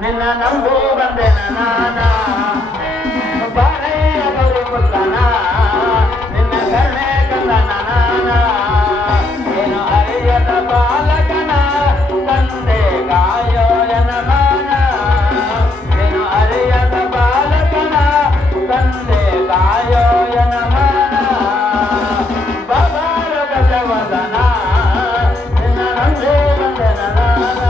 ನಿನ್ನ ನಂಬು ಬಂದೆನ ನಾನ ಬಾಳೆಯ ಗೌರಿ ಪುತ್ರನ ನಿನ್ನ ಕರ್ಣೆ ಕಂದನ ನಾನ ಏನು ಅರಿಯದ ಬಾಲಕನ ತಂದೆ ಗಾಯೋಯನ ಮಾನ ಏನು ಅರಿಯದ ಬಾಲಕನ ತಂದೆ ಗಾಯೋಯನ ಮಾನ ಬಾಬಾರ ಗಜವದನ ನಿನ್ನ ನಂಬು ಬಂದೆನ ನಾನ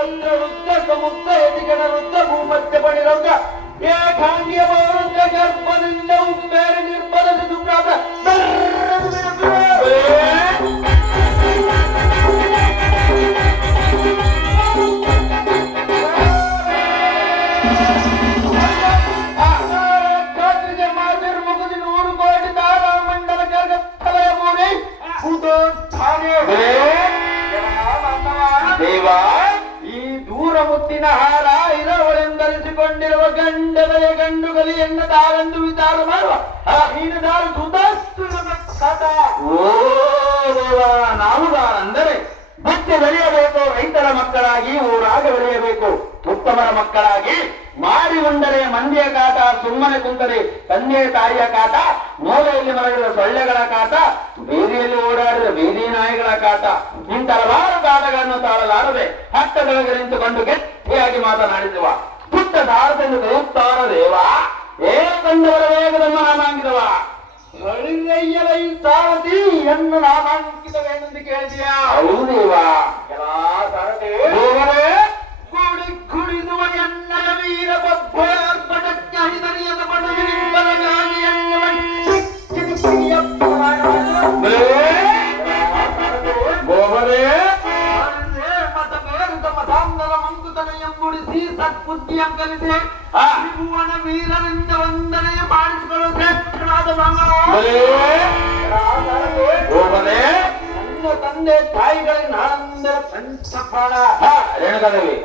ವಜ್ರ ರುದ್ರ ಸಮುದ್ರ ಯತಿಗಣ ರುದ್ರ ಭೂಮಧ್ಯ ಪಣಿರೌದ್ರ ಏಕಾಂಗ್ಯ ರುದ್ರ ಗರ್ಭದಿಂದ ಉಪ್ಪೇರಿ ನಿರ್ಬಲದ ಸುಪ್ರಾತ ದೇವಾ ಈ ದೂರ ಮುತ್ತಿನ ಹಾರ ಇರವಳೆಂದರಿಸಿಕೊಂಡಿರುವ ಗಂಡದಯ ಗಂಡುಗಲಿ ಎನ್ನ ದಾರಂದು ವಿಚಾರ ಮಾಡುವ ಮೀನುದಾರ ಸುಧಾಸ್ತು ಓ ದೇವ ನಾವು ಅಂದರೆ ಬುತ್ತಿ ಬೆಳೆಯಬೇಕು ರೈತರ ಮಕ್ಕಳಾಗಿ ಊರಾಗ ಬೆಳೆಯಬೇಕು ಉತ್ತಮರ ಮಕ್ಕಳಾಗಿ ಮಾಡಿ ಉಂಡರೆ ಮಂದಿಯ ಕಾಟ ಸುಮ್ಮನೆ ಕುಂತರೆ ತಂದೆ ತಾಯಿಯ ಕಾಟ ಮೂಲೆಯಲ್ಲಿ ಮಲಗಿದ ಸೊಳ್ಳೆಗಳ ಕಾಟ ಬೀದಿಯಲ್ಲಿ ಓಡಾಡಿದ ಬೀದಿ ನಾಯಿಗಳ ಕಾಟ ಇಂಥ ಹಲವಾರು ಕಾಟಗಳನ್ನು ತಾಳಲಾರದೆ ಹಟ್ಟದೊಳಗೆ ನಿಂತುಕೊಂಡು ಗಟ್ಟಿಯಾಗಿ ಮಾತನಾಡಿದವ ಪುಟ್ಟ ದಾರದಿಂದ ದೈವತ್ತಾರ ದೇವ ಏನು ಕಂಡವರ ವೇಗದ ನಾನಾಂಕಿದವ ಹೊಳಿಗೈಯಲೈ ಸಾರಥಿ ಎನ್ನು ನಾನಾಂಕಿತವೇನೆಂದು ಕೇಳಿದೆಯಾ ಹೌದೇವಾ ಕೂಡಿ ಕುಡಿದುವ ಎನ್ನಯ ವೀರ ಬಬ್ಬರ್ಪಟಕ್ಕೆ ಹಿದರಿಯದ ಬಡವಿನಿಂಬಲಗಾಗಿ ಮತಾಂಧರ ಮಂಕುತನ ಎಂಬುಡಿಸಿ ಸತ್ಬುದ್ಧಿಯಂ ಕಲಿಸಿ ತ್ರಿಭುವನ ವೀರನಿಂದ ವಂದನೆಯ ಮಾಡಿಸಿಕೊಳ್ಳುತ್ತೆ ನನ್ನ ತಂದೆ ತಾಯಿಗಳಿಗೆ ನಾನಂದರ ಪಂಚಪ್ರಾಣ ರೇಣುಕಾದೇವಿ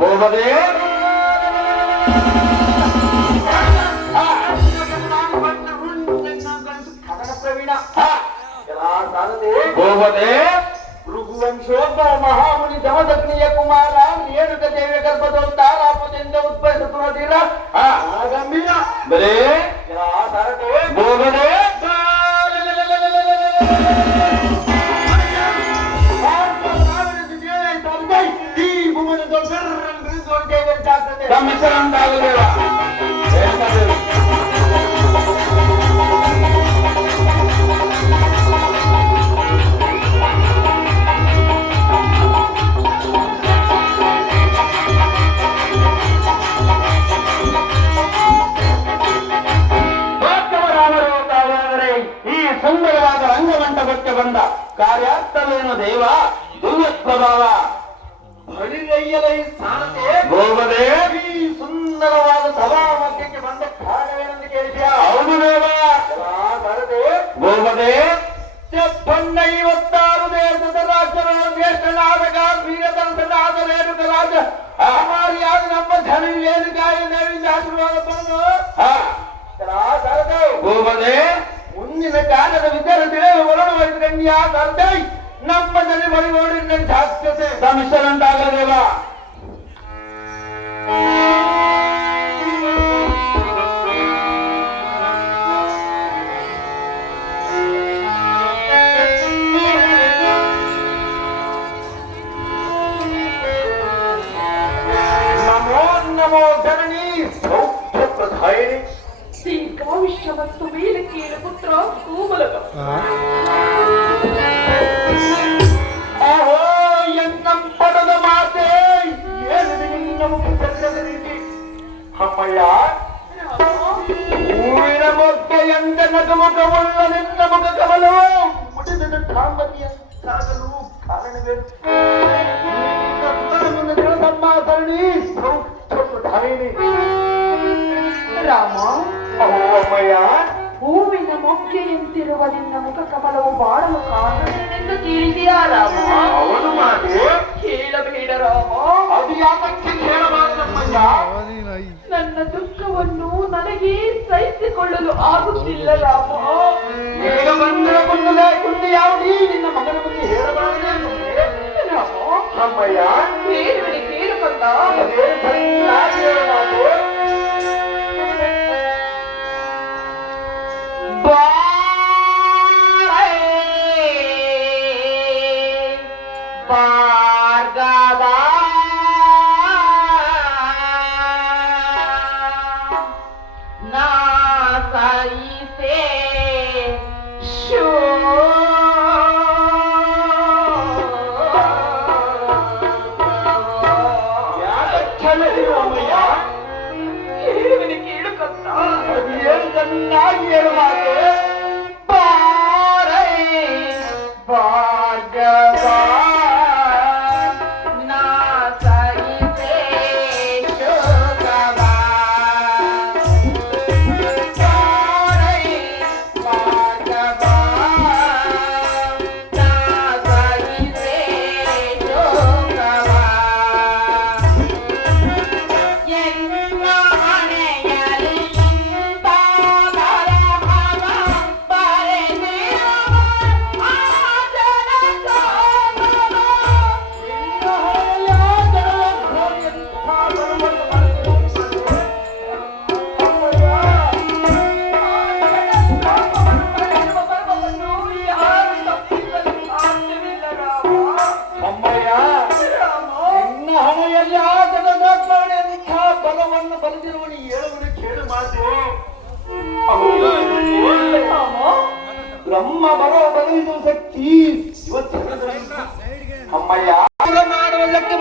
ಬೋಬದೇ ಪ್ರವೀಣ ಬೋಬದೇ ಭೃಗುವಂಶೋದ್ಭವ ಮಹಾಮುನಿ ಜಮದಗ್ನಿಯ ಕುಮಾರ ರೇಣುಕ ದೇವಿಯ ಗರ್ಭದಲ್ಲಿ ತಾರಾಪದಿಂದ ಉದ್ಭವಿಸುತ್ತಿರ ಆಗಂಬೀರ ಬರೇ ಬೋಬದೇ ಈ ಭೂಮಿ ಮಿಶ್ರಂತಾಗುದೇವ ಸುಂದರವಾದ ರಂಗಮಂಟಪಕ್ಕೆ ಬಂದ ಕಾರ್ಯಾರ್ಥವೇನು ದೇವ ದುರ್ಯಸ್ವಭಾವ ಹೊಳಿಗೈಯಲೈ ಸಾರಥೆ ಗೋವದೇ ಈ ಸುಂದರವಾದ ಸಭಾ ಮಧ್ಯಕ್ಕೆ ಬಂದ ಕಾರಣವೇನೆಂದು ಕೇಳಿದ್ಯಾ ಹೌದು ದೇವ ಗೋವದೇ 56 ದೇಶದ ರಾಜ್ಯಗಳ ಜ್ಯೇಷ್ಠನಾದ ವೀರದಂತನಾದ ರೇಣುಕ ರಾಜ ಅಮಾರಿಯಾದ ನಮ್ಮ ಧನಿ ರೇಣುಕಾಯ ದೇವಿಯಿಂದ ಆಶೀರ್ವಾದ ಬಂದು ಗೋವದೇ ಮುಂದಿನ ಕಾಲದ ವಿಚಾರದಲ್ಲಿ ಒಳನುವರಿಸಿದಂಡಿಯ ತಂದೆ ನಮ್ಮ ಜನ ಬಳಿಗೋಡಿನ ಸಾಧ್ಯತೆ ಸಮಿಶ್ರಂತಾಗಲೇವ ನಮೋ ನಮೋ ಜನನಿ ಸೌಖ್ಯ ಪ್ರಧಾಯಿನಿ ಸಿಂಹಾವಿಷ್ಯ ಮತ್ತು ವೀರಕೀರ ಪುತ್ರ ಕೂಮಲಕ ಅಹೋ ಎನ್ನಂ ಪಡದ ಮಾತೆ ಏನಿದೆ ನಿನ್ನ ಮುಖದ ರೀತಿ ಅಮ್ಮಯ್ಯ ಹೂವಿನ ಮೊಗ್ಗೆ ಎಂದ ನಗುಮುಖವುಳ್ಳ ನಿನ್ನ ಮುಖ ಕಮಲವು ಮುಡಿದ ದಾಂಪತ್ಯಂತಾಗಲು ಕಾರಣವೇನು ಮುಂದೆ ಜಲಸಂಭಾಸರಣಿ ಸೌಖ್ಯಧಾಯಿನಿ ರಾಮ ಅಮ್ಮಯ್ಯ ಹೂವಿನ ಮೊಗ್ಗೆಯಂತಿರುವ ನಿನ್ನ ಮುಖ ಕಮಲವು ಬಾಳಲು ಕಾರಣವೆಂದು ತಿಳಿದಿಯಾ ರಾಮ ಅವನು ಮಾತೆ ಕೇಳಬೇಡ ರಾಮ ಅದು ಯಾತಕ್ಕೆ ಕೇಳಬಾರದಮ್ಮಯ್ಯ ನನ್ನ ದುಃಖವನ್ನು ನನಗೆ ಸಹಿಸಿಕೊಳ್ಳಲು ಆಗುತ್ತಿಲ್ಲ ರಾಮ ಈಗ ಬಂದ ಕುಂದು ಯಾವುದು ನಿನ್ನ ಮಗನ ಬಗ್ಗೆ ಹೇಳಬಾರದೆ ರಾಮ ಅಮ್ಮಯ್ಯ ಕೇಳುವಳಿ ಕೇಳು ಬಂದ ಅದೇ ಸತ್ಯ ಮಾತು ಭಾರ್ಗವ ನಾ ಸಹಿಸೆ ಶೋ ಅಮ್ಮಯ್ಯ ಹೇಳುವಿನ ಕೇಳು ಕಂದ. ಏನು ಚೆನ್ನಾಗಿ ಹೇಳು ಮಾತೆ. ಬಾರೈ ಭಾರ್ಗವ ನಾ ಸಹಿತೆ ಶೋಕವ. ಬಾರೈ ಭಾರ್ಗವ ನಾ ಸಹಿತೆ ಶೋಕವ. ಎನ್ನ ಹಣೆಯಲ್ಲಿ ಇಂಥ ಬರಹವ ಬರೆದಿರುವ ಆದರ ಶೋಭವ. ಎನ್ನ ಹಣೆಯಲ್ಲಿ ಆದರ ಶೋಭೆಯಂಥ ಬರಹವನ್ನು ಬರೆದಿರುವ ಅಮ್ಮಯ್ಯ, ನಿನ್ನ ಹಣೆಯಲ್ಲಿ ಆತನ ಕರುಣೆಯಂಥ ಬಲವನ್ನು ಬರೆದಿರುವನು ಹೇಳುವನು ಕೇಳು ಮಾತು. ಬ್ರಹ್ಮ ಬರೋ ಬದಲಿದು ಶಕ್ತಿ ಇವತ್ತು ಅಮ್ಮಯ್ಯ ಮಾಡುವುದಕ್ಕೆ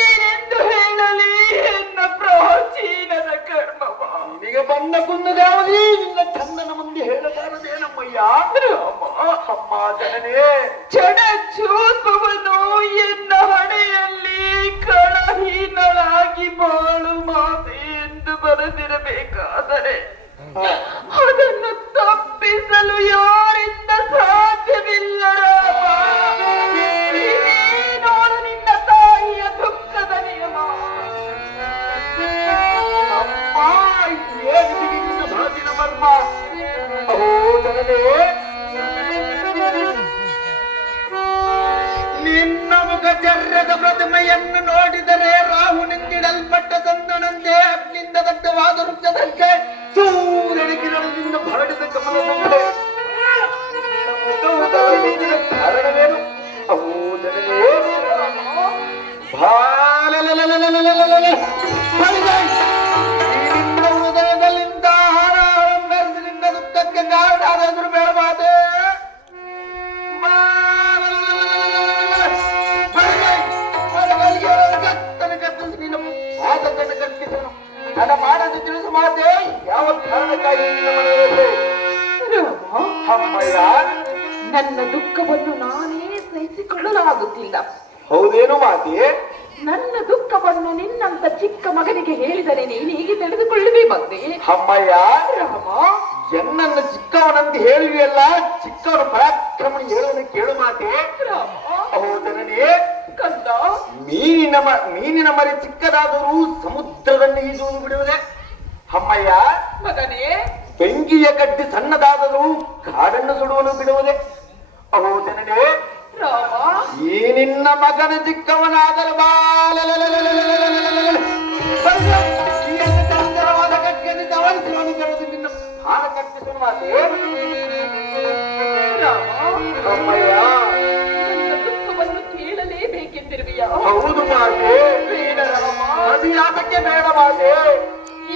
ಏನೆಂದು ಹೇಳಲಿ ಎನ್ನ ಪ್ರಾಚೀನದ ಕರ್ಮವ. ನಿನಗೆ ಬಂದ ಕುಂದದಾವಲಿ ನಿನ್ನ ಚಂದನ ಮುಂದೆ ಹೇಳಲಾರದೇನಮ್ಮಯ್ಯ. ಅಮ್ಮ ಜನನೇ ಜಡ ಚೂಪವನು ಎನ್ನ ಹಣೆಯಲ್ಲಿ ಕಳಹೀನಳಾಗಿ ಬಾಳು ಮಾತೆ ಎಂದು ಬರೆದಿರಬೇಕಾದರೆ ಅದನ್ನು ತಪ್ಪಿಸಲು ಯಾರಿಂದ ಸಾಧ್ಯವಿಲ್ಲ ರಾಮ. ಇದೇ ನೋಡು ನಿನ್ನ ತಾಯಿಯ ದುಃಖದ ನಿಯಮ. ಅಮ್ಮ ಹೇಗಿದೆ ನಿನ್ನ ಭಾಗಿನ ಮರ್ಮ. ಅಹೋ ಜನನೇ, ನಿನ್ನ ಮುಖ ಚರ್ಯದ ಪ್ರತಿಮೆಯನ್ನು ನೋಡಿದರೆ ರಾಹುನಿಂದಿಡಲ್ಪಟ್ಟ ಸಂತನಂತೆ ಅಗ್ನಿಂದ ದಗ್ಧವಾದ ವೃಕ್ಷದಂತೆ ಸೂರ್ಯನಿಗೆ ನಡೆದಿಂದ ಭರಡಿದ ಕಮಲದಂತೆ ಕಾರಣವೇನು? ಅಹೋ ಜನನೇ, ನಿನ್ನ ಹೃದಯದಲ್ಲಿಂದ ಹಾರಾಹರಂ ಬೆರೆದು ನಿನ್ನ ದುಃಖಕ್ಕೆ ಕಾರಣ ಅದಾದರೂ ಬೇಡವಾದೆ. ನನ್ನ ಮಾಡಲು ತಿಳಿಸು ಮಾತೆ. ಯಾವ ಕಾರಣಕ್ಕಾಗಿ ನಿನ್ನ ಮನೆಯಲ್ಲಿ ಅಮ್ಮಯ್ಯ ನನ್ನ ದುಃಖವನ್ನು ನಾನೇ ಸಹಿಸಿಕೊಳ್ಳಲಾಗುತ್ತಿಲ್ಲ. ಹೌದೇನು ಮಾತೆ? ನನ್ನ ದುಃಖವನ್ನು ನಿನ್ನಂತ ಚಿಕ್ಕ ಮಗನಿಗೆ ಹೇಳಿದರೆ ನೀನು ಹೀಗೆ ತಿಳಿದುಕೊಳ್ಳುವೆ ಬಂದೆ. ಅಮ್ಮಯ್ಯ, ರಾಮ, ಎನ್ನನ್ನು ಚಿಕ್ಕವನಂತ ಹೇಳುವಿಯಲ್ಲ, ಚಿಕ್ಕವನ ಪರಾಕ್ರಮಣ ಹೇಳುವನು ಕೇಳು ಮಾತೆ. ಹೌದನೇ ಕಂದ, ಮೀನಿನ ಮರಿ ಚಿಕ್ಕದಾದರೂ ಸಮುದ್ರವನ್ನು ಈಜುವುದು ಬಿಡುವುದೇ. ಅಮ್ಮಯ್ಯ, ಮಗನೇ, ಬೆಂಕಿಯ ಕಡ್ಡಿ ಸಣ್ಣದಾದರೂ ಕಾಡನ್ನು ಸುಡುವನು ಬಿಡುವುದೇ. ಹೌದನೇ ರಾಮ, ಈ ನಿನ್ನ ಮಗನ ಚಿಕ್ಕವನಾದರೆ ಚಂದರವಾದ ಕಟ್ಟಿಯನ್ನು ಗಮನಿಸುವನು ಕೆಳದು ನಿನ್ನ ಹಾಲ ಕಟ್ಟಿಸುವ ಮಾತೆ. ರಾಮ, ಅಮ್ಮಯ್ಯ, ನನ್ನ ದುಃಖವನ್ನು ಕೇಳಲೇಬೇಕೆಂದಿರುವೆಯ? ಹೌದು ಮಾತೆ. ಬೇಡ ರಾಮ, ಅದು ಯಾತಕ್ಕೆ ಬೇಡ ಮಾತೆ?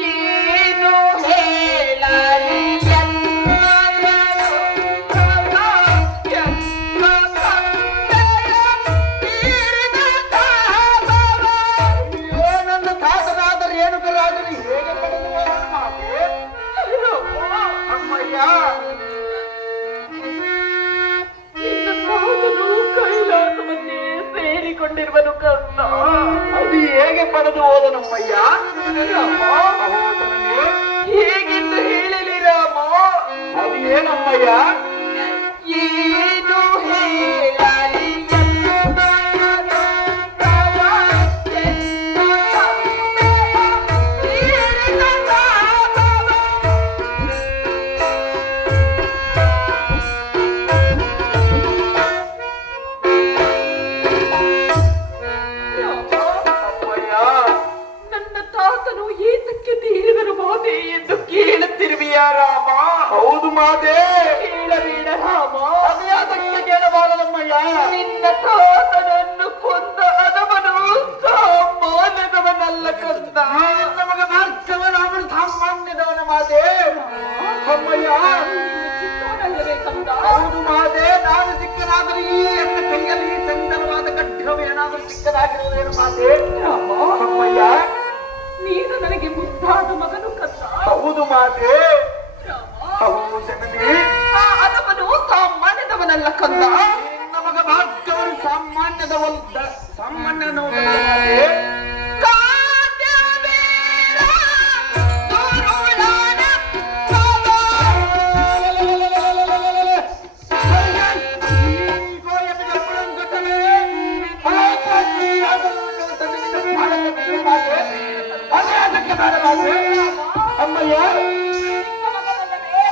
ಏನು ಹೇಳಲಿ ಏನನ್ನು ತಾತನಾದರೆ ರೇಣುಕರಾಜರು ಹೇಗೆ ಪಡೆದು ಮಾತೆ? ಅಮ್ಮಯ್ಯ, ನಿನ್ನ ತಾತನು ಕೊಡುತ್ತಿರುವನು ಕಂದ. ಅದು ಹೇಗೆ ಪಡೆದು ಹೋದನಮ್ಮಯ್ಯ? ರಾಮ, ಹೇಗೆಂದು ಹೇಳಲಿ ರಾಮ? ಅದು ಏನಮ್ಮಯ್ಯ? ಏನು ಹೇಳಲಿ ಕೇಳುತ್ತಿರುವಿಯ ರಾಮ? ಹೌದು ಮಾತೆ. ಕೇಳಬೇಡ ರಾಮ. ಅದಕ್ಕೆ ಕೇಳಬಾರದಮ್ಮಯ್ಯ. ನಿನ್ನ ತಾತನನ್ನು ಕೊಂದ ಅದವನು ಸಾಮಾನ್ಯದವನಲ್ಲ ಕಂದ. ನಮಗ ಮಾರ್ಗವನ ಅವನು ಸಾಮಾನ್ಯದವನ ಮಾತೆ. ಅಮ್ಮಯ್ಯ, ಚಿಕ್ಕವನಲ್ಲವೇ ಕಂದ? ಹೌದು ಮಾತೆ. ನಾನು ಚಿಕ್ಕನಾದರೂ ಈ ಎನ್ನ ಕೈಯಲ್ಲಿ ಚಂದನವಾದ ಕಡ್ಡವು ಏನಾದರೂ ಚಿಕ್ಕದಾಗಿರುವುದೇನು ಮಾತೆ? ರಾಮ, ಅಮ್ಮಯ್ಯ, ನೀನು ನನಗೆ ಮುದ್ದಾದ ಮಗನು ಕಂದ. ಹೌದು ಮಾತೆ. ರಾಮ, ಹೌದು ಜನನಿ. ಆ ಅದವನು ಸಾಮಾನ್ಯದವನಲ್ಲ ಕಂದ. ನಮಗ ಭಾಗ್ಯವರು ಸಾಮಾನ್ಯನವಲ್ಲ ಮಾತೆ. ಅಮ್ಮಯ್ಯ,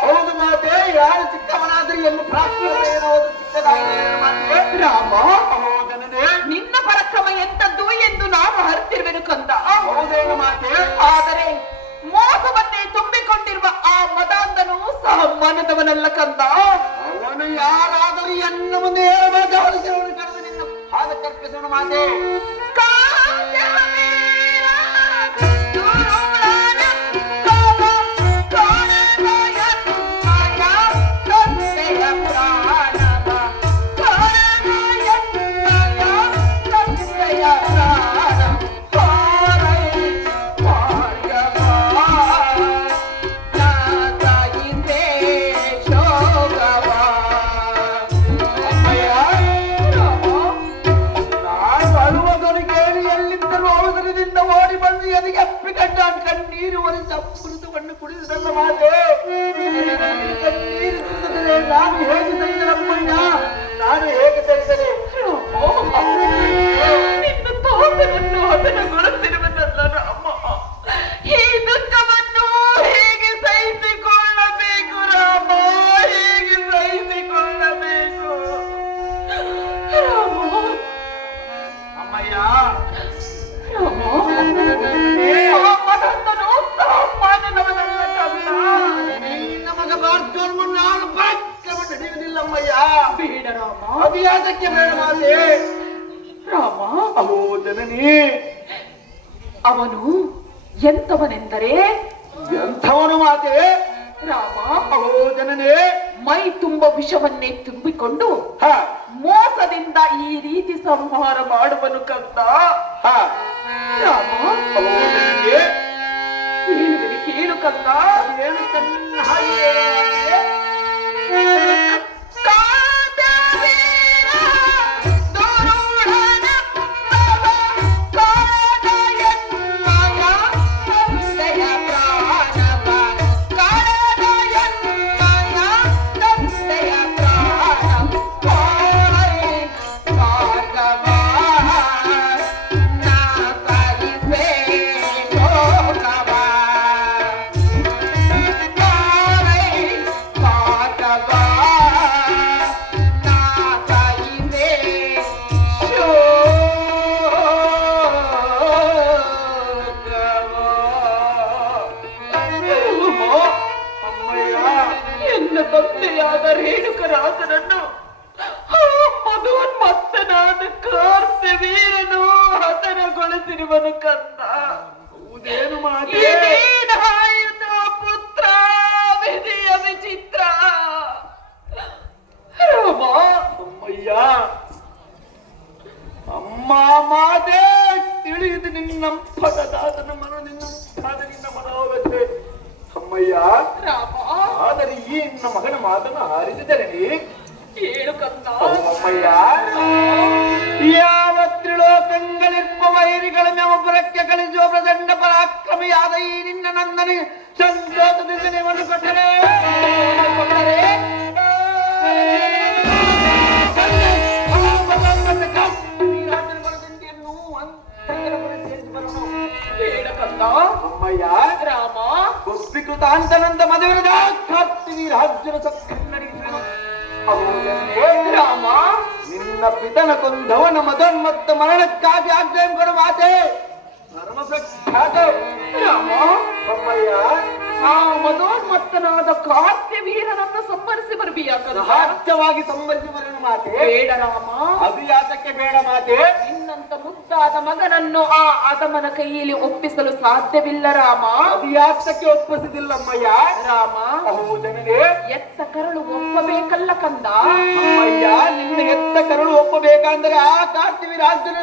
ಹೌದು ಮಾತೆ. ಯಾರು ಚಿಕ್ಕವನಾದರೂ ಎಲ್ಲಿ ಪ್ರಾಪ್ತಿಯಾಗುವುದು ಚಿಕ್ಕದಾಗಿದೆ ಮಾತೆ. ರಾಮ, ಹೌದನೇ. ನಿನ್ನ ಪರಾಕ್ರಮ ಎಂತದ್ದು ಎಂದು ನಾನು ಹರಿತಿರುವೆನು ಕಂದ. ಹೌದೇನು ಮಾತೆ. ಆದರೆ ಮೋಸವನ್ನೇ ತುಂಬಿಕೊಂಡಿರುವ ಆ ಮದಾಂಧನು ಸಾಮಾನ್ಯದವನಲ್ಲ ಕಂದ. ಅವನು ಯಾರಾದರೂ ಎನ್ನ ಮುಂದೆ ಹೇಳಬೇಕು. ಅವನು ಕರೆದು ನಿನ್ನ ಪಾದ ಕಲ್ಪಿಸೋಣ ಮಾತೆ. ಕಣ್ಣೀರು ಒರೆಸಿ ಅಮೃತವನ್ನು ಕುಡಿಸಿದಲ್ಲ ಮಾತೆ. ಕಣ್ಣೀರು ಸುರಿದರೆ ನಾನು ಹೇಗೆ ಸರಿದನಪ್ಪಯ್ಯ? ನಾನು ಹೇಗೆ ಸರಿದರೆ? ನಿನ್ನ ತಾತನನ್ನು ಹತನಗೊಳಿಸಿರುವುದಲ್ಲ ರಾಮ. ಈ ದುಃಖವನ್ನು ಹೇಗೆ ಸಹಿಸಿಕೊಳ್ಳಬೇಕು ರಾಮ? ಹೇಗೆ ಸಹಿಸಿಕೊಳ್ಳಬೇಕು ರಾಮ? ಅಮ್ಮಯ್ಯ, ನಮಗ ಭಾಗ್ಯವನ್ನು ನಾನು ಭಾಗ್ಯವನ್ನು ಹಿಡಿಯುವುದಿಲ್ಲಮ್ಮಯ್ಯ. ಬೇಡ ರಾಮ. ಅಭಿಯಾಸಕ್ಕೆ ಬೇಡ ಮಾತೆ. ರಾಮ, ಅಹೋ ಜನನಿ, ಅವನು ಎಂತವನೆಂದರೆ ಎಂಥವನು ಮಾತೆ? ರಾಮ, ಅಹೋ ಜನನಿ, ಮೈ ತುಂಬ ವಿಷವನ್ನೇ ತುಂಬಿಕೊಂಡು ಹ ಮೋಸದಿಂದ ಈ ರೀತಿ ಸಂಹಾರ ಮಾಡುವನು ಕಂದ. ಹ ರಾಮ, ಅಹೋ ಜನನಿ, ಹೇಳುವಿರಿ ಕೇಳು ಕಂದ. ಏನು ತನ್ನ ಹಾಗೆ ತಂದೆಯಾದ ರೇಣುಕರಾಜನನ್ನು ಮಧೋನ್ಮತ್ತನಾದ ಕಾರ್ತಿವೀರನು ಹತನಗೊಳಿಸಿರುವನು ಕಂದ. ಹೌದೇನು ಮಾತೆ? ಇದೇನಾಯಿತು ಪುತ್ರ? ವಿಧಿಯ ವಿಚಿತ್ರ ರಾಮ. ಅಮ್ಮಯ್ಯ, ಅಮ್ಮ ಮಾತೆ, ತಿಳಿದು ನಿನ್ನ ಪದದಾತನ ಮನ ನಿನ್ನ ನಿನ್ನ ಮನೋಗತ್ತೆ. ಅಮ್ಮಯ್ಯ, ರಾಮ, ಆದರೆ ಈ ನಿನ್ನ ಮಗನ ಮಾತನ್ನು ಆರಿಸಿದರೆ ಕೇಳು ಕಂದ. ಅಮ್ಮಯ್ಯ, ಯಾವ ತ್ರಿಲೋಕ ಆಯುಧಗಳಿರ್ಪ ವೈರಿಗಳ ಮೆಮಪುರಕ್ಕೆ ಕಳಿಸುವ ಪ್ರಚಂಡ ಪರಾಕ್ರಮಿಯಾದ ಈ ನಿನ್ನ ನಂದನಿಗೆ ಸಂತೋಷದಿಂದ ನೀವನ್ನು ಕೊಟ್ಟರೆ ಅಮ್ಮಯ್ಯ ರಾಮ ಕುಸ್ತಿಕೃತ ಅಂತನಂತ ಮದುವೆದ ಕಾರ್ತಿವಿ ರಾಜ್ಯದ ಸಕ್ಕನ್ನಡಿಸುವೆನು. ರಾಮ ನಿನ್ನ ಪಿತನ ಕೊಂದವನ ಮದೋನ್ಮತ್ತ ಮರಣಕ್ಕಾಗಿ ಆಜ್ಞೆ ಕೊಡು ಮಾತೆ ಧರ್ಮ ಪ್ರಖ್ಯಾತ ರಾಮ ಅಮ್ಮಯ್ಯ ಆ ಮದೋನ್ಮತ್ತನಾದ ಕಾರ್ತ್ಯವೀರನನ್ನು ಸಂಹರಿಸಿ ಬರಬೇಕಾದ ರಹಸ್ಯವಾಗಿ ಸಂಬಂಧಿ ಬರಲು ಮಾತೆ ಬೇಡ ರಾಮ, ಅಭಿಯಾತಕ್ಕೆ ಬೇಡ ಮಾತೆ. ನಿನ್ನಂತ ಮುದ್ದಾದ ಮಗನನ್ನು ಆ ಅಧಮನ ಕೈಯಲ್ಲಿ ಒಪ್ಪಿಸಲು ಸಾಧ್ಯವಿಲ್ಲ ರಾಮ. ಅಭಿಯಾತಕ್ಕೆ ಒಪ್ಪಿಸುವುದಿಲ್ಲಮ್ಮಯ್ಯ ರಾಮ ಹೌದನೇ ಎತ್ತ ಕರಳು ಒಪ್ಪಬೇಕಲ್ಲ ಕಂದ. ಅಮ್ಮಯ್ಯ ನಿನ್ನ ಎತ್ತ ಕರಳು ಒಪ್ಪಬೇಕಂದ್ರೆ ಆ ಕಾರ್ತಿವಿ ರಾಜ್ಯನ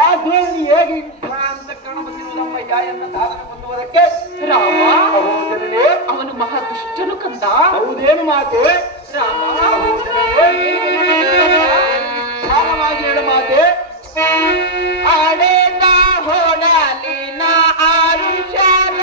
ಆ ದೇವಿ ಹೇಗೆ ಇಂಥ ಅಂತ ಕಾಣ ಬಂದಿರುವುದಮ್ಮಯ್ಯ ಎನ್ನ ಸಾಧನೆ ಹೊಂದುವುದಕ್ಕೆ ರಾಮ ಹೌದನೇ ಅವನು ಮಹಾ ದುಷ್ಟನು ಕಂದ. ಹೌದೇನು ಮಾತೆ ರಾಮ ಸಾರವಾಗಿ ಹೇಳು ಮಾತೆ. ಆಡೇನ ಹೊಡಲಿನ ಆರುಷರ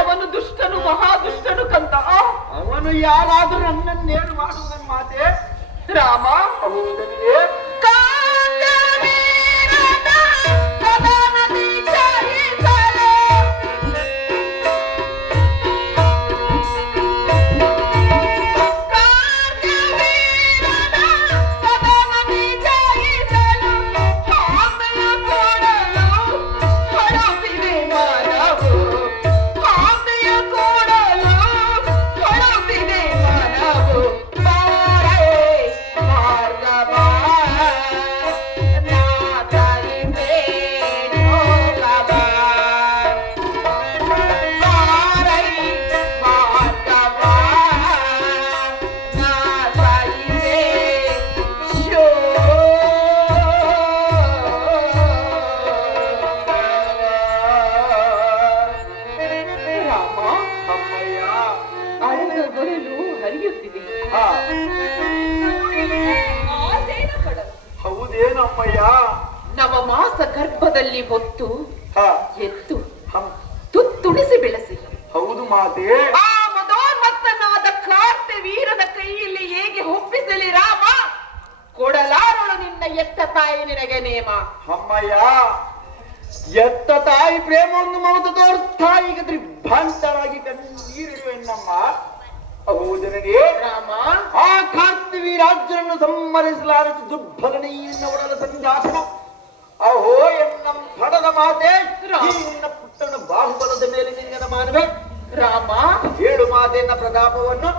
ಅವನು ದುಷ್ಟನು, ಮಹಾದುಷ್ಟನು ಕಂದ. ಅವನು ಯಾರಾದರೂ ನನ್ನನ್ನೇನು ಮಾಡುವುದನ್ನು ಮಾತೆ ರಾಮ ಹೌದನೇ ಹೌದೇನಮ್ಮಯ್ಯ ನವಮಾಸ ಗರ್ಭದಲ್ಲಿ ಹೊತ್ತು ಹ ಎತ್ತು ತುತ್ತುಣಿಸಿ ಬೆಳೆಸಿ ಹೌದು ಮಾತೆ ಆ ಮದೋನ್ಮತ್ತನಾದ ಕಾರ್ತ್ಯವೀರನ ಕೈಯಲ್ಲಿ ಹೇಗೆ ಒಪ್ಪಿಸಲಿ ರಾಮ. ಕೊಡಲಾರಳು ನಿನ್ನ ಎತ್ತ ತಾಯಿ ನಿನಗೆ ನೇಮ. ಅಮ್ಮಯ್ಯ ಎತ್ತ ತಾಯಿ ಪ್ರೇಮವನ್ನು ಮಮತ ತೋರ್ತಾ ಈಗ ತ್ರಿಭಾಂತರಾಗಿ ಕಣ್ಣೀರಿಡುವೆನ್ನಮ್ಮ. ಹೌದನೇ ರಾಮ ಆ ಕಾರ್ತಿವಿ ರಾಜ್ಯವನ್ನು ಸಂಹರಿಸಲಾರದು ದುರ್ಬಲನೆ ನಿನ್ನ ಒಡಲ ಸಂಘಾಸನ. ಅಹೋ ಎನ್ನ ಪಡದ ಮಾತೆ ಈ ನಿನ್ನ ಪುಟ್ಟನ ಬಾಹುಬಲದ ಮೇಲೆ ನಿನ್ನ ಮಾನವೇ ರಾಮ ಹೇಳು ಮಾತೆಯನ್ನ ಪ್ರತಾಪವನ್ನು.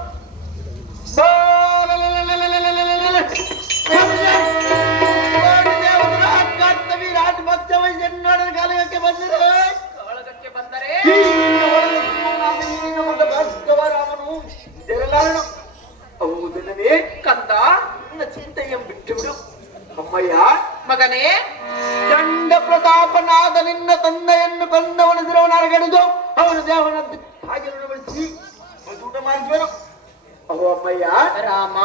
ಕಾರ್ತಿವಿ ರಾಜಭಕ್ತ ವಯಸ್ಸನ್ನೋಡ ಕಾಲಕ್ಕೆ ಬಂದರೆ ಕಾಳಗಕ್ಕೆ ಬಂದರೆ ರಾಮನು ಜರಲಾರನು. ಹೌದನೇ ಕಂದ ನನ್ನ ಚಿಂತೆಯನ್ನು ಬಿಟ್ಟು ಬಿಡು ಅಮ್ಮಯ್ಯ. ಮಗನೇ ಚಂಡ ಪ್ರತಾಪನಾದ ನಿನ್ನ ತಂದೆಯನ್ನು ಕೊಂದವನ ಶಿರವನ್ನು ಅರಗಡಿದು ಅವನ ದೇವನದ್ದು ಹಾಗೆ ಬಳಸಿ ಊಟ ಮಾಡಿಸುವನು. ಅಹೋ ಅಮ್ಮಯ್ಯ ರಾಮ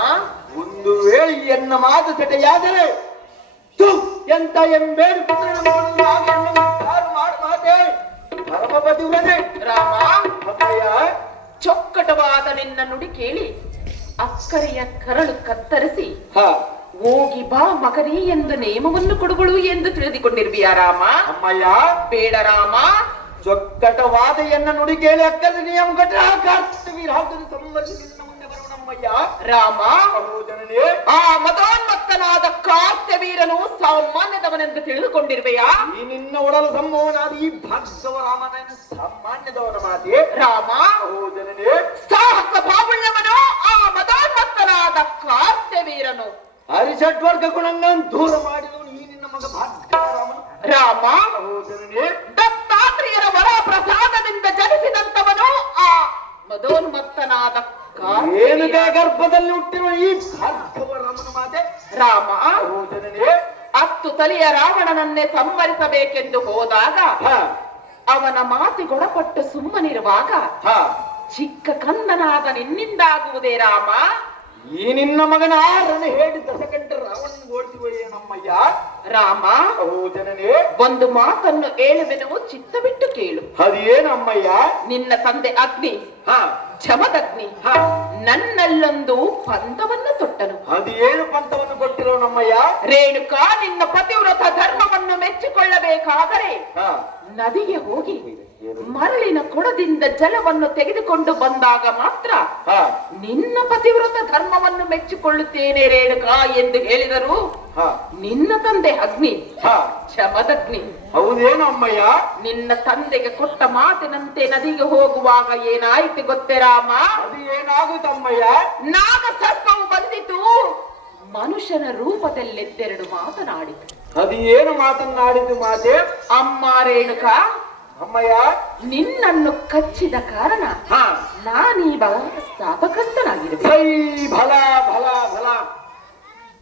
ಒಂದು ವೇಳೆ ಎನ್ನ ಮಾತು ಸೆಟೆಯಾದರೆ ಎಂತ ಎಂಬೇರು ಮಾಡು ಮಾತೆ ಧರ್ಮಪತಿ ಉರದೆ. ರಾಮ ಅಮ್ಮಯ್ಯ ಚೊಕ್ಕಟವಾದ ನಿನ್ನ ನುಡಿ ಕೇಳಿ ಅಕ್ಕರೆಯ ಕರಳು ಕತ್ತರಿಸಿ ಹ ಹೋಗಿ ಬಾ ಮಗನೇ ಎಂದು ನೇಮವನ್ನು ಕೊಡುಗಳು ಎಂದು ತಿಳಿದುಕೊಂಡಿರ್ಬಿಯ ರಾಮ. ಅಮ್ಮಯ್ಯ ಬೇಡ ರಾಮ, ಚೊಕ್ಕಟವಾದ ಎನ್ನ ನುಡಿ ಕೇಳಿ ಅಕ್ಕದ ನಿಯಮ ಕಟ್ಟ ಕಾರ್ತಿವಿ ರಾಜ್ಯದ ಸಂಬಂಧಿ ನಿನ್ನ ಮುಂದೆ ಬರುವನಮ್ಮ. ನಮ್ಮಯ್ಯ. ರಾಮ, ಅಹೋ ಜನನೇ, ಆ ಮದೋನ್ಮತ್ತನಾದ ಕಾರ್ತ್ಯವೀರನು ಸಾಮಾನ್ಯದವನೆಂದು ತಿಳಿದುಕೊಂಡಿರುವೆಯಾ? ಈ ನಿನ್ನ ಒಡಲು ಸಂಭವನಾದ ಈ ಭಾರ್ಗವರಾಮನ ಸಾಮಾನ್ಯದವನ ಮಾತೆ. ರಾಮ, ಅಹೋ ಜನನೇ, ಸಾಹಸ ಬಾಹುಳ್ಯವನು ಆ ಮದೋನ್ಮತ್ತನಾದ ಕಾರ್ತ್ಯವೀರನು. ಹರಿಷಡ್ವರ್ಗ ಗುಣಗಳನ್ನು ದೂರ ಮಾಡಿದವನು ಈ ನಿನ್ನ ಮಗ ಭಾರ್ಗವರಾಮನು. ರಾಮ, ಅಹೋ ಜನನೇ, ದತ್ತಾತ್ರೇಯರ ವರ ಪ್ರಸಾದದಿಂದ ಜನಿಸಿದಂತವನು ಆ ಮದೋನ್ಮತ್ತನಾದ ಏನುಗ ಗರ್ಭದಲ್ಲಿ ಹುಟ್ಟಿರುವ ಈ ಭಾರ್ಗವರಾಮನ ಮಾತೆ. ರಾಮ, ಅಹೋ ಜನನೇ, 10 ತಲೆಯ ರಾವಣನನ್ನೇ ಸಂಹರಿಸಬೇಕೆಂದು ಹೋದಾಗ ಹ ಅವನ ಮಾತಿಗೊಳಪಟ್ಟು ಸುಮ್ಮನಿರುವಾಗ ಹ ಚಿಕ್ಕ ಕಂದನಾದ ನಿನ್ನಿಂದಾಗುವುದೇ ರಾಮ? ಈ ನಿನ್ನ ಮಗನ ಆರನ್ನು ಹೇಳಿ ದಶಕಂಠ ರಾವಣನ ಓಡಿಸುವ ನಮ್ಮಯ್ಯ. ರಾಮ, ಅಹೋ ಜನನೇ, ಒಂದು ಮಾತನ್ನು ಹೇಳುವೆನು, ಚಿತ್ತ ಬಿಟ್ಟು ಕೇಳು. ಅದೇನಮ್ಮಯ್ಯ? ನಿನ್ನ ತಂದೆ ಅಗ್ನಿ, ಹ ಜಮದಗ್ನಿ, ಹ ನನ್ನಲ್ಲೊಂದು ಪಂಥವನ್ನು ತೊಟ್ಟನು. ಅದೇನು ಪಂಥವನ್ನು ಕೊಟ್ಟಿರೋ ನಮ್ಮಯ್ಯ? ರೇಣುಕಾ, ನಿನ್ನ ಪತಿವ್ರತ ಧರ್ಮವನ್ನು ಮೆಚ್ಚಿಕೊಳ್ಳಬೇಕಾದರೆ ಹ ನದಿಗೆ ಹೋಗಿ ಮರಳಿನ ಕೊಡದಿಂದ ಜಲವನ್ನು ತೆಗೆದುಕೊಂಡು ಬಂದಾಗ ಮಾತ್ರ ಹ ನಿನ್ನ ಪತಿವ್ರತ ಧರ್ಮವನ್ನು ಮೆಚ್ಚಿಕೊಳ್ಳುತ್ತೇನೆ ರೇಣುಕಾ ಎಂದು ಹೇಳಿದರು. ಹ ನಿನ್ನ ತಂದೆ ಅಗ್ನಿ, ಹ ಶಮದಗ್ನಿ, ಹೌದೇನು ಅಮ್ಮಯ್ಯ? ನಿನ್ನ ತಂದೆಗೆ ಕೊಟ್ಟ ಮಾತಿನಂತೆ ನದಿಗೆ ಹೋಗುವಾಗ ಏನಾಯ್ತು ಗೊತ್ತೇ ರಾಮ? ಅದು ಏನಾಗುತ್ತಮ್ಮಯ್ಯ? ನಾಗ ಸರ್ಪವು ಬಂದಿತು, ಮನುಷ್ಯನ ರೂಪದಲ್ಲೆತ್ತೆರಡು ಮಾತನಾಡಿತು. ಅದು ಏನು ಮಾತನಾಡಿತು ಮಾತೆ? ಅಮ್ಮ ರೇಣುಕಾ, ಅಮ್ಮಯ್ಯ, ನಿನ್ನನ್ನು ಕಚ್ಚಿದ ಕಾರಣ ಹ ನಾನೀಗ ಶಾಪಗ್ರಸ್ತನಾಗಿರುವೆ. ಸೈ ಭಲ ಭಲ ಭಲ.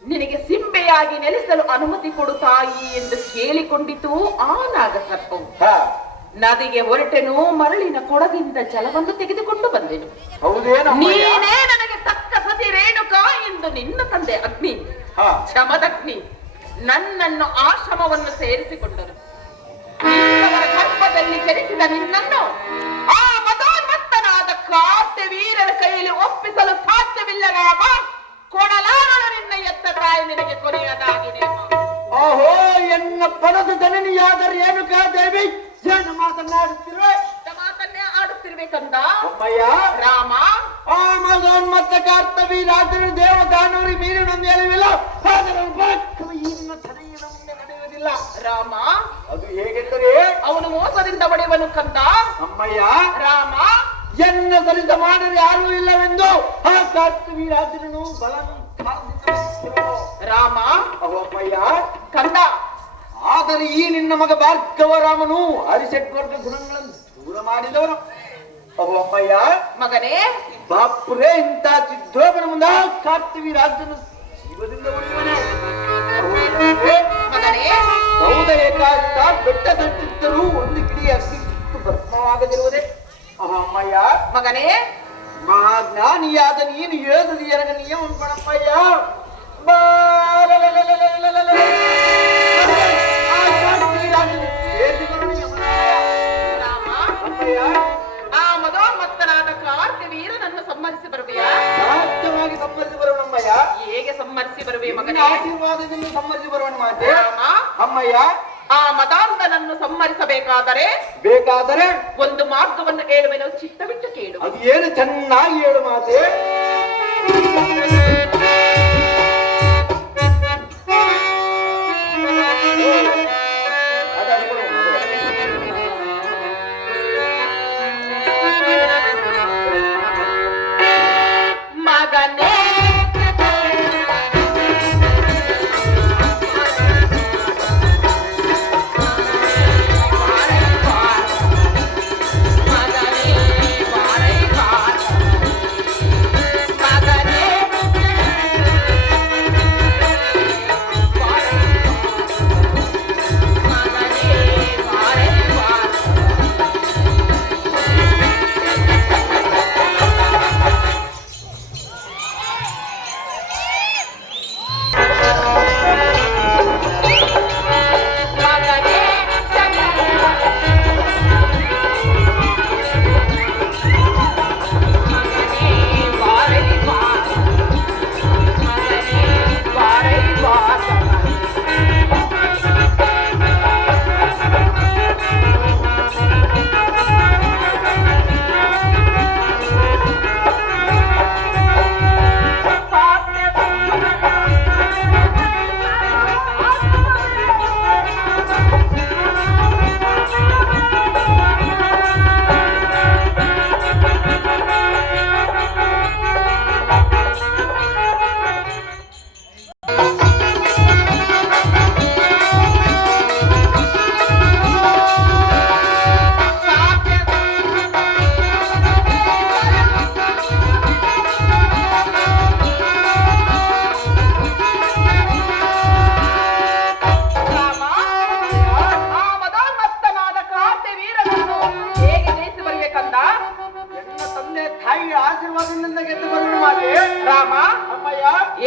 ನಿನಗೆ ಸಿಂಬೆಯಾಗಿ ನೆಲೆಸಲು ಅನುಮತಿ ಕೊಡು ತಾಯಿ ಎಂದು ಕೇಳಿಕೊಂಡಿತು ಆ ನಾಗಸರ್ಪವು. ಹ ನದಿಗೆ ಹೊರಟೆನು, ಮರಳಿನ ಕೊಡದಿಂದ ಜಲವನ್ನು ತೆಗೆದುಕೊಂಡು ಬಂದೆನು. ಹೌದೇನು ಅಮ್ಮಯ್ಯ? ನೀನೇ ನನಗೆ ತಕ್ಕ ಸತಿ ರೇಣುಕಾ ಎಂದು ನಿನ್ನ ತಂದೆ ಅಗ್ನಿ, ಹ ಶಮದಗ್ನಿ ನನ್ನನ್ನು ಆಶ್ರಮವನ್ನು ಸೇರಿಸಿಕೊಂಡರು. ನಿನ್ನವರ ಗರ್ಭದಲ್ಲಿ ಜನಿಸಿದ ನಿನ್ನನ್ನು ಆ ಮದೋನ್ಮತ್ತನಾದ ಕಾರ್ತ್ಯವೀರರ ಕೈಯಲ್ಲಿ ಒಪ್ಪಿಸಲು ಸಾಧ್ಯವಿಲ್ಲ ರಾಮ. ಕೊಡಲಾರಳು ನಿನ್ನ ಎತ್ತ ತಾಯಿ ನಿನಗೆ ಕೊನೆಯದಾಗಿದೆ. ಓಹೋ, ಎನ್ನ ಪದದ ಜನನಿಯಾದ ರೇಣುಕಾ ದೇವಿ ಏನು ಮಾತನಾಡುತ್ತಿರುವೆ? ಮಾತನ್ನೇ ಆಡುತ್ತಿರ್ಬೇಕಂದ ಅಮ್ಮಯ್ಯ, ರಾಮ. ಆ ಮದೋನ್ಮತ್ತ ಕಾರ್ತವಿ ರಾಜರು ದೇವದಾನವರಿ ಮೀರಿನೊಂದು ಎಲುವಿಲ್ಲ, ಅದರ ಪರಾಕ್ರಮ ಈ ನಿನ್ನ ತಲೆಯಿನ ಮುಂದೆ ನಡೆಯುವುದಿಲ್ಲ ರಾಮ, ಅದು ಹೇಗೆಂದರೆ ಅವನು ಮೋಸದಿಂದ ಹೊಡೆಯವನು ಕಂದ. ಅಮ್ಮಯ್ಯ, ರಾಮ, ಎನ್ನ ಸರಿದ ಮಾಡಲು ಯಾರೂ ಇಲ್ಲವೆಂದು ಆ ಕಾರ್ತವಿ ರಾಜರನ್ನು ರಾಮ, ಅಮ್ಮಯ್ಯ ಕಂದ. ಆದರೆ ಈ ನಿನ್ನ ಮಗ ಭಾರ್ಗವರಾಮನು ಹರಿಷಡ್ವರ್ಗ ಗುಣಗಳನ್ನು ದೂರ ಮಾಡಿದವನು. ಅಮ್ಮಯ್ಯ, ಮಗನೇ, ಬಾಪುರೇ, ಇಂಥ ಚಿದ್ರೋಪನ ಮುಂದ ಕಾರ್ತಿವಿ ರಾಜನು ಜೀವದಿಂದ ಉಳಿಯುವನೇ. ಮಗನೇ, ಸೌದ ಏಕಾಂತ ಬೆಟ್ಟ ತಟ್ಟಿದ್ದರೂ ಒಂದು ಕಿಡಿ ಅಗ್ನಿ ಸುಟ್ಟು ಭಸ್ಮವಾಗದಿರುವುದೇ. ಅಮ್ಮಯ್ಯ, ಮಗನೇ, ಮಹಾಜ್ಞಾನಿಯಾದ ನೀನು ಹೇಳಿದ ಎರಗ ನಿಯಮ ಪಣಪ್ಪಯ್ಯ. ರಾಮ, ಅಮ್ಮಯ್ಯ, ಆ ಮದೋನ್ಮತ್ತನಾದ ಕಾರ್ತ್ಯವೀರನನ್ನು ಸಂಹರಿಸಿ ಬರುವೆಯಾ? ಸಾಧ್ಯವಾಗಿ ಸಂಬಂಧಿಸಿ ಬರೋಣಮ್ಮಯ್ಯ. ಹೇಗೆ ಸಂಹರಿಸಿ ಬರುವೆ ನಿನ್ನ ಮಗನೇ? ಆಶೀರ್ವಾದದಿಂದ ಸಂಬಂಧಿಸಿ ಬರೋಣ ಮಾತೆ. ರಾಮ, ಅಮ್ಮಯ್ಯ, ಆ ಮದಾಂಧನನ್ನು ಸಂಹರಿಸಬೇಕಾದರೆ ಬೇಕಾದರೆ ಒಂದು ಮಾರ್ಗವನ್ನು ಹೇಳುವೆನು, ಚಿತ್ತ ಬಿಟ್ಟು ಕೇಳು. ಅದು ಏನು ಚೆನ್ನಾಗಿ ಹೇಳು ಮಾತೆ. ಮಗನೇ,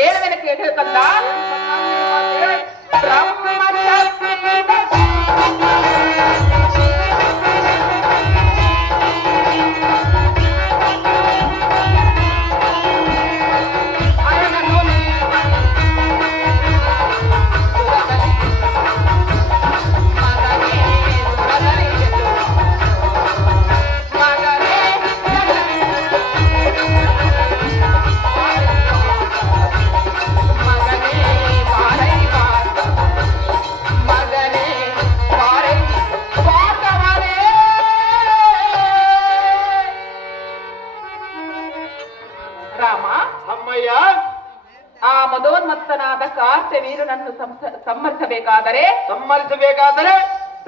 ಏಳವೆನ ಕೇಳಿ ಕಂದ ರಾಮ ಅಮ್ಮಯ್ಯ ಆ ಮದೋನ್ಮತ್ತನಾದ ಕಾರ್ತೆ ವೀರನನ್ನು ಸಮ್ಮರಿಸಬೇಕಾದರೆ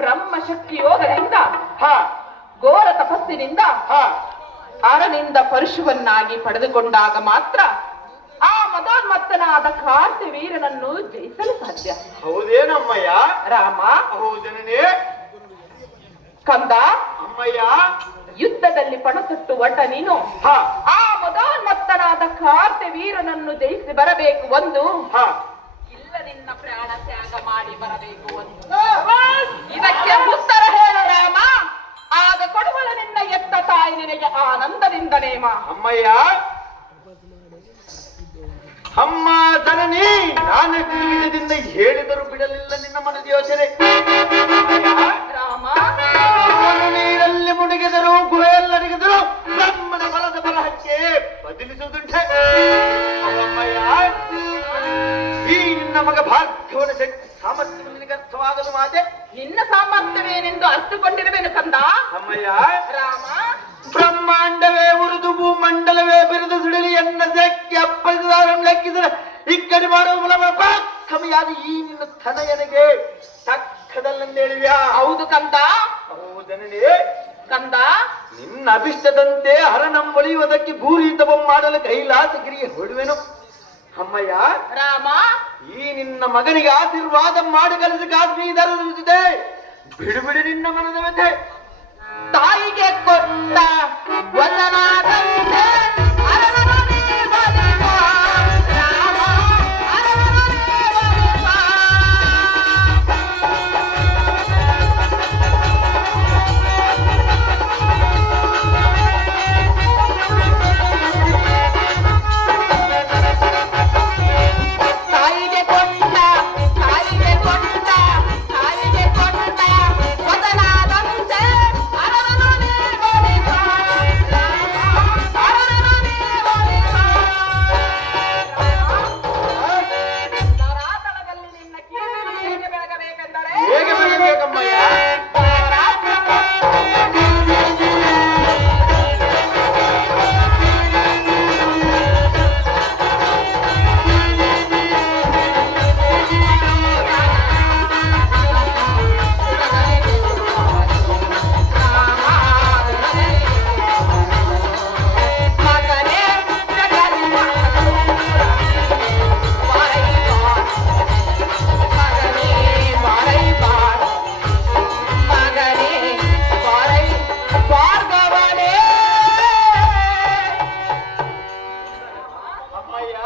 ಬ್ರಹ್ಮ ಶಕ್ತಿ ಯೋಗದಿಂದ ಹ ಘೋರ ತಪಸ್ಸಿನಿಂದ ಹ ಅರನಿಂದ ಪರಶುವನ್ನಾಗಿ ಪಡೆದುಕೊಂಡಾಗ ಮಾತ್ರ ಆ ಮದೋನ್ಮತ್ತನಾದ ಕಾರ್ತೆ ವೀರನನ್ನು ಜಯಿಸಲು ಸಾಧ್ಯ. ಹೌದೇನಮ್ಮಯ್ಯ? ರಾಮ ಹೌದನೇ ಕಂದ. ಅಮ್ಮಯ್ಯ ಯುದ್ಧದಲ್ಲಿ ಪಣತೊಟ್ಟು ಒಡ್ಡ ನೀನು ಹ ಆ ಮದೋನ್ಮತ್ತನಾದ ಕಾರ್ತೆ ವೀರನನ್ನು ಜಯಿಸಿ ಬರಬೇಕು ಒಂದು, ಹ ಇಲ್ಲ ನಿನ್ನ ಪ್ರಾಣ ತ್ಯಾಗ ಮಾಡಿ ಬರಬೇಕು ಒಂದು. ಇದಕ್ಕೆ ಉತ್ತರ ಹೇಳು ರಾಮ, ಆಗ ಕೊಡುವಳು ನಿನ್ನ ಎತ್ತ ತಾಯಿ ನಿನಗೆ ಆನಂದದಿಂದ ನೇಮ. ಅಮ್ಮಯ್ಯ ಅಮ್ಮ ಜನನಿ, ನಾನು ವಿಧದಿಂದ ಹೇಳಿದರೂ ಬಿಡಲಿಲ್ಲ ನಿನ್ನ ಮನದ ಯೋಚನೆ. ರಾಮ ನೀರಲ್ಲಿ ಮುಳುಗಿದರು, ಗುಹೆಯಲ್ಲರಿಗಿದರು, ಬ್ರಹ್ಮನ ಬಲದ ಬಲಹಕ್ಕೆ ಬದಲಿಸುವುದುಂಟೆ. ಅಮ್ಮಯ್ಯ ಈ ನಿನ್ನ ಮಗ ಭಾಗ್ಯವನ ಶಕ್ತಿ ಸಾಮರ್ಥ್ಯವನ್ನು ನಿನಗೆ ಅರ್ಥವಾಗಲು ಮಾತೆ. ನಿನ್ನ ಸಾಮರ್ಥ್ಯವೇನೆಂದು ಅರ್ಥಕೊಂಡಿರುವೆನು ಕಂದ. ಅಮ್ಮಯ್ಯ ರಾಮ ಬ್ರಹ್ಮಾಂಡವೇ ಉರಿದು ಭೂಮಂಡಲವೇ ಬಿರಿದು ಸುಡಲಿ ಎನ್ನ ಶಕ್ತಿ ಅಪ್ಪಳಿಸಿದಾರನ್ನು ಲೆಕ್ಕಿಸಿದ ಇಕ್ಕಡಿ ಮಾಡುವ ಮೂಲಕ ಕಮ್ಮಿಯಾದ ಈ ನಿನ್ನ ತನಯನಿಗೆ ತಕ್ಕದಲ್ಲೆಂದೇಳುವ್ಯಾ? ಹೌದು ಕಂದ. ಹೌದನೇ ಕಂದ. ನಿನ್ನ ಅಭಿಷ್ಟದಂತೆ ಹರನಂ ಒಳಿಯುವುದಕ್ಕೆ ಭೂರಿತವ ಮಾಡಲು ಕೈಲಾಸಗಿರಿಗೆ ಹೊಡುವೆನು. ಅಮ್ಮಯ್ಯ ರಾಮ ಈ ನಿನ್ನ ಮಗನಿಗೆ ಆಶೀರ್ವಾದ ಮಾಡಿ ಕಲಿಸಿ ಕಾಶ್ಮೀರದೆ ಬಿಡು ಬಿಡು ನಿನ್ನ ಮನದ ವ್ಯಥೆ. ತಾಯಿಗೆ ಕೊಟ್ಟ ವಚನದಂತೆ ಅರಮನೆ ಬಲಿಪ ರಾಮ, ಅರಮನೆ ಬಲಿಪ. ತಾಯಿಗೆ ಕೊಟ್ಟ ತಾಯಿಗೆ ಕೊಟ್ಟ ತಾಯಿಗೆ ಕೊಟ್ಟ ವಚನದಂತೆ ಅರಮನೆ ಬಲಿಪ ರಾಮ, ಅರಮನೆ ಬಲಿಪ. ಧರಾತಲದಲ್ಲಿ ನಿನ್ನ ಕೀರ್ತಿ ಹೇಗೆ ಬೆಳಗಬೇಕೆಂದರೆ ಹೇಗೆ ಬೆಳೆಯಬೇಕಮ್ಮಯ್ಯ? ಮಗನೇ ಜಗನ್ಮಾತೆ ಮಗನೇ ಭಾರ್ಗವನೇ. ಅಮ್ಮಯ್ಯ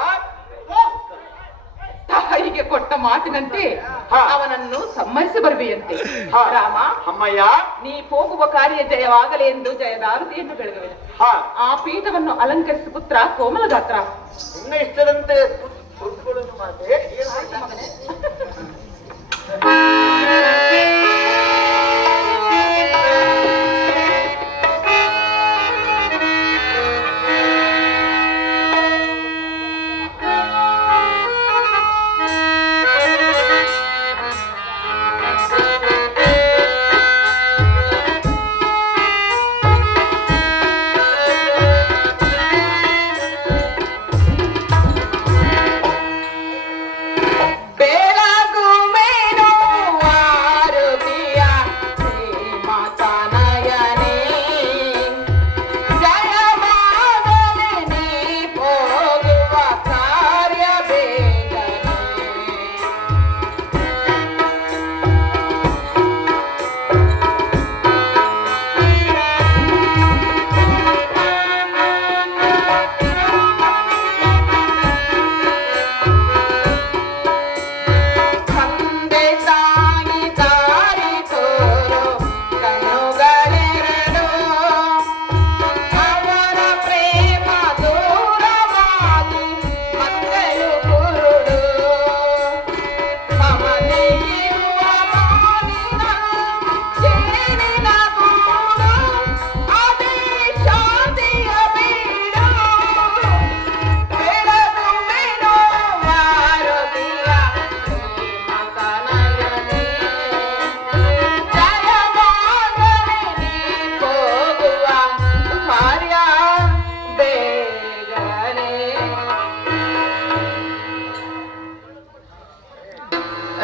ತಾಯಿಗೆ ಕೊಟ್ಟ ಮಾತಿನಂತೆ ಹಾ. ಅವನನ್ನು ಸಮ್ಮರಿಸಿ ಬರುವೆಯಂತೆ. ಹಾ. ರಾಮ ಅಮ್ಮಯ್ಯ ನೀ ಹೋಗುವ ಕಾರ್ಯ ಜಯವಾಗಲಿ ಎಂದು ಜಯದಾರತಿಯನ್ನು ಬೆಳಗುವೆನು. ಹ ಆ ಪೀಠವನ್ನು ಅಲಂಕರಿಸಿ ಪುತ್ರ ಕೋಮಲ ಗಾತ್ರ. ನಿನ್ನ ಇಷ್ಟದಂತೆ ಕೂತ್ಕೊಳ್ಳೋದು ಮಾತೆ. ಮಗನೇ ಬೇಡ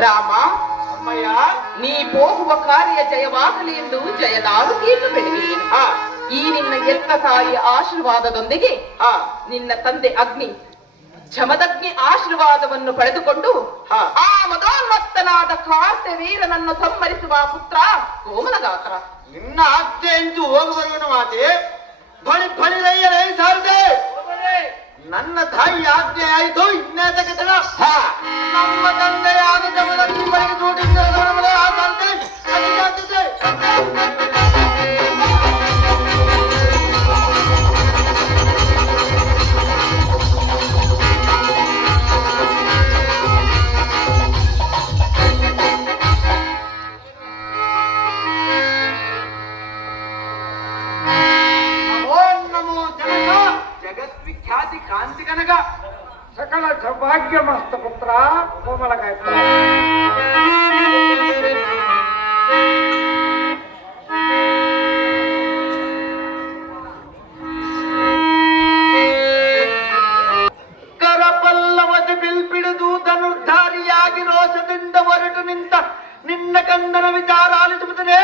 ರಾಮ, ಅಮ್ಮಯ್ಯ, ನೀ ಹೋಗುವ ಕಾರ್ಯ ಜಯವಾಗಲಿ ಎಂದು ಜಯದಾರುತಿಯನ್ನು ಬೆಳೆದಿದ್ದೇನೆ. ಈ ನಿನ್ನ ಎತ್ತ ತಾಯಿಯ ಆಶೀರ್ವಾದದೊಂದಿಗೆ ನಿನ್ನ ತಂದೆ ಅಗ್ನಿ ಜಮದಗ್ನಿ ಆಶೀರ್ವಾದವನ್ನು ಪಡೆದುಕೊಂಡು ಆ ಮದೋನ್ಮತ್ತನಾದ ಕಾರ್ತವೀರನನ್ನು ಸಂಹರಿಸುವ ಪುತ್ರ ಕೋಮಲಗಾತ್ರ. ನಿನ್ನ ಆಜ್ಞೆ ಎಂದು ಹೋಗಿ ಬರುವನು ಮಾತೆ ಬಳಿ ಬಳಿರಯ್ಯರೇ ಸಾರದೆ. ನನ್ನ ತಾಯಿ ಆಜ್ಞೆ ಆಯಿತು, ಇನ್ನೇತಕ್ಕೆ ತಡ. ನಮ್ಮ ತಂದೆಯಾದ ಜಮದಗ್ನಿ ಬಳಿಗೆ ಚೂಟಿದ್ದ ಜಗದ್ವಿಖ್ಯಾತಿ ಕಾಂತಿ ಕನಕ ಸಕಲ ಸೌಭಾಗ್ಯ ಮಸ್ತ ಪುತ್ರ ಕೋಮಲಗಾತ್ರ. ಕರಪಲ್ಲವದ ಬಿಲ್ಪಿಡಿದು ಧನುರ್ಧಾರಿಯಾಗಿ ರೋಷದಿಂದ ಹೊರಟು ನಿಂತ ನಿನ್ನ ಕಂದನ ವಿಚಾರ ಆಲಿಸುವುದನೇ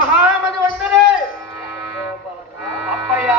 ಮಹಾಮದಿ ವಂದನೆ. ಅಪ್ಪಯ್ಯ,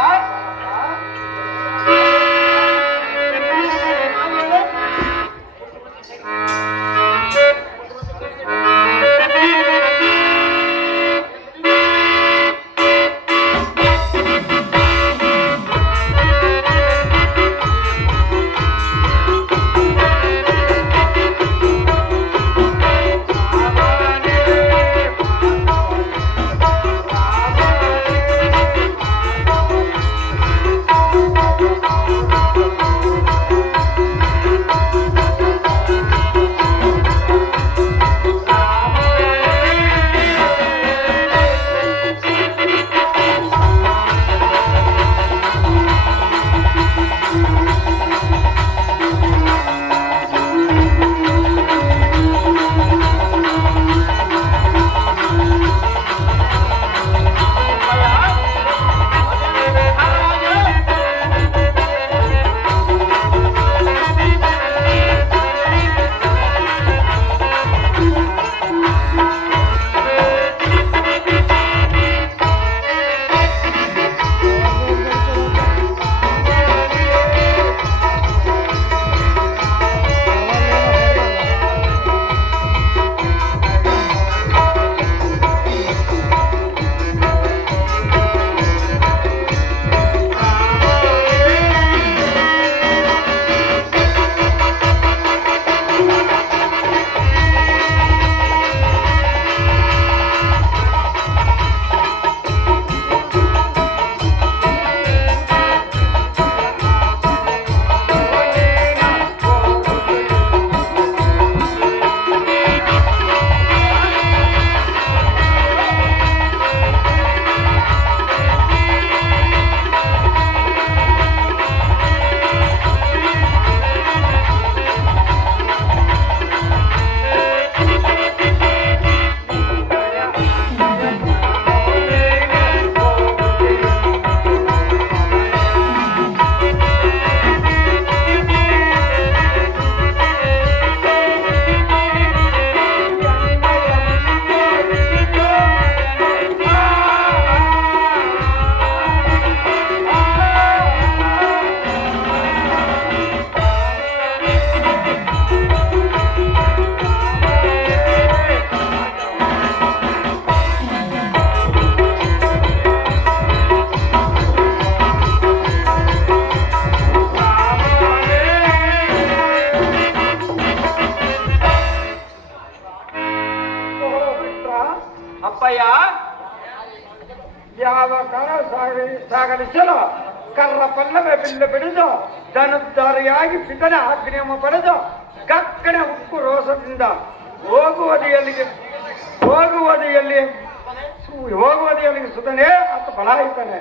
ಅಪ್ಪಯ್ಯ, ಯಾವ ಕಾಲ ಸಾಗಲಿಸಲು ಕರ್ರ ಪಲ್ಲವೇ ಬಿಲ್ಲು ಬಿಡಿದು ಧನುರ್ಧಾರಿಯಾಗಿ ಪಿತನ ಆಜ್ಞೆಯನ್ನು ಪಡೆದು ಕಕ್ಕನೆ ಉಕ್ಕು ರೋಷದಿಂದ ಹೋಗುವುದಿಯಲ್ಲಿಗೆ ಸುತನೇ ಅಂತ ಬಲಾಯಿತಾನೆ.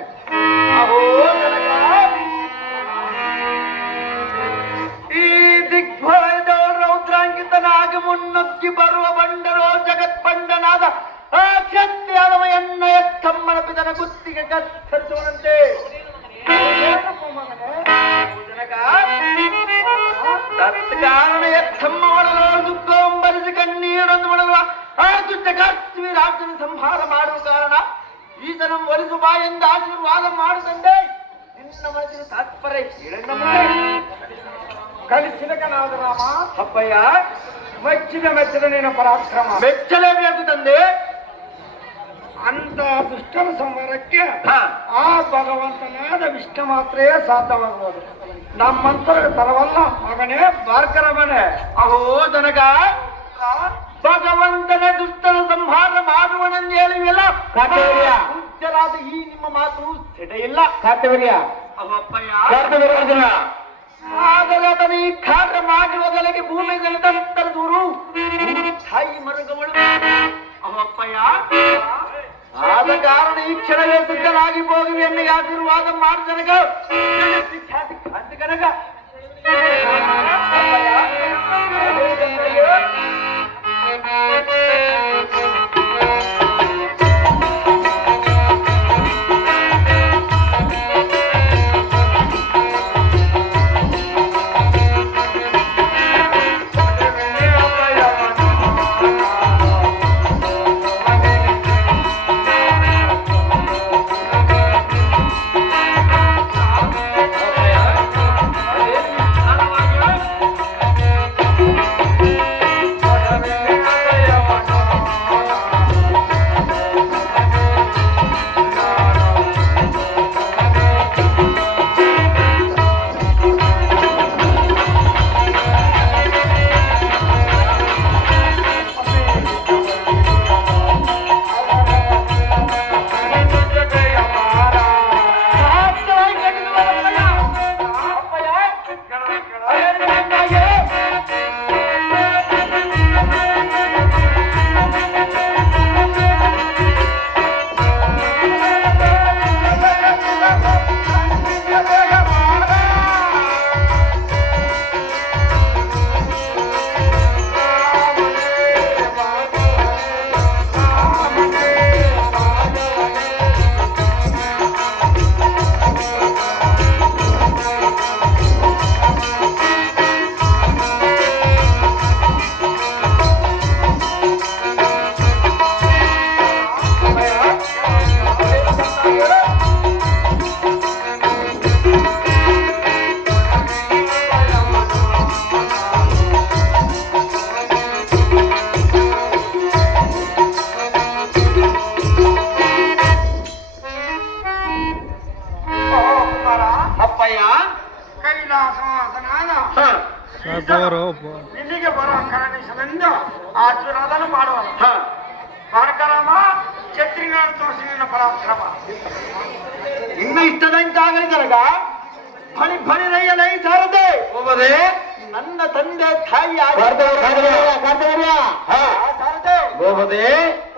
ಈ ದಿಗ್ಭಯದ ರೌದ್ರಾಂಕಿತನಾಗಿ ಮುನ್ನುಗ್ಗಿ ಬರುವ ಬಂಡರೋ ಜಗತ್ಪಂಡನಾದ ಆ ಕ್ಷತ್ರಿಯಾದವಯನ್ನ ಎತ್ತಮ್ಮನ ಪಿತನ ಗುತ್ತಿಗೆ ಕತ್ತರಿಸುವಂತೆ ತತ್ಕಾರಣ ಎತ್ತಮ್ಮ ಒಡಲೋ ದುಃಖಂಬರಿಸಿ ಕಣ್ಣೀರು ಕಾರ್ತಿವಿ ರಾಜ್ಯನ ಸಂಹಾರ ಮಾಡುವ ಕಾರಣ ಈತನ ಒಲಿಸು ಬಾ ಎಂದು ಆಶೀರ್ವಾದ ಮಾಡುತ್ತಂದೆ. ನಿನ್ನ ಮನಸ್ಸಿನ ತಾತ್ಪರ್ಯ ಹೇಳಣ್ಣ ಮುಂದೆ. ಕಲಿಸಿದಕನಾದ ರಾಮ ಅಪ್ಪಯ್ಯ, ಮೆಚ್ಚಿದ ನಿನ್ನ ಪರಾಕ್ರಮ. ಮೆಚ್ಚಲೇಬೇಕು ತಂದೆ. ಅಂತ ದುಷ್ಟನ ಸಂಹಾರಕ್ಕೆ ಹಾ, ಆ ಭಗವಂತನಾದ ವಿಷ್ಣು ಮಾತ್ರೇ ಸಾಧ್ಯವಾಗುವುದು. ನಮ್ಮಂತರ ತರವಲ್ಲ ಮಗನೇ, ಭಾರ್ಗವನೇ. ಅಹೋ ಜನಕ, ಭಗವಂತನ ದುಷ್ಟನ ಸಂಹಾರ ಮಾಡುವನೆಂದು ಹೇಳಿವೆಲ್ಲ. ಕಾರ್ತವೀರ್ಯ. ಪೂಜ್ಯರಾದ ಈ ನಿಮ್ಮ ಮಾತು ಸಿಡೆಯಿಲ್ಲ. ಕಾರ್ತವೀರ್ಯ. ಅಹೋ ಅಪ್ಪಯ್ಯ, ಕಾರ್ತವೀರ್ಯ. ಆದರೆ ಅದನ್ನು ಈ ಕಾರ್ಯ ಮಾಡಿರುವುದಕ್ಕೆ ಭೂಮಿಗೆ ದೂರು ತಾಯಿ ಮರುಗವಳು. ಅಹೋ ಅಪ್ಪಯ್ಯ, ಆದ ಕಾರಣ ಈ ಕ್ಷಣವೇ ಸಿದ್ಧನಾಗಿ ಹೋಗುವೆ ಎನ್ನಿಗೆ ಆಶೀರ್ವಾದ ಮಾಡಿದನಗ ಅಂತ ಕನಗ. ಇಲ್ಲಿಗೆ ಬರುವ ಕಾರಣದಿಂದ ಆಶೀರ್ವಾದನ ಮಾಡುವ ಭಾರ್ಗರಾಮ. ಛತ್ರಿಗಳನ್ನು ತೋರಿಸಿ ನಿನ್ನ ಪರಾಕ್ರಮ. ಇನ್ನು ಇಷ್ಟದಂತಾಗಲಿ ಜನಗ. ಫಣಿ ಫಣಿ ರೈಯಲೈ ಸಾರದೆ ಹೋಗದೆ ನನ್ನ ತಂದೆ ತಾಯಿ ಹೋಗದೆ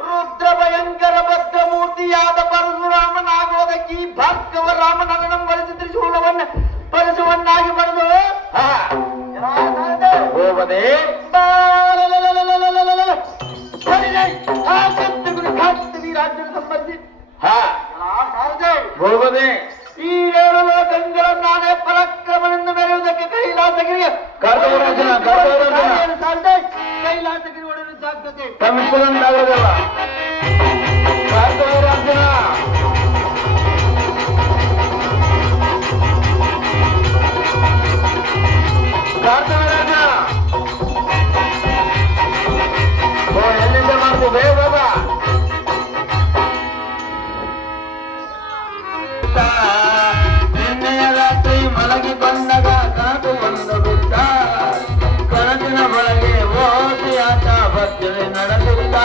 ರುದ್ರ ಭಯಂಕರ ಭದ್ರಮೂರ್ತಿಯಾದ ಪರಶುರಾಮನಾಗೋದಕ್ಕೆ ಭಾರ್ಗವ ರಾಮನನ್ನು ಬಳಸಿ ತ್ರಿಶೂಲವನ್ನ ಪರಶುವನ್ನಾಗಿ ಬರೆದು ಹೋಗದೆ ರಾಜ್ಯದ ಸಂಬಂಧಿ ಹೋಗದೆ ಈ 7 ಲೋಕಗಳ ನಾನೇ ಪರಾಕ್ರಮದಿಂದ ಮೆರೆಯುವುದಕ್ಕೆ ಕೈಲಾಸಗಿರಿಗೆ ಕೈಲಾಸಗಿರಿ ಒಡೆದು ಸಾಧ್ಯತೆ ಎಲ್ಲಿಂದ ಮಾಡ್ತೀವಿ ಬಾಬಾ. ನಿನ್ನೆಯ ರಾತ್ರಿ ಮಲಗಿಕೊಂಡಾಗ ಕನಸು ಒಂದು ಬಿಟ್ಟ. ಕನಸಿನ ಒಳಗೆ ಓದಿಯಾಟ ಭಕ್ತಿ ನಡೆದಿದ್ದ.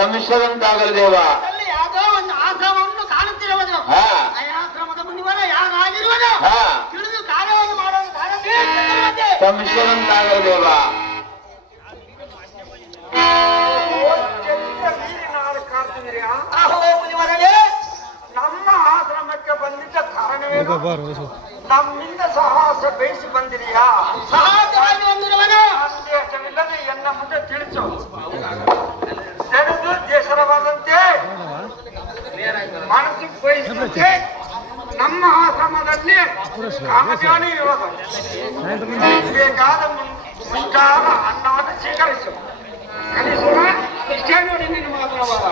ಶ್ರಮಿಸದಂತಾಗಲಿ ದೇವ. ಅಲ್ಲಿ ಯಾವುದೋ ಒಂದು ಆಶ್ರಮವನ್ನು ಕಾಣುತ್ತಿರುವುದು. ಹಾ ಆ ಆಶ್ರಮದ ಮುನಿವರ ಯಾರಾಗಿರುವುದು ಹಾ ತಿಳಿದು ಕಾರ್ಯವನ್ನು ಮಾಡುವ ಕಾರಣಕ್ಕೆ ಚಕ್ರವರ್ತಿ. ಶ್ರಮಿಸದಂತಾಗಲಿ ದೇವ. ಅಹೋ ಮುನಿವರೇ, ನಮ್ಮ ಆಶ್ರಮಕ್ಕೆ ಬಂದಿದ್ದ ಕಾರಣವೇನು? ನಮ್ಮಿಂದ ಸಾಹಸ ಬೇಯಿಸಿ ಬಂದಿರಿಯಾ? ಸಹಜವಾಗಿ ಬಂದಿರುವನು ಸಂದೇಶವಿಲ್ಲದೆ ಎನ್ನ ಮುಂದೆ ತಿಳಿಸು. ತಿಳಿದು ದೇಶರವಾದಂತೆ ಮನಸ್ಸು ಬಯಸಿದಂತೆ ನಮ್ಮ ಆಶ್ರಮದಲ್ಲಿ ಕಾಮಜಾನಿ ಇರುವುದು. ಬೇಕಾದ ಮುಂಚಾದ ಅನ್ನವನ್ನು ಸ್ವೀಕರಿಸು. ಕಲಿಸುವ ಇಷ್ಟೇ ನೋಡಿ ನಿನ್ನ ಮಾತ್ರವಾದ.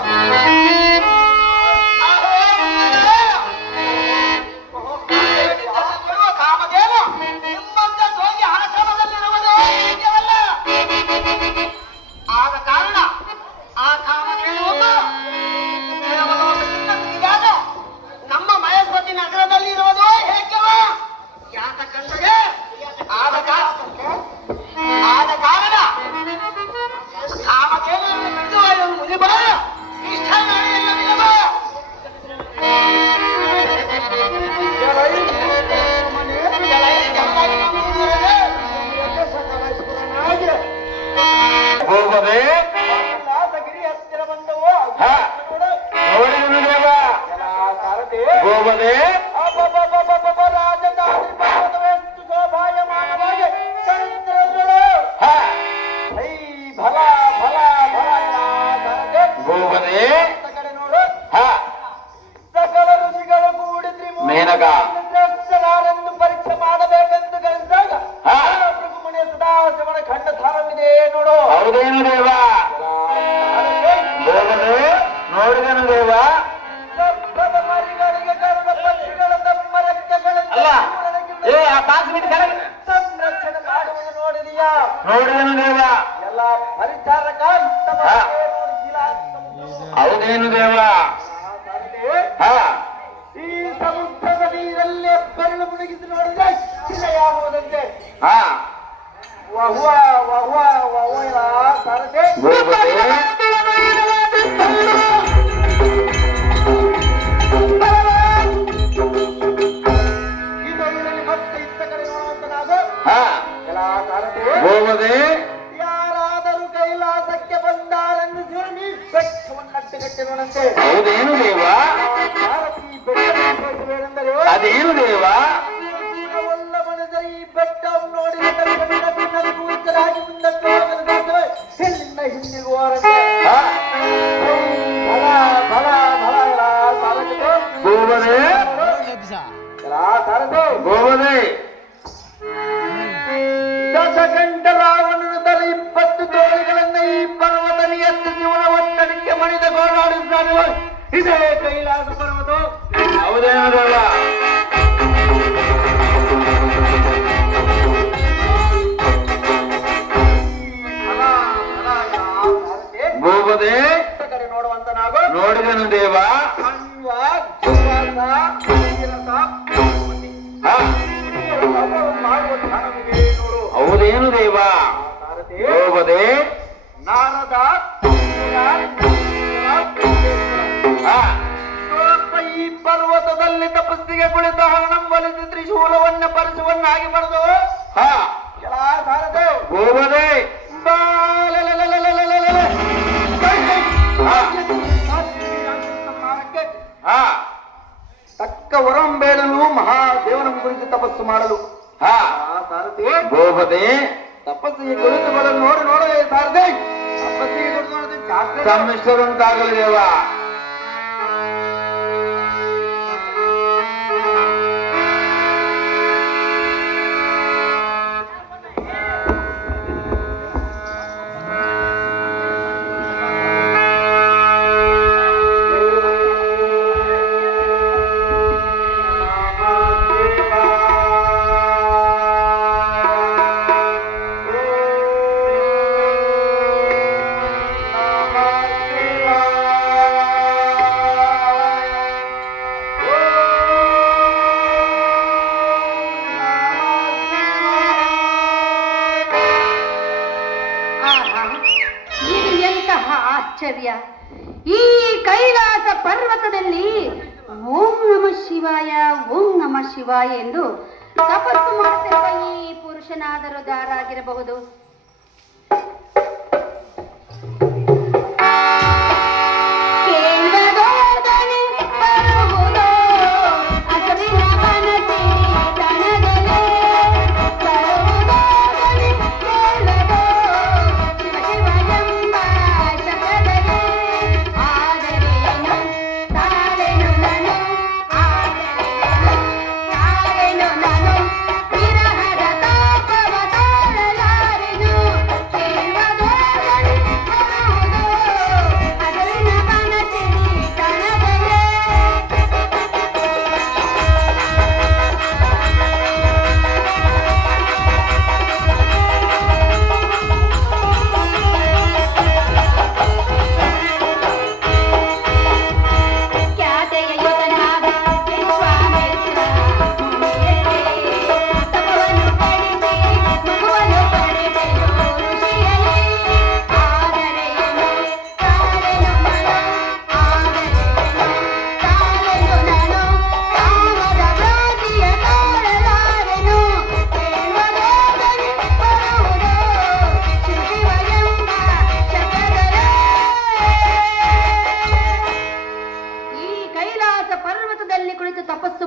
ಕಾಮದೇವ ನಿಮ್ಮಂತ ಹೋಗಿ ಆಶ್ರಮದಲ್ಲಿರುವುದು ನಿಜವಲ್ಲ. ಆದ ಕಾರಣ ಆ ಕಾಮದೇವನು ದೇವಲೋಕದಿಂದ ತಿರುಗಾದ ನಮ್ಮ ಮಹೇಶ್ವತಿ ನಗರದಲ್ಲಿ ಇರುವುದು ಹೇಗೆವ ಯಾತ ಕಂಡಗೆ ಆದ ಕಾರಣ ಕಾಮದೇವನನ್ನು ಬಿಡುವ ಮುನಿಬ ಇಷ್ಟ ನಡೆಯಲ್ಲ. ಹೋಗದೆ ಗಿರಿ ಹತ್ತಿರ ಬಂದವು. ಹಾ ನೋಡಿದನು ದೇವ. ಹೋಗದೆ ರಾಜಧಾನಿ ಪರ್ವತವೆಷ್ಟು ಶೋಭಾಯಮಾನವಾಗಿ ಕಾಣುತ್ತಿರುವುದು. ಹಾ ಐ ಫಲ ಫಲ ಫಲ ಹೋಗದೆ ಕಡೆ ನೋಡು. ಹಾ ಸಕಲ ಋಷಿಗಳು ಕೂಡಿದ್ರಿ ಮೇನಕ ನಾನೆಂದು ಪರೀಕ್ಷೆ ಮಾಡಬೇಕೆಂದು ಕಳಿಸಿದಾಗ ಹಾ ಭೃಗುಮುನಿಯ ಸದಾಶಿವನ ಖಂಡ ಧಾರವಿದೆ ನೋಡು. ಹೌದೇನು ದೇವ. ಹೋಗದೆ ನೋಡಿದನು ದೇವ. ಸರ್ಪದ ಮರಿಗಳಿಗೆ ಗರುಡ ಪಕ್ಷಿಗಳ ತಮ್ಮ ರೆಕ್ಕೆಗಳನ್ನು ಅಲ್ಲ ಆ ಪಾಸ್ ಬಿಟ್ಟು ಸಂರಕ್ಷಣೆ ಮಾಡುವುದು ನೋಡಿದೀಯಾ? ನೋಡಿದನು ದೇವ. ಎಲ್ಲ ಪರಿಚಾರಕ ಇಷ್ಟವಾಗಿ ನೋಡಿದಿಲ್ಲ. ಹೌದೇನು ದೇವ. ಹಾ ಈ ಸಮುದ್ರದ ನೀರಲ್ಲಿ ಬೆರಳು ಮುಳುಗಿಸಿ ನೋಡಿದ್ರೆ ಶಿಲೆಯಾಗುವುದಂತೆ. ಹಾ ವಹುವ ವಹುವ ವಹುವ ಸಾರಥಿ. ಇದು ಇದರಲ್ಲಿ ಮತ್ತೆ ಇತ್ತ ಕಡೆ ನೋಡುವಂತನಾದ ಹಾ ಎಲ್ಲ ಸಾರಥಿ. ಹೋಗದೆ ಯಾರಾದರೂ ಕೈಲಾಸಕ್ಕೆ ಬಂದಾರೆಂದು ಶಿವನಿ ಬೆಟ್ಟವನ್ನಟ್ಟುಗಟ್ಟಿರುವಂತೆ. ಹೌದೇನು ದೇವ. ಸಾರಥಿ ಬೆಟ್ಟವೇನೆಂದರೆ ಅದೇನು ದೇವ. ಈ ಬೆಟ್ಟವನ್ನು ನೋಡಿದ ಕೂಚರಾಗಿ ಮುಂದಕ್ಕೆ ಹೋಗಲು ಸಾಧ್ಯವೇ? ಇಲ್ಲಿಂದ ಹಿಂದಿರುವಾರಂತೆ. ಹಾ ಫಲ ಫಲ ಫಲ ಎಲ್ಲ ಸಾರಥಿಗೆ. ಹೋಗದೆ ಎಲ್ಲ ಸಾರಥಿ. ಹೋಗದೆ ದಶಗಂಟ ರಾವಣನ ತರ 20 ತೋಳಿಗಳನ್ನು ಈ ಪರ್ವತನಿ ಎತ್ತು ಜೀವನ ಒತ್ತಡಕ್ಕೆ ಮಣಿದ ಗೋಳಾಡಿದ್ದಾನೆ. ಇದೇ ಕೈಲಾಸ ಪರ್ವತ. ಹೌದೇನು ದೇವ. ಹೋಗದೆ ಕಡೆ ನೋಡುವಂತ ನಾವು ನೋಡಿದನು ದೇವ. ಅನ್ವ ಸುವಾಸ ಕ್ಷೀರಸ ಹಾ ಮಾಡುವ ಧ್ಯಾನವಿದೆ ನೋಡು. ಹೌದೇನು ದೇವ. ಸಾರಥಿ. ಹೋಗದೆ ನಾರದ ಹಾ ಈ ಪರ್ವತದಲ್ಲಿ ತಪಸ್ಸಿಗೆ ಕುಳಿತ ಹರಣಂಬಲಿಸಿ ತ್ರಿಶೂಲವನ್ನ ಪರಶುವನ್ನಾಗಿ ಬರೆದು ಹಾ ಕೆಲ ಸಾರಥಿ. ಹೋಗದೆ ಹಾ ತಕ್ಕ ವರಂ ಬೇಡಲು ಮಹಾದೇವನ ಕುರಿತು ತಪಸ್ಸು ಮಾಡಲು. ಹಾ ಸಾರಥಿ ಹೋಗದೆ ತಪಸ್ಸಿಗೆ ಕುಳಿತುಗಳನ್ನು ನೋಡಲೇ ಸಾರಥಿ. ತಪಸ್ಸಿಗೆ ಕುಳಿತು ಜಾಗ್ರತೆ. ಸಮ್ಮಿಶ್ವರಂತಾಗಲಿ ದೇವ. ಇದು ಎಂತಹ ಆಶ್ಚರ್ಯ! ಪರ್ವತದಲ್ಲಿ ಓಂ ನಮ ಶಿವಾಯ ಓಂ ನಮ ಶಿವಾಯ ಎಂದು ತಪಸ್ಸು ಮಾಡುತ್ತಿರುವ ಈ ಪುರುಷನಾದರೂ ದಾರಾಗಿರಬಹುದು.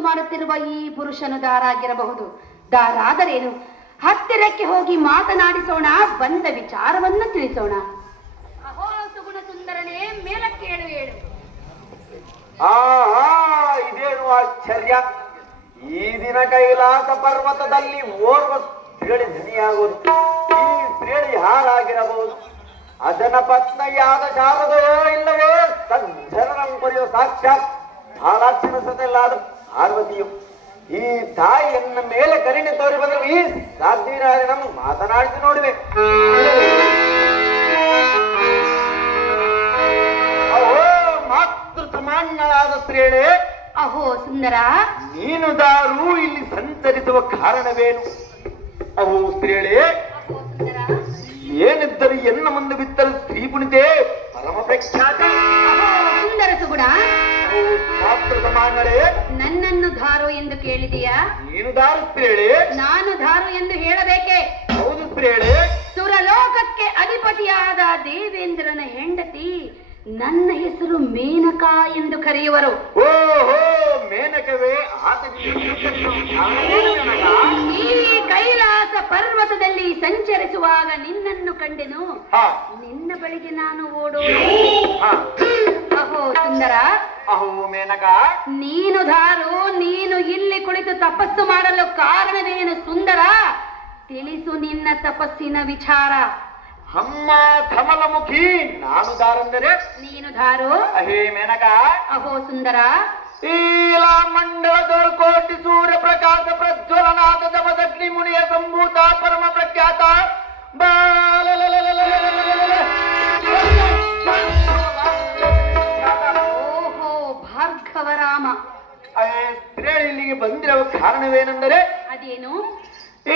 ಮಾಡುತ್ತಿರುವ ಈ ಪುರುಷನು ದಾರಾಗಿರಬಹುದು. ದಾರಾದರೇನು? ಹತ್ತಿರಕ್ಕೆ ಹೋಗಿ ಮಾತನಾಡಿಸೋಣ, ಬಂದ ವಿಚಾರವನ್ನು ತಿಳಿಸೋಣ. ಅಹೋ ಸುಗುಣ ಸುಂದರನೇ, ಮೇಲಕ್ಕೆ ಹೇಳು ಹೇಳು. ಇದೇನು ಆಶ್ಚರ್ಯ! ಈ ದಿನ ಕೈಲಾಸ ಪರ್ವತದಲ್ಲಿ ಓರ್ವ ಸ್ತ್ರೀಳಿ ಧನಿಯಾಗುವುದು. ಈ ಸ್ತ್ರೀಳಿ ಹಾಳಾಗಿರಬಹುದು. ಅದನ ಪತ್ನಿಯಾದ ಶಾರದೆಯೋ ಇಲ್ಲವೇ ಸಜ್ಜನಂಪರಿಯೋ ಸಾಕ್ಷಾತ್ ಹಾಲಾಕ್ಷಣ ಸತೆಲ್ಲಾದ ಪಾರ್ವತಿಯು. ಈ ತಾಯಿಯನ್ನ ಮೇಲೆ ಕರುಣೆ ತೋರಿ ಬಂದ್ರೆ ಈ ಸಾಧ್ಯವಿರಾದ್ರೆ ನಮ್ಮ ಮಾತನಾಡಿಸಿ ನೋಡಿವೆ. ಅಹೋ ಮಾತೃ ಸಮಾನ್ಯಳಾದ ಸ್ತ್ರೀಳೆ, ಅಹೋ ಸುಂದರ, ನೀನು ದಾರು ಇಲ್ಲಿ ಸಂಚರಿಸುವ ಕಾರಣವೇನು? ಅಹೋ ಸ್ತ್ರೀಳೆ, ಏನಿದ್ದರೂ ಎನ್ನ ಮುಂದೆ ಬಿತ್ತಲು ಸ್ತ್ರೀ ಪುಣಿತೆ ಪರಮ ಪ್ರಖ್ಯಾತ. ಸುಂದರ ಸುಗುಣ, ಮಾತೃ ಸಮಾನಳೆ, ನನ್ನನ್ನು ಧಾರು ಎಂದು ಕೇಳಿದೀಯಾ? ನೀನು ದಾರು ಸ್ತ್ರೀಳೆ, ನಾನು ಧಾರು ಎಂದು ಹೇಳಬೇಕೆ? ಹೌದು ಸ್ತ್ರೀಳೆ. ಸುರಲೋಕಕ್ಕೆ ಅಧಿಪತಿಯಾದ ದೇವೇಂದ್ರನ ಹೆಂಡತಿ. ನನ್ನ ಹೆಸರು ಮೇನಕಾ ಎಂದು ಕರೆಯುವರು. ಓಹೋ, ಮೇನಕವೇ? ಈ ಕೈಲಾಸ ಪರ್ವತದಲ್ಲಿ ಸಂಚರಿಸುವಾಗ ನಿನ್ನನ್ನು ಕಂಡೆನು. ನಿನ್ನ ಬಳಿಗೆ ನಾನು ಓಡೋದು. ಅಹೋ ಸುಂದರ, ಅಹೋ ಮೇನಕ, ನೀನು ಧಾರು, ನೀನು ಇಲ್ಲಿ ಕುಳಿತು ತಪಸ್ಸು ಮಾಡಲು ಕಾರಣವೇನು ಸುಂದರ? ತಿಳಿಸು ನಿನ್ನ ತಪಸ್ಸಿನ ವಿಚಾರ. ಅಮ್ಮ ಕಮಲಮುಖಿ, ನಾನು ದಾರಂದರೆ ನೀನು ಧಾರು. ಅಹೇ ಮೇನಕ, ಅಹೋ ಸುಂದರ, ಈಲ ಮಂಡಲದೋಳ್ ಕೋಟಿ ಸೂರ್ಯ ಪ್ರಕಾಶ ಪ್ರಜ್ವಲನಾದ ಜಪದಗ್ನಿ ಮುನಿಯ ಸಂಭೂತ ಪರಮ ಪ್ರಖ್ಯಾತ ಓಹೋ ಭಾರ್ಗವರಾಮ. ಸ್ತ್ರೀ ಇಲ್ಲಿಗೆ ಬಂದಿರುವ ಕಾರಣವೇನೆಂದರೆ, ಅದೇನು?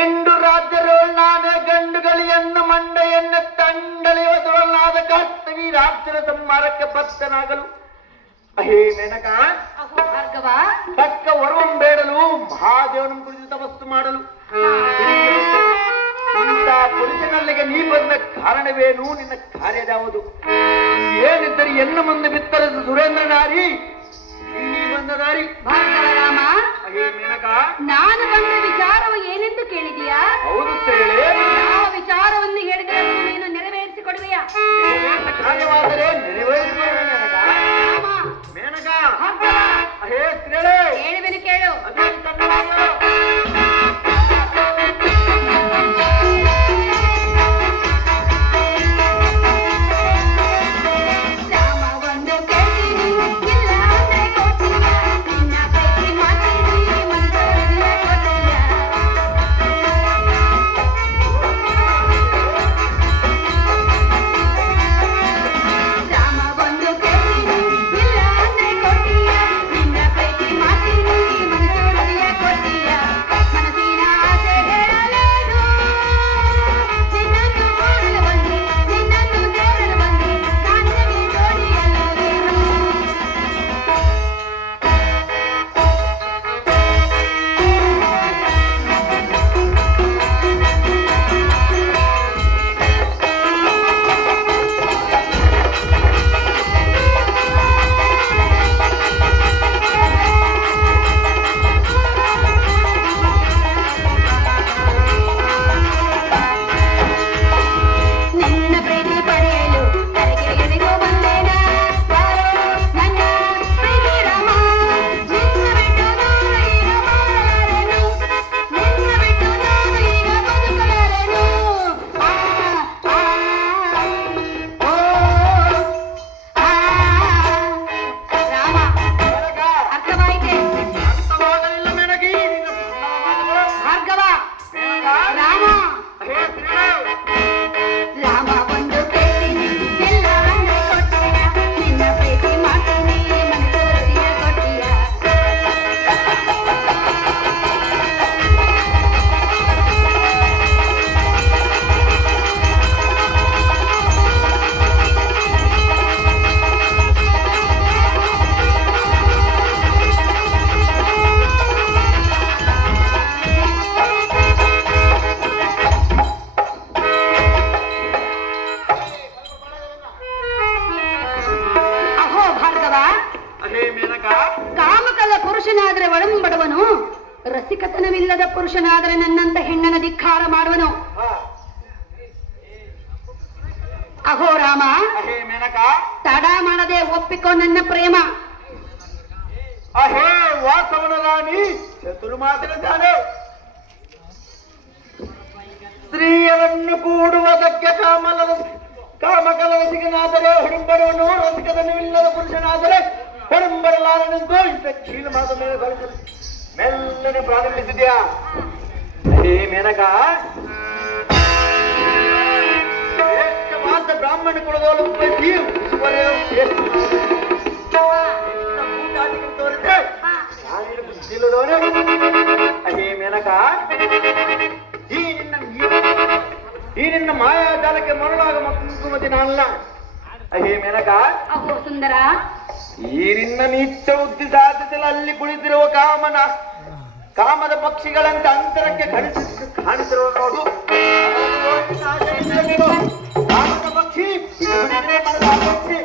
ಇಂದು ರಾಜ್ಯರೋಳ್ ನಾನೇ ಗಂಡುಗಳಿಯನ್ನು ಮಂಡೆಯನ್ನು ತಂಡಳಿಯುವುದರೊಳನಾದ ಕರ್ತವಿ ರಾಜ್ಯದ ಸಂಹಾರಕ್ಕೆ ಬದ್ಧನಾಗಲು. ಅಹೇ ಮೇನಕ, ಅಹೋ ಭಾರ್ಗವ, ತಕ್ಕ ವರವಂ ಬೇಡಲು ಮಹಾದೇವನ ಕುರಿತು ತಪಸ್ಸು ಮಾಡಲು ಇಂಥ ಪುರುಷನಲ್ಲಿಗೆ ನೀ ಬಂದ ಕಾರಣವೇನು? ನಿನ್ನ ಕಾರ್ಯದಾವುದು? ಏನಿದ್ದರೆ ಎನ್ನ ಮುಂದೆ ಬಿತ್ತರಿಸಿದ ಸುರೇಂದ್ರ ನಾರಿ, ನೀ ಬಂದ ನಾರಿ. ಭಾರ್ಗವರಾಮ, ಅಹೇ ಮೇನಕ, ನಾನು ಬಂದ ವಿಚಾರವು ಏನೆಂದು ಕೇಳಿದೀಯಾ? ಹೌದು ಸ್ತ್ರೀಳೆ. ಯಾವ ವಿಚಾರವನ್ನು ಹೇಳಿದರೆ ನೀನು ನೆರವೇರಿಸಿಕೊಡುವೆಯಾ? ಕಾರ್ಯವಾದರೆ ನೆರವೇರಿಸಿಕೊಳ್ಳುವೆ ಮೇನಕ. ಮೇನಕ, ಅಹೇ ಸ್ತ್ರೀಳೆ, ಹೇಳುವೆನು ಕೇಳು. ಅದೇ ಕನ್ನಡ. ರಾಮ ಬಂದು ಕೇಳಿನಿ, ಇಲ್ಲ ಅಂದ್ರೆ ಕೊಟ್ಟಿಯ, ನಿನ್ನ ಪ್ರೀತಿ ಮಾತಿನಿ ರಸಿಕತನವಿಲ್ಲದ ಪುರುಷನಾದರೆ ನನ್ನಂತ ಹೆಣ್ಣನ ಧಿಕ್ಕಾರ ಮಾಡುವನು. ಹಾ. ಅಹೋ ರಾಮ, ಅಹೇ ಮೇನಕ, ತಡ ಮಾಡದೆ ಒಪ್ಪಿಕೋ ನನ್ನ ಪ್ರೇಮ. ಅಹೇ ವಾಸವನ ರಾಣಿ, ಚತುರ್ಮಾಸಿದ್ದಾನೆ. ಸ್ತ್ರೀಯರನ್ನು ಕೂಡುವುದಕ್ಕೆ ಕಾಮಕಲರಸಿಕನಾದರೆ ಹುಡುಂಬರವನ್ನು, ರಸಿಕತನವಿಲ್ಲದ ಪುರುಷನಾದರೆ ಹುಡುಂಬರಲಾರನೆಂದು ಇಂಥ ಕೀಲಮಾದ ಮೇಲೆ ಕಳಿಸಲು ಮೆಲ್ಲನೆ ಪ್ರಾರಂಭಿಸಿದ್ಯಾ. ಅಹೇ ಮೇನಕ, ಶ್ರೇಷ್ಠವಾದ ಬ್ರಾಹ್ಮಣ ಕುಲದವಳು ತೋರಿದ್ರೆ ನಾನೇನು ಬುದ್ಧಿಲ್ಲದವನೇ. ಅಹೇ ಮೇನಕ, ಈ ನಿನ್ನ ಮಾಯಾಜಾಲಕ್ಕೆ ಮರಳಾಗ ಮುಖ್ಯಮತಿ ನಾನಲ್ಲ. ಅಹೇ ಮೇನಕ, ಅಹೋ ಸುಂದರ, ಈ ನಿನ್ನ ನೀಚ ಬುದ್ಧಿ ಸಾಧಿಸಲು ಅಲ್ಲಿ ಕುಳಿತಿರುವ ಕಾಮದ ಪಕ್ಷಿಗಳಂತ ಅಂತರಕ್ಕೆ ಕಾಣಿಸಿರುವ ನೋಡು. ಕಾಮದ ಪಕ್ಷಿ ಬಿಡುಗಡೆ ಮರದ ಪಕ್ಷಿ.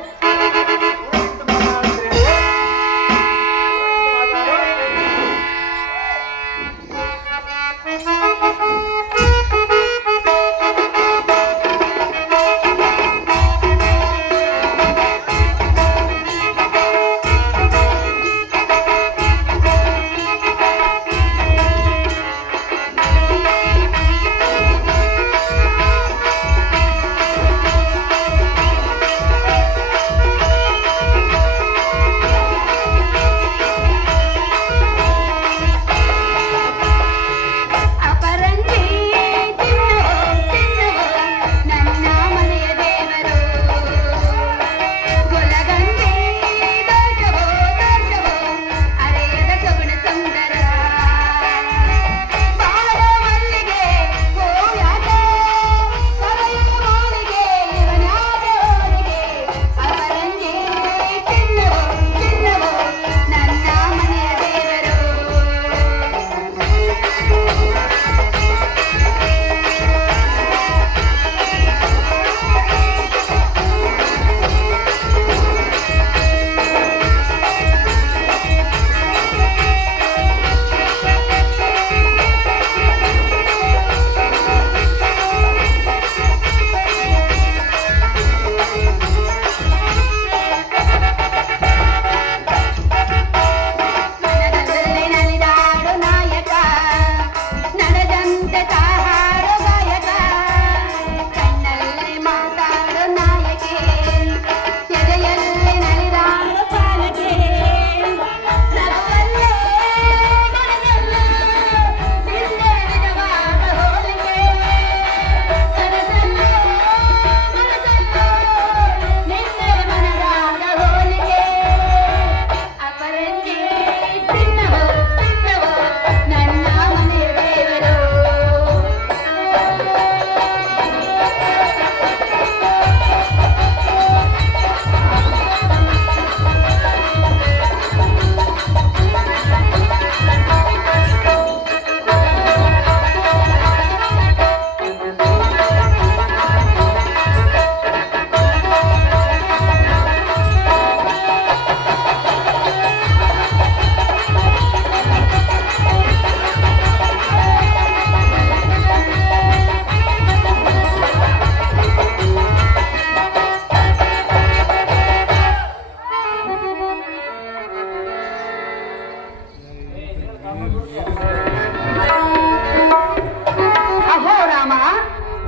ಅಹೋ ರಾಮ,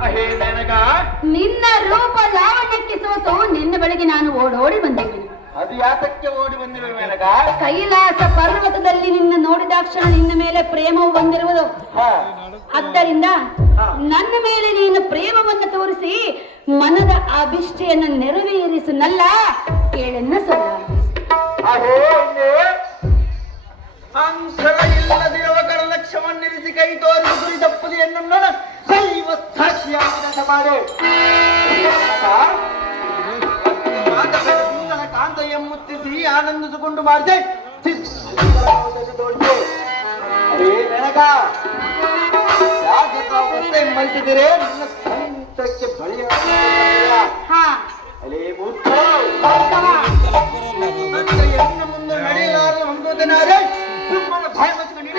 ಅಹೇ ಮೇನಕ, ನಿನ್ನ ರೂಪ ಲಾವಣ್ಯಕ್ಕೆ ಸೋತು ನಿನ್ನ ಬಳಿಗೆ ನಾನು ಓಡೋಡಿ ಬಂದಿದ್ದೇನೆ. ಅದು ಯಾತಕ್ಕೆ ಓಡಿ ಬಂದಿರುವ ಮೇನಕ? ಕೈಲಾಸ ಪರ್ವತದಲ್ಲಿ ನಿನ್ನ ನೋಡಿದಾಕ್ಷಣ ನಿನ್ನ ಮೇಲೆ ಪ್ರೇಮವು ಬಂದಿರುವುದು. ಆದ್ದರಿಂದ ನನ್ನ ಮೇಲೆ ನೀನು ಪ್ರೇಮವನ್ನು ತೋರಿಸಿ ಮನದ ಅಭಿಷ್ಟೆಯನ್ನು ನೆರವೇರಿಸುನಲ್ಲ, ಕೇಳನ್ನ ಸಲ್ಲ. ಅಹೋ ಅಂತರ ಇಲ್ಲದಿರುವ ಲಕ್ಷ್ಯವನ್ನಿರಿಸಿ ಕೈ ತೋರಿಸಿ ಗುರಿ ತಪ್ಪದು ಎನ್ನ ದೈವ ಸಾಕ್ಷಿಯಾದ ಮಾಡೆ ಕಾಂತ ಎಮ್ಮುತ್ತಿಸಿ ಆನಂದಿಸಿಕೊಂಡು ಮಾಡಿದೆ. ಅರೇ ಮೇನಕ, ಯಾಕೆ ಮಲ್ತಿದ್ದೀರೇ? ನನ್ನ ಕಂಠಕ್ಕೆ ಬಳಿಯ ಅಲೇ ಮುಚ್ಚ ಎನ್ನ ಮುಂದೆ ನಡೆಯಲಾರ ಹೊಂದೋದನಾರೆ ಸುಮ್ಮನೆ ಭಯ ಮಚ್ಚಿಕೊಂಡು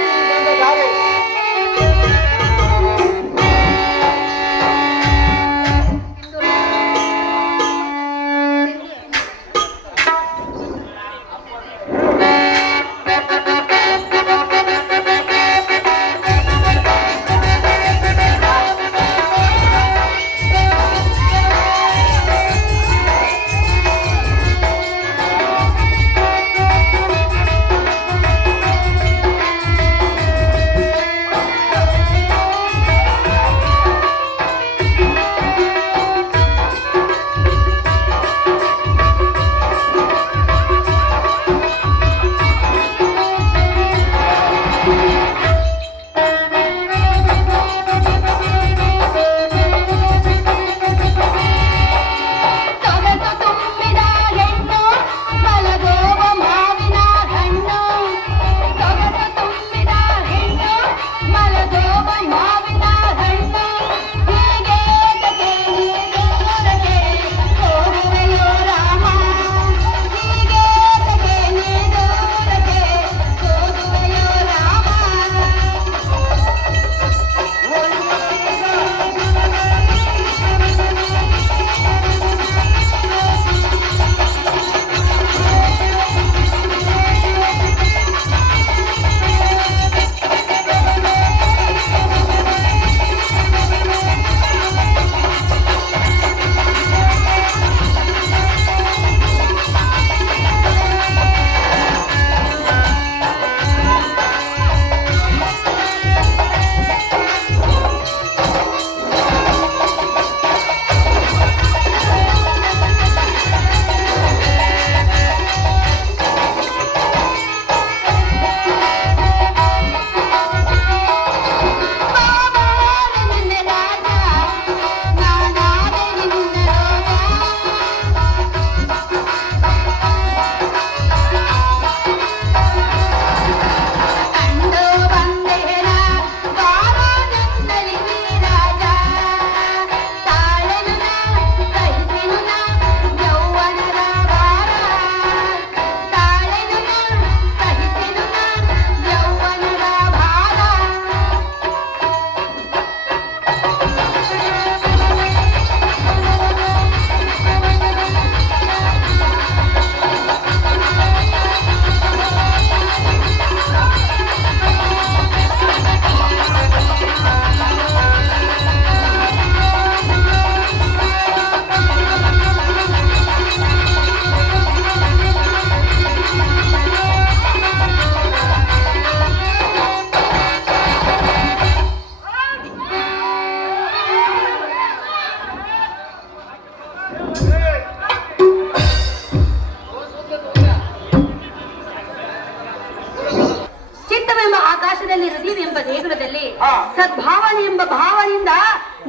ದೇಗುಲದಲ್ಲಿ ಹಾ. ಸದ್ಭಾವನೆ ಎಂಬ ಭಾವನೆಯಿಂದ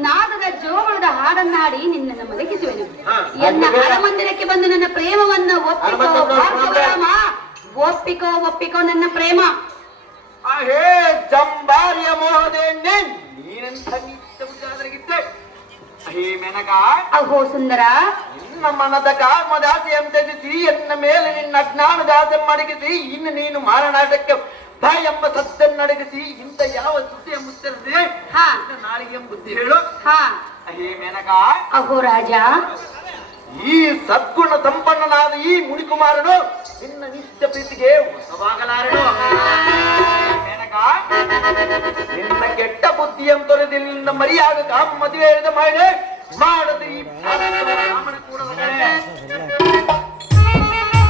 ನಾದದ ಜೋಗಳದ ಹಾಡನ್ನಾಡಿ ನಿನ್ನನ್ನು ಮಲಗಿಸುವೆನು. ಹಾ. ಎನ್ನ ಅರಮಂದಿರಕ್ಕೆ ಬಂದು ನನ್ನ ಪ್ರೇಮವನ್ನು ಒಪ್ಪಿಕೋ ಭಾರ್ಗವರಾಮ. ಒಪ್ಪಿಕೋ ಒಪ್ಪಿಕೋ ನನ್ನ ಪ್ರೇಮ. ಹೇ ಜಂಬಾರಿಯ ಮೋಹದೆ ನೀನಂತ ನಿತ್ಯಗಿದ್ದೆ. ಹೇ ಮೇನಕ, ಅಹೋ ಸುಂದರ, ನಿನ್ನ ಮನದ ಕಾಮದಾಸೆಯನ್ನು ತ್ಯಜಿಸಿ ಎನ್ನ ಮೇಲೆ ನಿನ್ನ ಅಜ್ಞಾನದಾಸೆ ಮಡಗಿಸಿ ಇನ್ನು ನೀನು ಮಾರನಾಟಕ್ಕೆ ಭ ಎಂಬ ಸತ್ತನ್ನು ಅಡಗಿಸಿ ಇಂಥ ಯಾವ ಸುದ್ದಿಯ ಮುಚ್ಚರಿಸಿ ಹಾ ನಾಳಿಗೆ ಬುದ್ಧಿ ಹೇಳು. ಹಾ ಹೇ ಮೇನಕ, ಅಹೋ ರಾಜ, ಈ ಸದ್ಗುಣ ಸಂಪನ್ನನಾದ ಈ ಮುನಿಕುಮಾರನು ನಿನ್ನ ನಿತ್ಯ ಪ್ರೀತಿಗೆ ಹೊಸವಾಗಲಾರನು. ಮೇನಕ, ನಿನ್ನ ಕೆಟ್ಟ ಬುದ್ಧಿಯನ್ನು ತೊರೆದು ನಿನ್ನ ಮರಿಯಾಗ ಮದುವೆ ಮಾಡಿ ಮಾಡದ ಈ ರಾಮನ ಕೂಡ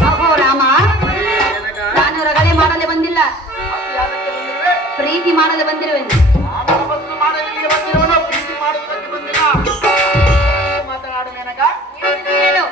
ಅಹೋ ರಾಮ, ನಾನು ರಗಳೆ ಮಾಡಲು ಬಂದಿಲ್ಲ, ಪ್ರೀತಿ ಮಾಡಲು ಬಂದಿರುವೆನು. ಮಾಡಲಿಕ್ಕೆ ಬಂದಿರುವನು, ಪ್ರೀತಿ ಮಾಡುವುದಕ್ಕೆ ಬಂದಿಲ್ಲ. ಮಾತನಾಡು ಮೇನಕ. ಹೇಳು.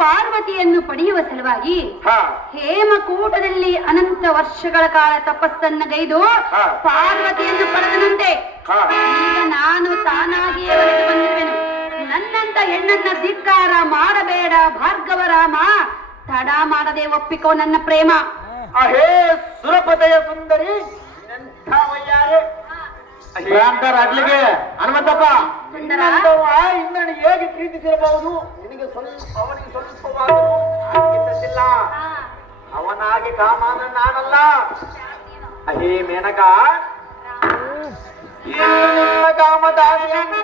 ಪಾರ್ವತಿಯನ್ನು ಪಡೆಯುವ ಸಲುವಾಗಿ ಹೇಮಕೂಟದಲ್ಲಿ ಅನಂತ ವರ್ಷಗಳ ಕಾಲ ತಪಸ್ಸನ್ನು ಗೈದು ಪಾರ್ವತಿಯನ್ನು ಪಡೆದನಂತೆ. ಈಗ ನಾನು ತಾನಾಗಿಯೇ ಒಲಿದು ಬಂದಿರುವೆನು. ನನ್ನಂತ ಹೆಣ್ಣನ್ನ ಧಿಕ್ಕಾರ ಮಾಡಬೇಡ ಭಾರ್ಗವರಾಮ. ತಡ ಮಾಡದೆ ಒಪ್ಪಿಕೋ ನನ್ನ ಪ್ರೇಮ. ಅಹೇ ಸುರಪದಯ ಸುಂದರಿ, ಅಡ್ಲಿಗೆ ಹನುಮಂತಪ್ಪ, ಇನ್ನನ್ನು ಹೇಗೆ ಪ್ರೀತಿಸಿರಬಹುದು? ನಿನಗೆ ಸ್ವಲ್ಪ ಅವನಿಗೆ ಸ್ವಲ್ಪವಾದರೂ ಅವನಾಗಿ ಕಾಮಾನ ನಾನಲ್ಲ. ಅಹೇ ಮೇನಕ, ಕಾಮದಾಸೆಯನ್ನು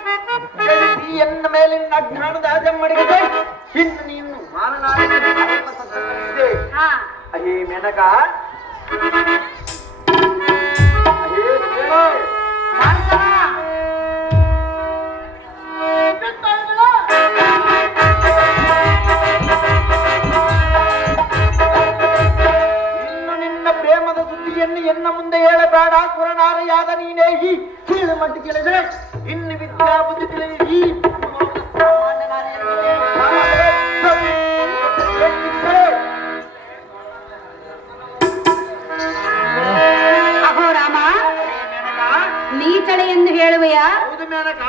ಎನ್ನ ಮೇಲಿನ ಅಜ್ಞಾನದಾಸೆ ಮಾಡಿದೆ. ಇನ್ನು ನೀನು ಮಾನನಾಡಿ ಅಹೇ ಮೇನಕ, ಅಹೇ ಇನ್ನು ನಿನ್ನ ಪ್ರೇಮದ ಸುದ್ದಿಯನ್ನು ಎನ್ನ ಮುಂದೆ ಹೇಳಬೇಡ. ಸುರನಾರಿಯಾದ ನೀನೇ ಈ ಕೀಳು ಮಟ್ಟು ಕೇಳಿದ್ರೆ ಇನ್ನು ವಿದ್ಯಾ ಬುದ್ಧಿ ತಿಳಿದು ಈ ಸಾಮಾನ್ಯ ನಾರಿಯರಿಗೆ ಅಹೋ ರಾಮ, ನೀಚಳೆ ಎಂದು ಹೇಳುವೆಯಾ? ಹೌದು ಮೇನಕ.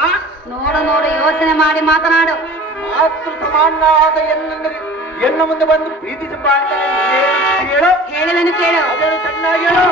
ನೋಡು ನೋಡು, ಯೋಚನೆ ಮಾಡಿ ಮಾತನಾಡು. ಮಾತೃ ಸಮಾನವಾದ ಎನ್ನ ಮುಂದೆ ಬಂದು ಪ್ರೀತಿಸಿ ಹೇಳು. ಹೇಳುವೆನು ಕೇಳು. ಅದನ್ನು ಚೆನ್ನಾಗಿ ಹೇಳು.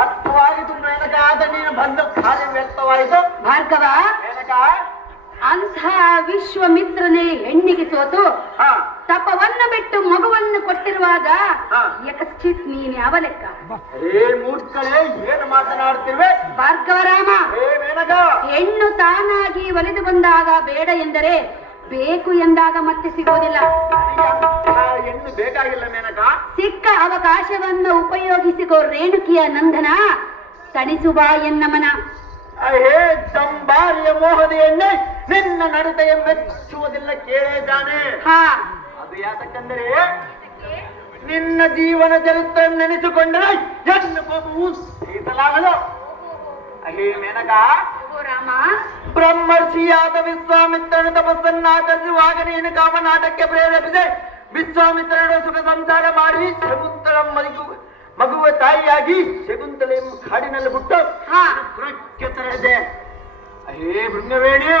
ಅರ್ಥವಾಯಿತು ಮೇನಕ. ಆದ ನೀನು ಬಂದು ಕಾರ್ಯ ವ್ಯಕ್ತವಾಯಿತು. ಭಾರ್ಗವ, ಮೇನಕ, ಅಂಥ ವಿಶ್ವಮಿತ್ರನೇ ಹೆಣ್ಣಿಗೆ ಸೋತು ತಪವನ್ನು ಬಿಟ್ಟು ಮಗುವನ್ನು ಕೊಟ್ಟಿರುವಾಗ ಯಕಶ್ಚಿತ್ ನೀನ್ ಯಾವ ಲೆಕ್ಕ? ಏ ಮೂರ್ಖಳೇ, ಏನು ಮಾತನಾಡ್ತಿರುವೆ? ಭಾರ್ಗವರಾಮ, ಮೇನಕ, ಹೆಣ್ಣು ತಾನಾಗಿ ಒಲಿದು ಬಂದಾಗ ಬೇಡ ಎಂದರೆ ಬೇಕು ಎಂದಾಗ ಮತ್ತೆ ಸಿಗೋದಿಲ್ಲ. ಹೆಣ್ಣು ಬೇಕಾಗಿಲ್ಲ ಮೇನಕ. ಸಿಕ್ಕ ಅವಕಾಶವನ್ನು ಉಪಯೋಗಿಸಿಕೋ ರೇಣುಕಿಯ ನಂದನ, ತಣಿಸುವ ಎನ್ನ ಮನ. ಹೇ ದಂಬಾರಿಯ ಮೋಹದ ಎಣ್ಣೆ ನಿನ್ನ ನಡತೆಯ ಮೆಚ್ಚುವುದಿಲ್ಲ, ಕೇಳೇ ಜಾನೆ. ಅದು ಯಾಕಂದರೆ ನಿನ್ನ ಜೀವನ ಚರಿತ್ರೆ ನೆನೆಸಿಕೊಂಡರೆ ಹೆಣ್ಣು ಕೋಪವು ಸಹಿಸಲಾಗದು. ಹೇ ಮೇನಕ, ರಾಮ, ಬ್ರಹ್ಮರ್ಷಿಯಾದ ವಿಶ್ವಾಮಿತ್ರನ ತಪಸ್ಸನ್ನಾಚರಿಸುವಾಗ ನೀನು ಕಾಮನಾಟಕ್ಕೆ ಪ್ರೇರೇಪಿಸಿ ವಿಶ್ವಾಮಿತ್ರನ ಸುಖ ಸಂಸಾರ ಮಾಡಿ ಶಕುಂತಳ ಮಗುವ ತಾಯಿಯಾಗಿ ಶಕುಂತಲೆ ಕಾಡಿನಲ್ಲಿ ಬಿಟ್ಟು ಕೃತ್ಯ ತರದೆ. ಹೇ ಭೃಂಗವೇಣಿ,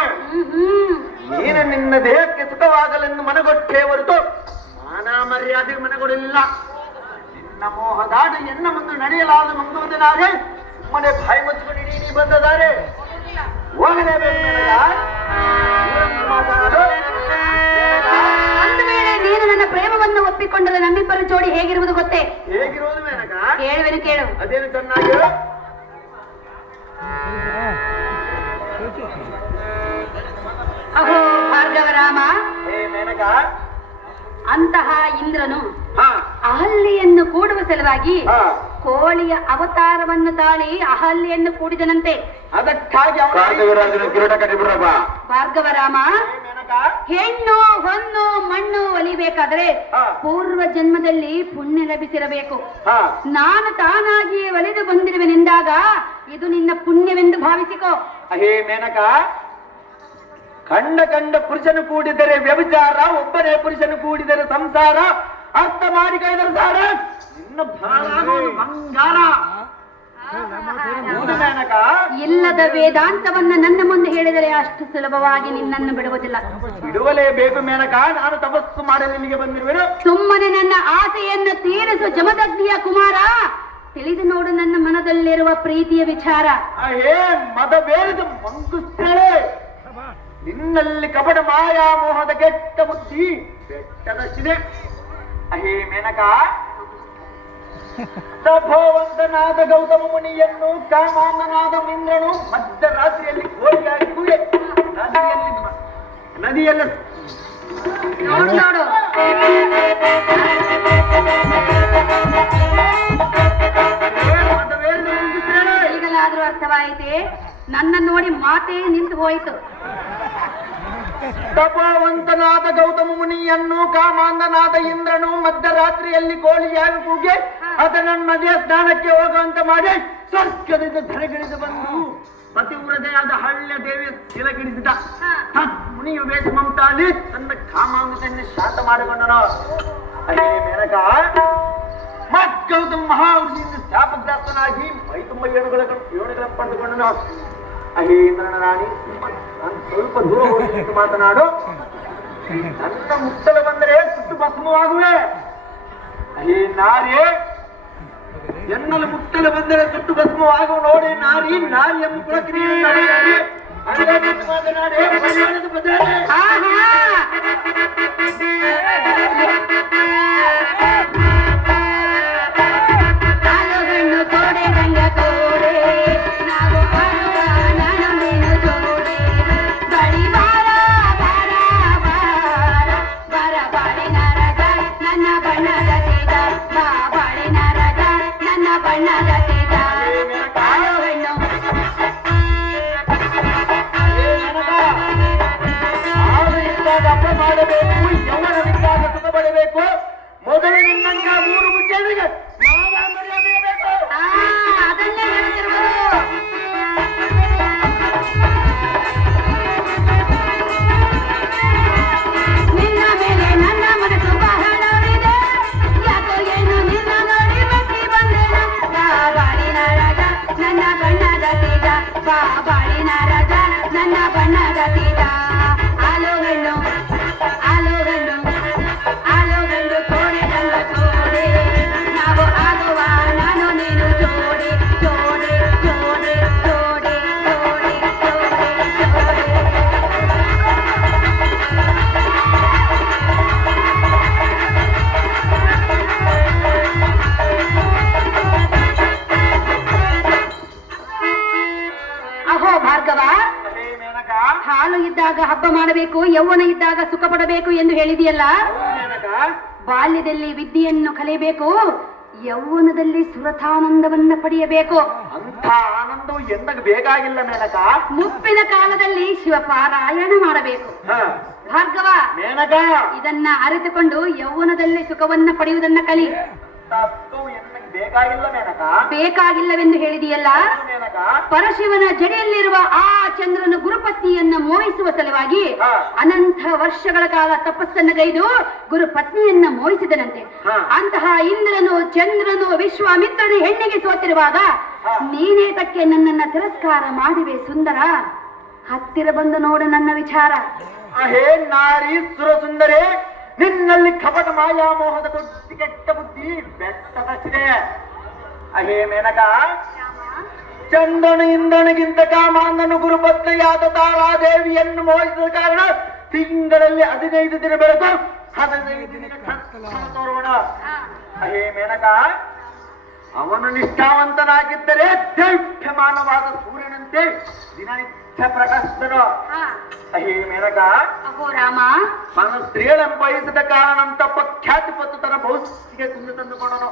ನೀನು ನಿನ್ನ ದೇಹಕ್ಕೆ ಸುಖವಾಗಲೆಂದು ಮನಗೊಟ್ಟೇ ಹೊರತು ಮಾನ ಮರ್ಯಾದೆ ಮನಗೊಡಲಿಲ್ಲ. ನಿನ್ನ ಮೋಹದಾಡು ಎನ್ನ ಮುಂದೆ ನಡೆಯಲಾದ ಮಂಗುವುದನಾಗೆ ಮನೆ ಬಾಯಿ ಮುಚ್ಚಿಕೊಂಡು ನೀ ಬಂದದಾರೆ ಹೋಗಲೇಬೇಕು ನನಗ. ಒಂದು ವೇಳೆ ನೀನು ನನ್ನ ಪ್ರೇಮವನ್ನು ಒಪ್ಪಿಕೊಂಡರೆ ನಮ್ಮಿಬ್ಬರ ಜೋಡಿ ಹೇಗಿರುವುದು ಗೊತ್ತೇ? ಹೇಗಿರುವುದು ಮೇನಕ? ಕೇಳುವೆನು ಕೇಳು. ಅದೇನು ಚೆನ್ನಾಗಿ ಅಹೋ ಭಾರ್ಗವರಾಮ, ಹೇ ಮೇನಕ, ಅಂತಹ ಇಂದ್ರನು ಅಹಲ್ಯೆಯನ್ನು ಕೂಡುವ ಸಲುವಾಗಿ ಕೋಳಿಯ ಅವತಾರವನ್ನು ತಾಳಿ ಅಹಲ್ಯೆಯನ್ನು ಕೂಡಿದನಂತೆ. ಅದಕ್ಕಾಗಿ ಭಾರ್ಗವರಾಮ, ಹೆಣ್ಣು ಹೊನ್ನು ಮಣ್ಣು ಒಲಿಬೇಕಾದ್ರೆ ಪೂರ್ವ ಜನ್ಮದಲ್ಲಿ ಪುಣ್ಯ ಲಭಿಸಿರಬೇಕು. ನಾನು ತಾನಾಗಿ ಒಲಿದು ಬಂದಿರುವೆನೆಂದಾಗ ಇದು ನಿನ್ನ ಪುಣ್ಯವೆಂದು ಭಾವಿಸಿಕೋ. ಹೇ ಮೇನಕ, ಕಂಡ ಪುರುಷನು ಕೂಡಿದರೆ ವ್ಯಭಿಚಾರ, ಒಬ್ಬನೇ ಪುರುಷನು ಕೂಡಿದರೆ ಸಂಸಾರ. ಅರ್ಥ ಮಾಡಿ ಕೈದರೆ ಸಾರ ನಿನ್ನ ಭಾಳ ಬಂಗಾರ. ಹೌದು ಮೇನಕ. ಇಲ್ಲದ ವೇದಾಂತವನ್ನ ನನ್ನ ಮುಂದೆ ಹೇಳಿದರೆ ಅಷ್ಟು ಸುಲಭವಾಗಿ ನಿನ್ನನ್ನು ಬಿಡುವುದಿಲ್ಲ. ಬಿಡುವಲೇಬೇಕು ಮೇನಕ. ನಾನು ತಪಸ್ಸು ಮಾಡಲು ಇಲ್ಲಿಗೆ ಬಂದಿರುವೆನು. ಸುಮ್ಮನೆ ನನ್ನ ಆಸೆಯನ್ನು ತೀರಿಸು ಜಮದಗ್ನಿಯ ಕುಮಾರ. ತಿಳಿದು ನೋಡು ನನ್ನ ಮನದಲ್ಲಿರುವ ಪ್ರೀತಿಯ ವಿಚಾರ. ಹೇ ಮದವೇರಿದು ಮಂಗುಸ್ತೇಳೆ, ನಿನ್ನಲ್ಲಿ ಕಪಟ ಮಾಯಾ ಮೋಹದ ಕೆಟ್ಟ ಬುದ್ಧಿ ಬೆಟ್ಟದಷ್ಟಿದೆ. ಅಹೇ ಮೇನಕ, ತಪೋವಂತನಾದ ಗೌತಮ ಮುನಿಯನ್ನು ಕಾಮಾಂಧನಾದ ಇಂದ್ರನು ಮಧ್ಯರಾತ್ರಿಯಲ್ಲಿ ಕೋಟಿಯಾಗಿ ಕೂಡೆ ನದಿಯಲ್ಲಿ ನೋಡು ನೋಡು ಈಗಲಾದ್ರೂ ಅರ್ಥವಾಯಿತೆ. ನನ್ನ ನೋಡಿ ಮಾತೇ ನಿಂತು ಹೋಯಿತು. ತಪೋವಂತನಾದ ಗೌತಮ ಮುನಿಯನ್ನು ಕಾಮಾಂಧನಾದ ಇಂದ್ರನು ಮಧ್ಯರಾತ್ರಿಯಲ್ಲಿ ಕೋಳಿಯಾಗಿ ಕೂಗಿ ಅದನ್ನು ನದಿಯ ಸ್ನಾನಕ್ಕೆ ಹೋಗುವಂತ ಮಾಡಿ ಸ್ವರ್ಗದಿಂದ ಧರೆಗಿಳಿದು ಬಂದು ಪತಿವ್ರತೆಯಾದ ಹಳ್ಳಿಯ ದೇವಿಯ ಶಿಲಗಿಡಿಸಿದ. ಮುನಿಯು ವೇಷ ಮಮತಾಲಿ ತನ್ನ ಕಾಮಾಂಧತೆಯನ್ನು ಶಾಂತ ಮಾಡಿಕೊಂಡನು. ಅದೇ ಮೇನಕ, ಗೌತಮ ಮಹಾವೃಷಿಯಿಂದ ಶಾಪಗ್ರಸ್ತನಾಗಿ ಮೈ ತುಂಬ ಏಣುಗಳನ್ನು ಪಡೆದುಕೊಂಡನು. ಅಹೇ ಇಂದ್ರನ ರಾಣಿ, ನಾನು ಸ್ವಲ್ಪ ದೂರ ಹೋಗಿ ಮಾತನಾಡು. ನನ್ನ ಮುತ್ತಲು ಬಂದರೆ ಸುಟ್ಟು ಭಸ್ಮವಾಗುವೆ. ಅಹೇ ನಾರಿ, ಎನ್ನಲು ಮುತ್ತಲು ಬಂದರೆ ಸುಟ್ಟು ಭಸ್ಮವಾಗುವ ನೋಡಿ ನಾರಿ. ನಾರಿಯನ್ನು ಕುಳಕಿರಿ ಮಾತನಾಡಿ ಮಾಡಬೇಕು, ಯೌವನವಿದ್ದಾಗ ಸುಖ ಪಡಬೇಕು. ಮೊದಲು ನಿನ್ನಂತ 3 ಮುಖ್ಯರಿಗೆ ಅದನ್ನೇ ಹೇಳ್ತಿರ್ಬೋದು. ನಿನ್ನ ಮೇಲೆ ನನ್ನ ಮನಸ್ಸು ಬಹಳವಿದೆ. ಯಾಕೋ ಏನು ನಿನ್ನ ನೋಡಿ ಬತ್ತಿ ಬಂದೇನ. ಬಾಳಿನ ರಾಜ ನನ್ನ ಬಣ್ಣದ ತೀಜ, ಬಾಳಿನ ರಾಜ ನನ್ನ ಬಣ್ಣದ ತೀಜ. ಆಲೋ ಹೆಣ್ಣು ಆಲೋ ಗಂಡು ಆಲೋ ಗಂಡು ಕೋಡೆ ಗಂಡ ಕೋಡೆ. ನಾವು ಆಗುವ ನಾನು ನೀನು ಜೋಡಿ ಜೋಡಿ ಜೋಡಿ ಜೋಡಿ ಜೋಡಿ ಜೋಡಿ ಜೋಡಿ. ಅಹೋ ಭಾರ್ಗವ, ಹಾಲು ಇದ್ದಾಗ ಹಬ್ಬ ಮಾಡಬೇಕು, ಯೌವನ ಇದ್ದಾಗ ಸುಖ ಪಡಬೇಕು ಎಂದು ಹೇಳಿದೆಯಲ್ಲ. ಬಾಲ್ಯದಲ್ಲಿ ವಿದ್ಯೆಯನ್ನು ಕಲಿಯಬೇಕು, ಯೌವನದಲ್ಲಿ ಸುರತಾನಂದವನ್ನ ಪಡೆಯಬೇಕು. ಅಂತ ಆನಂದವು ಎಂದಾಗ ಬೇಕಾಗಿಲ್ಲ ಮೇನಕ. ಮುಪ್ಪಿನ ಕಾಲದಲ್ಲಿ ಶಿವಪಾರಾಯಣ ಮಾಡಬೇಕು. ಭಾರ್ಗವ, ಮೇನಕ, ಇದನ್ನ ಅರಿತುಕೊಂಡು ಯೌವನದಲ್ಲಿ ಸುಖವನ್ನ ಪಡೆಯುವುದನ್ನ ಕಲಿ. ಬೇಕಾಗಿಲ್ಲ ಮೇನಕ. ಬೇಕಾಗಿಲ್ಲವೆಂದು ಹೇಳಿದೆಯಲ್ಲ. ಪರಶಿವನ ಜಡೆಯಲ್ಲಿರುವ ಆ ಚಂದ್ರನು ಗುರುಪತ್ನಿಯನ್ನ ಮೋಹಿಸುವ ಸಲುವಾಗಿ ಅನಂತ ವರ್ಷಗಳ ಕಾಲ ತಪಸ್ಸನ್ನು ಗೈದು ಗುರುಪತ್ನಿಯನ್ನ ಮೋಹಿಸಿದನಂತೆ. ಅಂತಹ ಇಂದ್ರನು ಚಂದ್ರನು ವಿಶ್ವಾಮಿತ್ರನು ಹೆಣ್ಣಿಗೆ ಸೋತಿರುವಾಗ ನೀನೇತಕ್ಕೆ ನನ್ನನ್ನ ತಿರಸ್ಕಾರ ಮಾಡಿವೆ ಸುಂದರ? ಹತ್ತಿರ ಬಂದು ನೋಡು ನನ್ನ ವಿಚಾರ. ಅಹೇ ನಾರಿ ಸುರ ಸುಂದರಿ, ನಿನ್ನಲ್ಲಿ ಕಪಟ ಮಾಯಾ ಮೋಹದ ಕೆಟ್ಟ ಬುದ್ಧಿ ಬೆಟ್ಟದಷ್ಟಿದೆ. ಅಹೇ ಮೇನಕ, ಚಂದ್ರನು ಇಂದ್ರನಿಗಿಂತ ಕಾಮಾಂಧನು ಗುರುಪತ್ನಿಯಾದ ತಾರಾದೇವಿಯನ್ನು ಮೋಹಿಸಿದ ಕಾರಣ ತಿಂಗಳಲ್ಲಿ 15 ದಿನ ಬೆಳಕು 15 ದಿನ ತೋರೋಣ. ಅಹೇ ಮೇನಕ, ಅವನು ನಿಷ್ಠಾವಂತನಾಗಿದ್ದರೆ ದೈವ್ಯಮಾನವಾದ ಸೂರ್ಯನಂತೆ ದಿನನಿತ್ಯ ಪ್ರಕಾಶಿಸನು. ಅಹೇ ಮೇನಕ, ಅಹೋ ರಾಮ, ನಾನು ಸ್ತ್ರೀಗಳನ್ನು ಬಯಸಿದ ಕಾರಣ ತಪ್ಪ ಖ್ಯಾತಿ ಪತ್ತು ತನ್ನ ಭೌತಿಗೆ ಕುಂದು ತಂದುಕೊಂಡನು.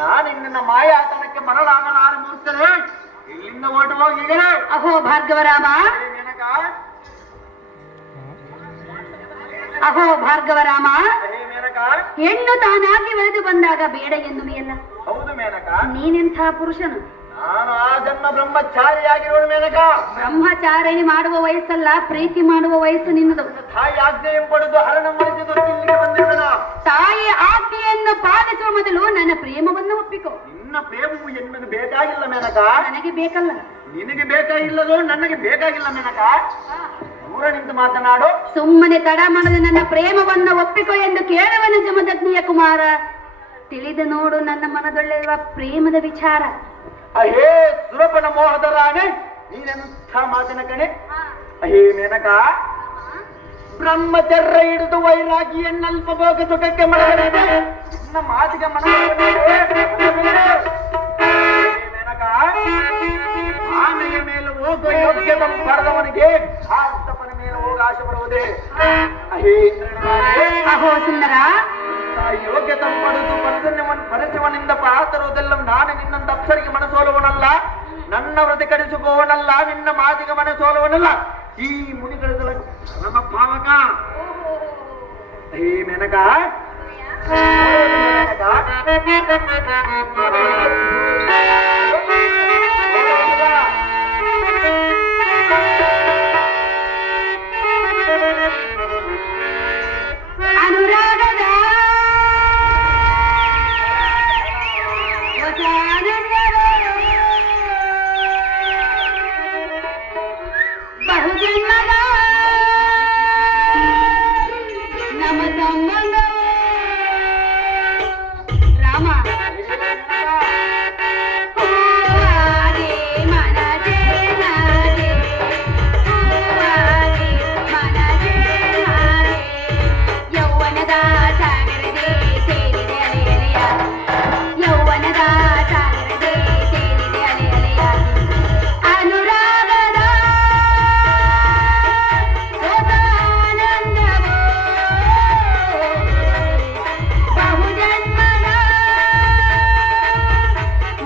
ನಾನು ನಿನ್ನ ಮಾಯಾತನಕ್ಕೆ ಮರಳಾಗಲಾರ ಮೂರ್ತೇನೆ. ಇಲ್ಲಿಂದ ಹೊರಟು ಹೋಗಿ. ಅಹೋ ಭಾರ್ಗವರಾಮ, ಮೇನಕ, ಅಹೋ ಭಾರ್ಗವರಾಮ, ಅಹೇ ಮೇನಕ, ಹೆಣ್ಣು ತಾನಾಗಿ ಒಳೆದು ಬಂದಾಗ ಬೇಡ ಎನ್ನುವೆಯಲ್ಲ. ಹೌದು ಮೇನಕ, ನೀನೆಂಥ ಪುರುಷನು? ನಾನು ಆ ಜನ್ಮ ಬ್ರಹ್ಮಚಾರಿಯಾಗಿರೋಳು ಮೇನಕ. ಬ್ರಹ್ಮಚಾರಣಿ ಮಾಡುವ ವಯಸ್ಸಲ್ಲ, ಪ್ರೀತಿ ಮಾಡುವ ವಯಸ್ಸು ನಿನ್ನದು. ತಾಯಿ ಆಜ್ಞೆಯನ್ನು ಪಡೆದು ಹರಣ ಮಾಡಿದ್ದು ಇಲ್ಲಿಗೆ ಬಂದಿದ್ದನ. ತಾಯಿ ಆಜ್ಞೆಯನ್ನು ಪಾಲಿಸುವ ಮೊದಲು ನನ್ನ ಪ್ರೇಮವನ್ನು ಒಪ್ಪಿಕೊ. ನಿನ್ನ ನಿನ್ನ ಪ್ರೇಮವು ಎನ್ನದು ಬೇಕಾಗಿಲ್ಲ ಮೇನಕ. ನನಗೆ ಬೇಕಲ್ಲ. ನಿನಗೆ ಬೇಕಾಗಿಲ್ಲದೋ ನನಗೆ ಬೇಕಾಗಿಲ್ಲ ಮೇನಕ. ದೂರ ನಿಂತು ಮಾತನಾಡು. ಸುಮ್ಮನೆ ತಡ ಮಾಡದೆ ನನ್ನ ಪ್ರೇಮವನ್ನು ಒಪ್ಪಿಕೊ ಎಂದು ಕೇಳುವನು ಜಮದಗ್ನಿಯ ಕುಮಾರ. ತಿಳಿದು ನೋಡು ನನ್ನ ಮನದೊಳ್ಳಿರುವ ಪ್ರೇಮದ ವಿಚಾರ. ಅಹೇ ಸುರಪನ ಮೋಹದ ರಾಣೆ, ನೀನೆಂಥ ಮಾತಿನ ಕಣೆ. ಅಹೇ ಮೇನಕ, ಬ್ರಹ್ಮಚರ್ಯ ಹಿಡಿದು ವೈರಾಗಿಯನ್ನಲ್ಪ ಭೋಗ ಸುಖಕ್ಕೆ ಮನಗಡೆ ನಿನ್ನ ಮಾತಿಗೆ ಮೇನಕ, ಆಮೆಯ ಮೇಲೆ ಹೋಗುವ ಯೋಗ್ಯತೆ ಪಡೆದವನಿಗೆ ಭಾರತಪ್ಪನ ಮೇಲೆ ಹೋಗ ಆಶೆ ಬರುವುದೇ. ಅಹೇ ಇಂದ್ರನಾಥೇ, ಅಹೋ ಸುಂದರ, ಯೋಗ್ಯತೆ ಪಡೆದು ಪರಸವನಿಂದ ಪಾತರುವುದೆಲ್ಲ ನಾನು ನಿನ್ನಂತ ಅಪ್ಸರಿಗೆ ಮನಸೋಲುವನಲ್ಲ, ನನ್ನ ವ್ರತಿ ಕಡಿಸುವವನಲ್ಲ, ನಿನ್ನ ಮಾತಿಗೆ ಮನಸೋಲುವನಲ್ಲ. ಈ ಮುನಿಗಳ ನಮ್ಮ ಪಾವಕ. ಹೇ ಮೇನಕ, ಅನುರಾಗದ ಬಹುಜನ್ಮದ ನಮ್ಮ ಸಂಬಂಧ ರಾಮ. ಹೂವಾಗೆ ಮನದೇ ನಾಗೆ, ಹೂವಾಗೆ ಮನದೇ ನಾಗೆ, ಯೌವನದ ಸಾಗರದೆ ಸೇರಿದೆ ಅಲೆ ಅಲೆಯ, ಯೌವನದ ಸಾಗರದೆ ಸೇರಿದೆ ಅಲೆ ಅಲೆಯ, ಅನುರಾಗದ ಸ್ವತಾನಂದವೋ, ಬಹುಜನ್ಮದ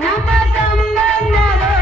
ನಮ್ಮ ಸಂಬಂಧವೋ.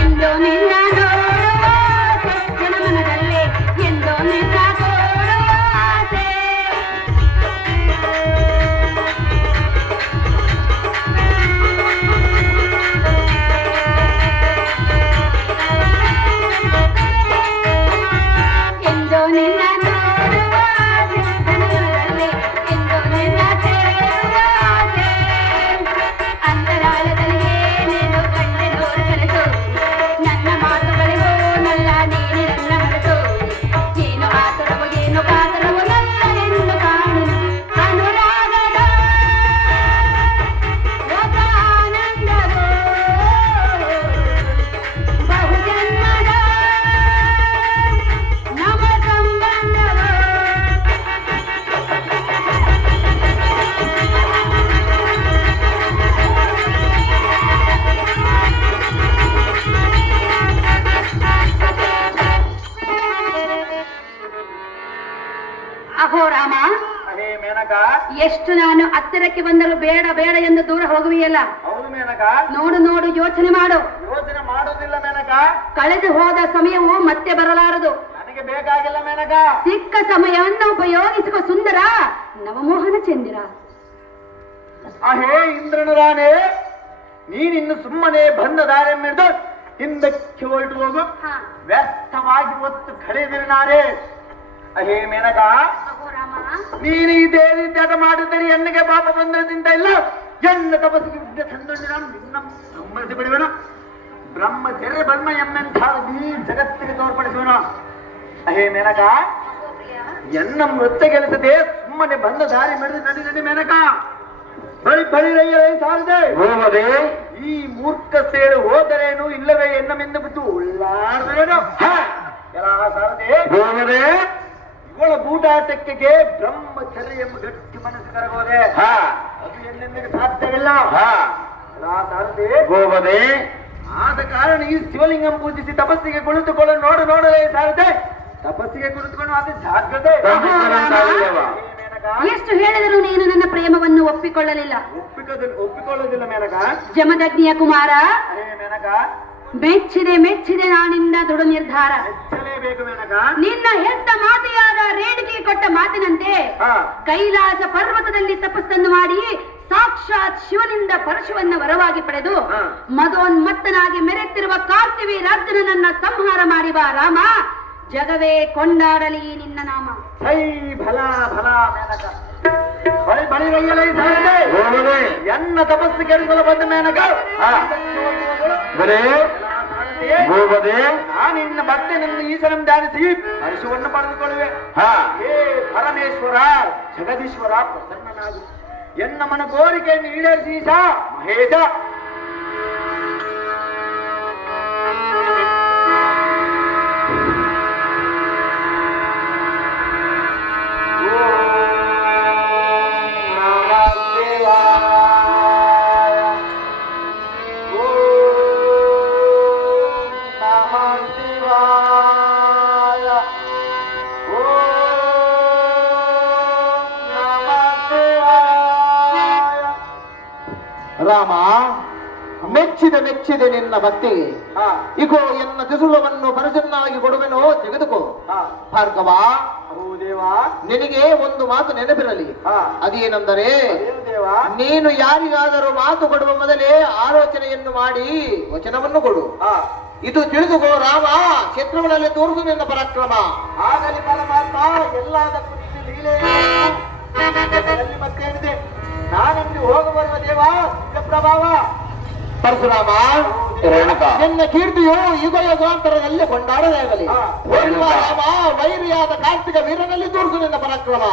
ಎಂದೋ ನಿನ್ನ ನೋಡುವ ಆಸೆ ಜನಮನದಲ್ಲೇ, ಎಂದೋ ನಿನ್ನ ನೋಡುವ ಆಸೆ. ಎಂದೋ ನಿನ್ನ ನೋಡುವ ಆಸೆ ಜನಮನದಲ್ಲೇ, ಎಂದೋ ನಿನ್ನ ಸೇರುವ ಆಸೆ. ಅಂತರಾಳದಲ್ಲಿ ಏನೇನೋ ಕಂಡೆನೋ ಕನಸು, ನನ್ನ ಮಾತುಗಳಿಗೂ ನಲ್ಲ ನೀನೆ ನನ್ನ ಮನಸ್ಸು. ಏನು ಆತುರವೋ ಏನು ಕಾತರವೋ ನಲ್ಲನೆಂದು ಕಾಣೆನು, ಅನುರಾಗದ ಲೋಕಾನಂದವೋ, ಬಹುಜನ್ಮದ ನಮ್ಮ ಸಂಬಂಧವೋ. ಅಹೋ ರಾಮ, ಅಹೇ ಮೇನಕ, ಎಷ್ಟು ನಾನು ಹತ್ತಿರಕ್ಕೆ ಬಂದರೂ ಬೇಡ ಬೇಡ ಎಂದು ದೂರ ಹೋಗುವಿಯಲ್ಲ. ಹೌದು ಮೇನಕ, ನೋಡು ನೋಡು, ಯೋಚನೆ ಮಾಡು. ಯೋಚನೆ ಮಾಡೋದಿಲ್ಲ ಮೇನಕ. ಕಳೆದು ಹೋದ ಸಮಯವು ಮತ್ತೆ ಬರಲಾರದು. ನನಗೆ ಬೇಕಾಗಿಲ್ಲ ಮೇನಕ. ಸಿಕ್ಕ ಸಮಯವನ್ನು ಉಪಯೋಗಿಸಿಕೊ ಸುಂದರ ನವಮೋಹನ ಚಂದಿರ. ಅಹೇ ಇಂದ್ರನ ರಾಣೆ, ನೀನಿನ್ನು ಸುಮ್ಮನೆ ಬಂದ ದಾರಿ ಮಿಡಿದು ಹಿಂದಕ್ಕೆ ಹೊರಟು ಹೋಗು. ವ್ಯರ್ಥವಾಗಿ ಒತ್ತು ಕಳೆದಿರು ನಾರೇ. ಅಹೇ ಮೇನಕ, ಅಹೋ ರಾಮ, ನೀನು ಇದೇ ರೀತಿಯಾದ ಮಾಡಿದರೆ ಎಣ್ಣೆಗೆ ಪಾಪ ಬಂದದಿಂದ ಇಲ್ಲ. ಎನ್ನ ತಪಸ್ಸಿಗೆ ವಿದ್ಯೆ ತಂದೊಂಡು ನಾನು ನಿನ್ನ ಸಂಬಳಿಸಿ ಬಿಡುವೆನು. ಬ್ರಹ್ಮಚರ್ಯ ಬಲ್ಮ ಎಮ್ಮೆಂಥ ಈ ಜಗತ್ತಿಗೆ ತೋರ್ಪಡಿಸುವೆನು. ಅಹೇ ಮೇನಕ, ಎನ್ನ ಮೃತ್ಯ ಗೆಲ್ಲಿಸದೆ ಸುಮ್ಮನೆ ಬಂದ ದಾರಿ ಮಿಡಿದು ನಡಿ ನಡಿ ಮೇನಕ. ಬಳಿ ಬಳಿ ರೈಯ ಸಾರದೆ ಹೋಗದೆ ಈ ಮೂರ್ಖ ಸೇರು ಹೋದರೇನು, ಇಲ್ಲವೇ ಎನ್ನಮೆಂದು ಬಿಟ್ಟು ಉಳ್ಳಾಡದೇನು. ಎಲ್ಲ ಸಾರದೆ ಹೋಗದೆ ಇವಳ ಬೂಟಾಟಕ್ಕೆ ಬ್ರಹ್ಮಚರ್ಯ ಎಂಬ ಗಟ್ಟಿ ಮನಸ್ಸು ಕರಗೋದೆ. ಅದು ಎಂದೆಂದಿಗೆ ಸಾಧ್ಯವಿಲ್ಲ. ಸಾರದೆ ಹೋಗದೆ ಆದ ಕಾರಣ ಈ ಶಿವಲಿಂಗಂ ಪೂಜಿಸಿ ತಪಸ್ಸಿಗೆ ಕುಳಿತುಕೊಳ್ಳಲು ನೋಡು ನೋಡಲೇ ಸಾರದೆ. ತಪಸ್ಸಿಗೆ ಕುಳಿತುಕೊಂಡು ಅದು ಜಾಗ್ರತೆ. ಮೇನಕ. ಎಷ್ಟು ಹೇಳಿದರೂ ನೀನು ನನ್ನ ಪ್ರೇಮವನ್ನು ಒಪ್ಪಿಕೊಳ್ಳಲಿಲ್ಲ. ಒಪ್ಪಿಕೊಳ್ಳುವುದಿಲ್ಲ ಮೇನಕ. ಜಮದಗ್ನಿಯ ಕುಮಾರ, ಅರೇ ಮೇನಕ, ಮೆಚ್ಚಿದೆ ನಾನಿಂದ ದೃಢ ನಿರ್ಧಾರ. ಮೆಚ್ಚಲೇಬೇಕು ಮೇನಕ. ನಿನ್ನ ಹೆತ್ತ ಮಾತೆಯಾದ ರೇಣುಕಿಗೆ ಕೊಟ್ಟ ಮಾತಿನಂತೆ ಕೈಲಾಸ ಪರ್ವತದಲ್ಲಿ ತಪಸ್ಸನ್ನು ಮಾಡಿ ಸಾಕ್ಷಾತ್ ಶಿವನಿಂದ ಪರಶುವನ್ನ ವರವಾಗಿ ಪಡೆದು ಮದೋನ್ಮತ್ತನಾಗಿ ಮೆರೆತಿರುವ ಕಾರ್ತಿವಿ ರಾಜನನ್ನ ಸಂಹಾರ ಮಾಡಿ ಬಾ ರಾಮ. ಜಗವೇ ಕೊಂಡಾಡಲಿ ನಿನ್ನ ನಾಮ. ಹೈ ಭಲ ಭಲ ಮೇನಕ. ಬಳಿ ಬಳಿ ರೈಯಲೈ ಸಾರದೆ ಎನ್ನ ತಪಸ್ಸು ಕೆಡಿಸಲು ಬಂದ ಮೇನಕ. ನಾನಿನ್ನ ಭಕ್ತಿ ನನ್ನ ಈಶ್ವರಂ ಧ್ಯಾನಿಸಿ ಹರ್ಷವನ್ನು ಪಡೆದುಕೊಳ್ಳುವೆ. ಹೇ ಪರಮೇಶ್ವರ ಜಗದೀಶ್ವರ ಪ್ರಸನ್ನನಾಗು. ಎನ್ನ ಮನ ಕೋರಿಕೆಯನ್ನು ಈಡೇರಿಸಿ ಸಾ ಮಹೇಶ. ರಾಮ, ಮೆಚ್ಚಿದೆ ನಿನ್ನ ಭಕ್ತಿಗೆ. ಇಗೋ ಎನ್ನ ತಿಸುಳವನ್ನು ಪರಸನ್ನಾಗಿ ಕೊಡುವೆನೋ, ತೆಗೆದುಕೋ. ಭಾರ್ಗವ, ನಿನಗೆ ಒಂದು ಮಾತು ನೆನಪಿರಲಿ. ಅದೇನೆಂದರೆ, ನೀನು ಯಾರಿಗಾದರೂ ಮಾತು ಕೊಡುವ ಮೊದಲೇ ಆಲೋಚನೆಯನ್ನು ಮಾಡಿ ವಚನವನ್ನು ಕೊಡು. ಇದು ತಿಳಿದುಕೋ ರಾಮ. ಶತ್ರುಗಳಲ್ಲಿ ತೋರಿಸು ನಿನ್ನ ಪರಾಕ್ರಮ. ಆಗಲಿ ಪರಮಾತ್ಮ, ಎಲ್ಲದಕ್ಕೂ ಲೀಲೆ ಮತ್ತೇನಿದೆ. ನಾನಲ್ಲಿ ಹೋಗ ಬರುವ ದೇವ ಪ್ರಭಾವ. ಪರಶುರಾಮ, ನಿನ್ನ ಕೀರ್ತಿಯು ಯುಗ ಯುಗಾಂತರದಲ್ಲಿ ಕೊಂಡಾಡಲಾಗಲಿ. ರಾಮ, ವೈರಿಯಾದ ಕಾರ್ತಿಕ ವೀರನಲ್ಲಿ ತೋರಿಸು ನಿನ್ನ ಪರಾಕ್ರಮ.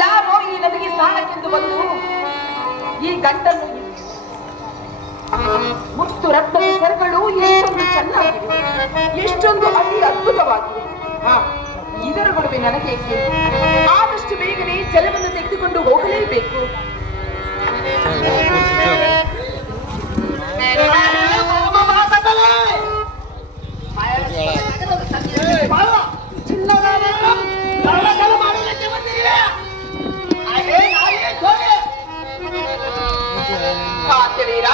ಯಾರೋ ಈ ನದಿಗೆ ಸ್ನಾನಕ್ಕೆಂದು ಬಂದು ಈ ಗಂಟನ್ನು ಮುತ್ತು ರತ್ನ ಸರಗಳು ಎಷ್ಟೊಂದು ಚೆನ್ನಾಗಿವೆ, ಎಷ್ಟೊಂದು ಅತಿ ಅದ್ಭುತವಾಗಿವೆ. ಇದರ ನಡುವೆ ನನಗೆ ಆದಷ್ಟು ಬೇಗನೆ ಜಲವನ್ನು ತೆಗೆದುಕೊಂಡು ಹೋಗಲೇಬೇಕು. ಕಾರ್ತಿವೀರ,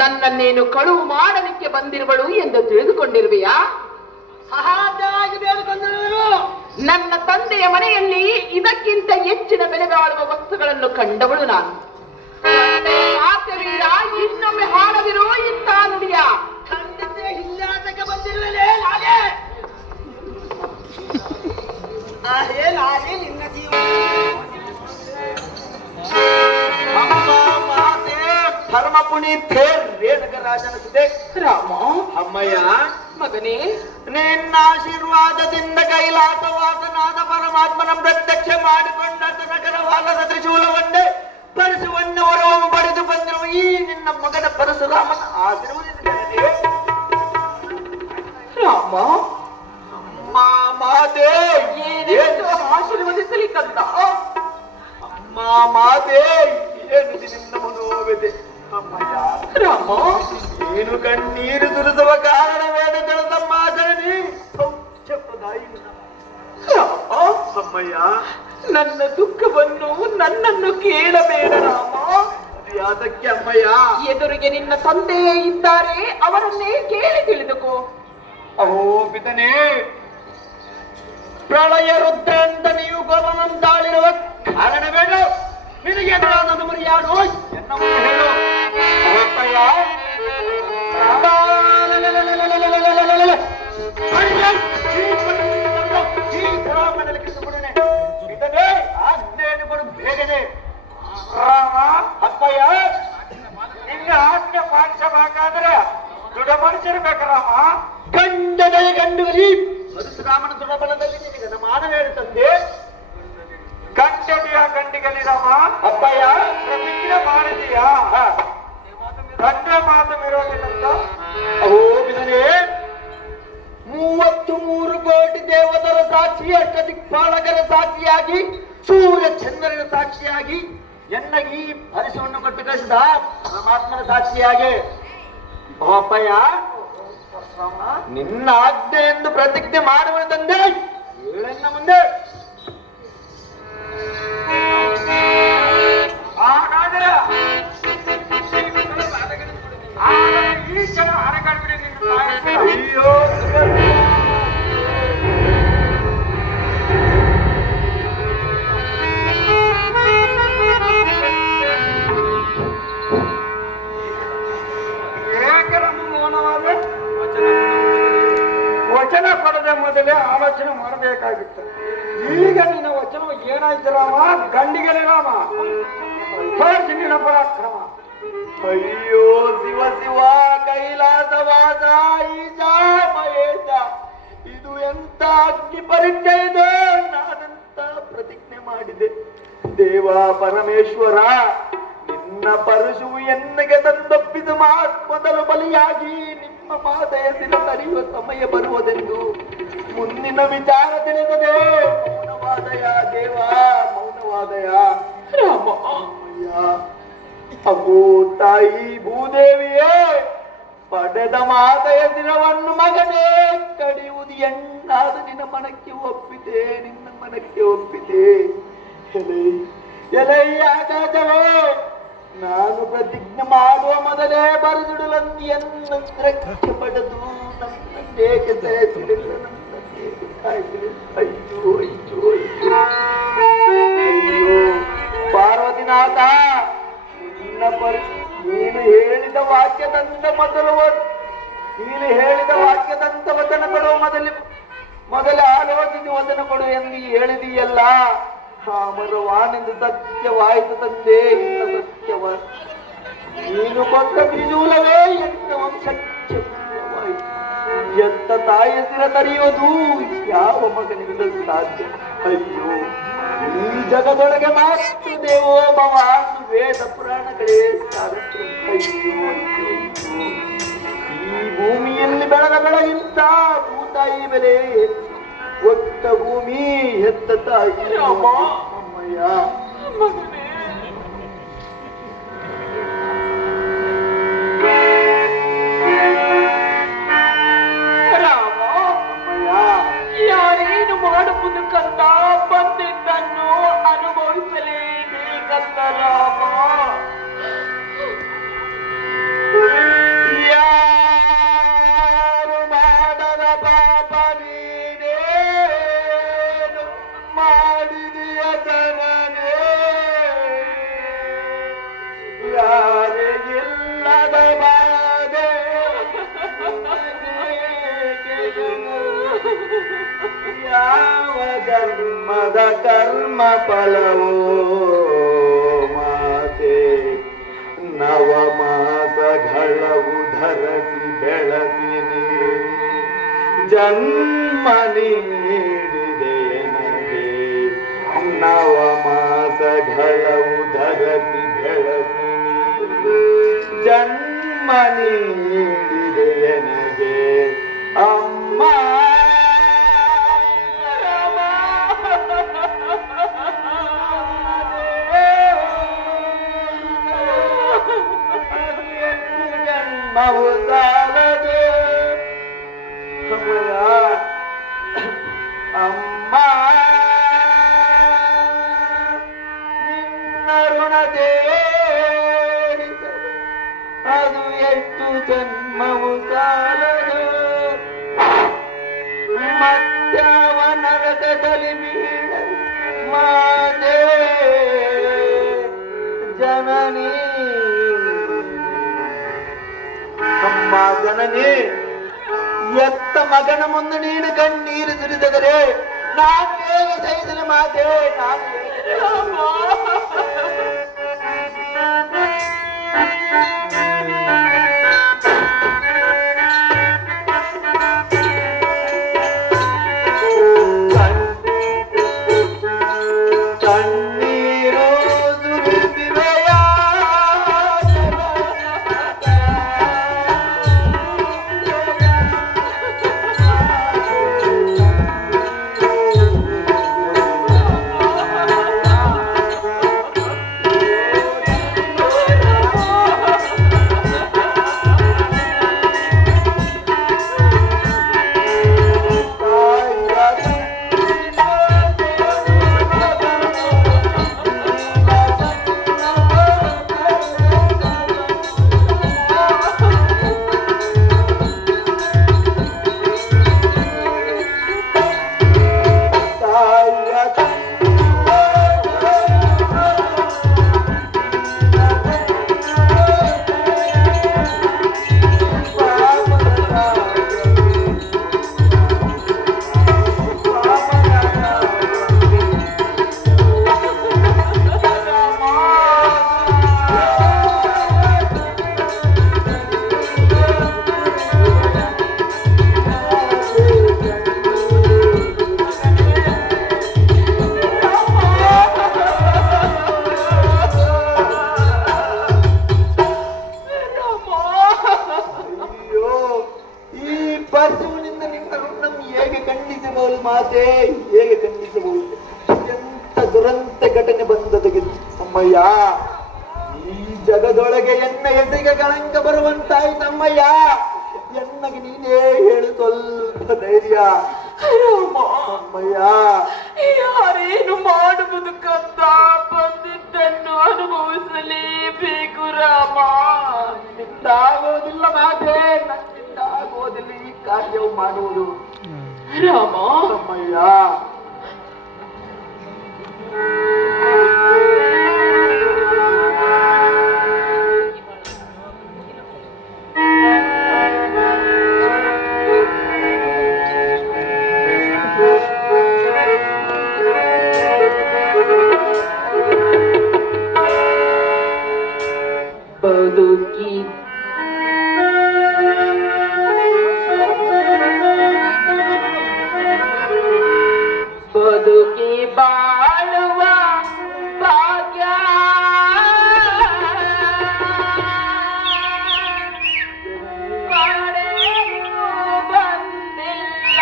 ನನ್ನನ್ನೇನು ಕಳುವು ಮಾಡಲಿಕ್ಕೆ ಬಂದಿರುವಳು ಎಂದು ತಿಳಿದುಕೊಂಡಿರುವೆಯಾ? ಸಹಜವಾಗಿ ಬೇಡಿಕೊಂಡಿರುವರು. ನನ್ನ ತಂದೆಯ ಮನೆಯಲ್ಲಿ ಇದಕ್ಕಿಂತ ಹೆಚ್ಚಿನ ಬೆಲೆ ಬಾಳುವ ವಸ್ತುಗಳನ್ನು ಕಂಡವಳು ನಾನು. ಕಾರ್ತಿವೀರ, ಇನ್ನೊಮ್ಮೆ ಹಾಡದಿರು ಇಂಥ ನುಡಿಯ. ಖಂಡಿತ ಇಲ್ಲಾಟಕ್ಕೆ ಬಂದಿರುವಲೇ ನಾನೇ. ನಾನೇ ನಿನ್ನ ಜೀವ. ಧರ್ಮ ಪುನೀತೆ ರೇಣುಕರಾಜನ ಸುದೆ. ರಾಮ, ಅಮ್ಮಯ್ಯ ಮಗನೇ, ನಿನ್ನ ಆಶೀರ್ವಾದದಿಂದ ಕೈಲಾಸವಾಸನಾದ ಪರಮಾತ್ಮನ ಪ್ರತ್ಯಕ್ಷ ಮಾಡಿಕೊಂಡ ನಗರವಾಲದ ತ್ರಿಶೂಲವನ್ನೇ ಪರಶುವನ್ನು ಹೊರವನ್ನು ಪಡೆದು ಬಂದಿರುವ ಈ ನಿನ್ನ ಮಗನ ಪರಶುರಾಮನ ಆಶೀರ್ವಾದ ಮಾತೆ ರಾಮ ಮಾತೆ ಏನೆಂದು ಆಶೀರ್ವದಿಸಲಿಕ್ಕಂತ ಮಾತೆ ಏನಿದೆ ನಿನ್ನ ಮನೋವ್ಯತೆ ಅಮ್ಮಯ್ಯ ರಾಮ ಏನು ಕಣ್ಣೀರು ಸುರಿಸುವ ಕಾರಣವೇನು ತಿಳಿದಮ್ಮ ಜನನಿ ಸೌಖ್ಯಪ್ರದಾಯಿ ರಾಮ ಅಮ್ಮಯ್ಯ ನನ್ನ ದುಃಖವನ್ನು ನನ್ನನ್ನು ಕೇಳಬೇಡ ರಾಮ. ಯಾತಕ್ಕೆ ಅಮ್ಮಯ್ಯ ಎದುರಿಗೆ ನಿನ್ನ ತಂದೆಯೇ ಇದ್ದಾರೆ, ಅವರನ್ನೇ ಕೇಳಿ ತಿಳಿದುಕೋ. ಅಹೋ ಪಿತನೇ, ಪ್ರಳಯ ರುದ್ರ ಅಂತ ನೀವು ಗೋಪವಂತಾಳಿರುವ ಕಾರಣವೇನು? ನಿನಗೆ ಎದುರಾದ ಮರ್ಯಾದೋ ಎನ್ನುವುದು ಹೇಳು ಅಪ್ಪಯ್ಯ. ಆಜ್ಞೆಯನ್ನು ಕೊಡು ಬೇಗನೆ. ಅಪ್ಪಯ್ಯ, ನಿನ್ನ ಆಜ್ಞೆ ಪಾಲಿಸಬೇಕಾದ್ರೆ ದೃಢ ಮನುಷ್ಯರ್ಬೇಕು ರಾಮ. ಗಂಡದಯ ಗಂಡುಗಲಿ ಪರಶುರಾಮನ ದೃಢಬಲದಲ್ಲಿ ನಿನಗೆ ನಮ್ಮ ಮಾನವ ಹೇಳುತ್ತಂತೆ. ಗಂಡದಿಯ ಗಂಡಿಗಲಿ ರಾಮ. ಅಪ್ಪಯ್ಯ, ಪ್ರತಿಜ್ಞೆ ಮಾಡಿದೀಯಾ? ಗಂಡ ಮಾತು ಇರೋದಿಲ್ಲಂತ. ಅಹೋ ಬಿದನೆ, 33 ಕೋಟಿ ದೇವತರ ಸಾಕ್ಷಿ, ಅಷ್ಟದಿಕ್ಪಾಲಕರ ಸಾಕ್ಷಿಯಾಗಿ, ಸೂರ್ಯ ಚಂದ್ರನ ಸಾಕ್ಷಿಯಾಗಿ, ಎನ್ನಗೆ ಈ ಹರಿಸವನ್ನು ಕೊಟ್ಟು ಕಳಿಸಿದ ಪರಮಾತ್ಮನ ಸಾಕ್ಷಿಯಾಗಿ. ಅಪ್ಪಯ್ಯ, ನಿನ್ನ ಆಜ್ಞೆ ಎಂದು ಪ್ರತಿಜ್ಞೆ ಮಾಡುವ ತಂದೆ ಹೇಳನ್ನ ಮುಂದೆ. ಹಾಗಾದರೆ ಈ ಜನ ಹರಕಾಡ್ಬಿಡಿ. ಅಯ್ಯೋ ವಚನ ಕೊಡದ ಮೊದಲೇ ಆಲೋಚನೆ ಮಾಡಬೇಕಾಗಿತ್ತು. ಈಗ ನಿನ್ನ ವಚನ ಏನಾಯ್ತು ರಾಮ? ಗಂಡಿಗೆಲೆ ರಾಮ, ನಿನ್ನ ಪರಾಕ್ರಮ. ಅಯ್ಯೋ ಶಿವ ಶಿವ, ಕೈಲಾಸವಾಸ ಈಶ ಮಹೇಶ, ಇದು ಎಂತ ಅಗ್ನಿ ಪರೀಕ್ಷೆ ಇದೆ? ನಾನಂತ ಪ್ರತಿಜ್ಞೆ ಮಾಡಿದೆ. ದೇವ ಪರಮೇಶ್ವರ, ನಿನ್ನ ಪರಶುವು ಎನ್ನಗೆ ತಂದೊಪ್ಪಿದ ಮೊದಲು ಬಲಿಯಾಗಿ ನಿಮ್ಮ ಮಾತೆಯ ತರೆಯುವ ಸಮಯ ಬರುವುದೆಂದು ಮುಂದಿನ ವಿಚಾರ ತಿಳಿದದೆ. ಮೌನವಾದಯ ದೇವ, ಮೌನವಾದಯ ರಾಮ. ಅಬ್ಬೋ ತಾಯಿ ಭೂದೇವಿಯೇ, ಪಡೆದ ಮಾತೆಯ ದಿನವನ್ನು ಮಗನೇ ಕಡಿಯುವುದು ಎಣ್ಣಾದ ನಿನ್ನ ಮನಕ್ಕೆ ಒಪ್ಪಿದೆ, ನಿನ್ನ ಮನಕ್ಕೆ ಒಪ್ಪಿದೆ. ಎಲೈ ಆಕಾಶವೇ, ನಾನು ಪ್ರತಿಜ್ಞೆ ಮಾಡುವ ಮೊದಲೇ ಬರೆದಿಡಲಂದಿಯನ್ನು ಪಡೆದು ನಮ್ಮನ್ನೇಕೆ ಸಹಿಸಲಿಲ್ಲ, ನಮ್ಮನ್ನೇಕೆ ಕಾಯಿಸಲಿಲ್ಲ. ಅಯ್ಯೋ ಅಯ್ಯೋ ಅಯ್ಯೋ ಪಾರ್ವತಿನಾಥ, ನಿನ್ನ ನೀನು ಹೇಳಿದ ವಾಕ್ಯದಂತ ವಚನ ಕೊಡುವ ಮೊದಲೇ ಆಲೋಚಿಸಿ ವಚನ ಕೊಡು ಎಂದು ಹೇಳಿದೆಯಲ್ಲ. ಅಮರವಾನಿಂದ ಸತ್ಯವಾಯಿತು ತಂದೆ, ಇನ್ನ ಸತ್ಯವ ನೀನು ಕೊಟ್ಟ ಬಿಜೂಲವೇ ಎನ್ನ ವಂಶವಾಯಿತು. ಎಂತ ತಾಯಿಯ ಸಿರ ತರೆಯುವುದು ಯಾವ ಮಗನಿಂದ ಸಾಧ್ಯ? ಅಯ್ಯೋ, ಈ ಜಗದೊಳಗೆ ಮಾತ್ರ ದೇವೋ ಭವಾನ್ ವೇದ ಪುರಾಣಗಳೇ ಸಾರಥಿ. ಅಯ್ಯೋ ಅಯ್ಯೋ, ಈ ಭೂಮಿಯಲ್ಲಿ ಬೆಳೆದ ಬೆಳಗಿಂತ ಭೂತಾಯಿ ಬೆಲೆ ಒಟ್ಟ ಭೂಮಿ ಹೆತ್ತ ತಾಯಿ ಅಮ್ಮಯ್ಯ. ರಾಮ, ಯಾರೇನು ಮಾಡುವುದು ಕಂದ, ಬಂದಿದ್ದನ್ನು ಅನುಭವಿಸಲೇಬೇಕಂದ ರಾಮ. ಯಾರು ಮಾಡದ ಪಾಪ ನೀನೇನು ಮಾಡಿದೆಯ ಜನನೇ? ಯಾರಿಗಿಲ್ಲದ ಬಾಧೆ ಯಾವ ಜನ್ಮದ ಕರ್ಮ ಫಲವೋ ಮಾತೆ? ನವಮಾಸಗಳವು ಧರಸಿ ಬೆಳಸಿ ಜನ್ಮ ನೀಡಿದೆ ನನಗೆ. ನವಮಾಸಗಳವು ಧರಸಿ ಬೆಳಸಿ ಜನ್ಮ ನೀಡಿದೆ ಎನಗೆ ಅಮ್ಮ ಜನ್ಮವು ಸಾಲದು ಸಮಯ ಅಮ್ಮ ನಿನ್ನ ಋಣ ತೀರಿಸಲು ಅದು ಎಷ್ಟು ಜನ್ಮವು ಸಾಲದು ಮತ್ಯಾವ ನರಕದಲ್ಲಿ ಬೀಳಲು ಮಾತೆ ಜನನಿ ಅಮ್ಮ ಜನನಿ ಎತ್ತ ಮಗನ ಮುಂದೆ ನೀನು ಕಣ್ಣೀರು ಸುರಿದರೆ ನಾನು ಹೇಗೆ ಸಹಿಸಲು ಮಾತೆ ನಾನು ಕಣ್ಣೀರು ಸುರಿಸಿವೆಯ ಮಾತೆ ಹೇಗೆ ಖಂಡಿಸಬಹುದು ಎಂತ ದುರಂತ ಘಟನೆ ಬಂದದಗೆ ಅಮ್ಮಯ್ಯ ಈ ಜಗದೊಳಗೆ ಎನ್ನ ಎದೆಗೆ ಕಳಂಕ ಬರುವಂತಾಯ್ತಮ್ಮಯ್ಯ ಎನ್ನಗೆ ನೀನೇ ಹೇಳು ಸ್ವಲ್ಪ ಧೈರ್ಯ ಅಮ್ಮಯ್ಯ ಯಾರೇನು ಮಾಡುವುದು ಕಂದ ಬಂದಿದ್ದನ್ನು ಅನುಭವಿಸಲೇಬೇಕು ರಾಮ ನಿಂದಾಗೋದಿಲ್ಲ ಮಾತೆ ನನ್ನಿಂದಾಗೋದಿಲ್ಲ ಈ ಕಾರ್ಯವು ಮಾಡುವುದು ರಾಮ ಅಮ್ಮಯ್ಯ ಬದುಕಿ ಬದುಕಿ ಬಾಳುವ ಭಾಗ್ಯ ಕಡೆಗೂ ಬಂದಿಲ್ಲ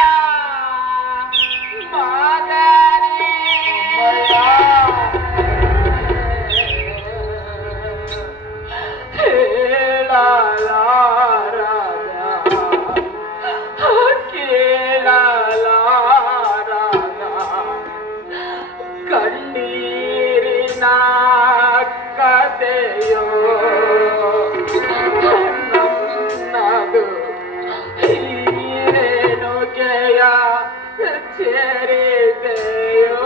ಮಗನೇ ಕಣ್ಣೀರಿನ ಕಥೆಯೋ ನನ್ನದು ರೇಣುಕೆಯ ಚರಿತೆಯೋ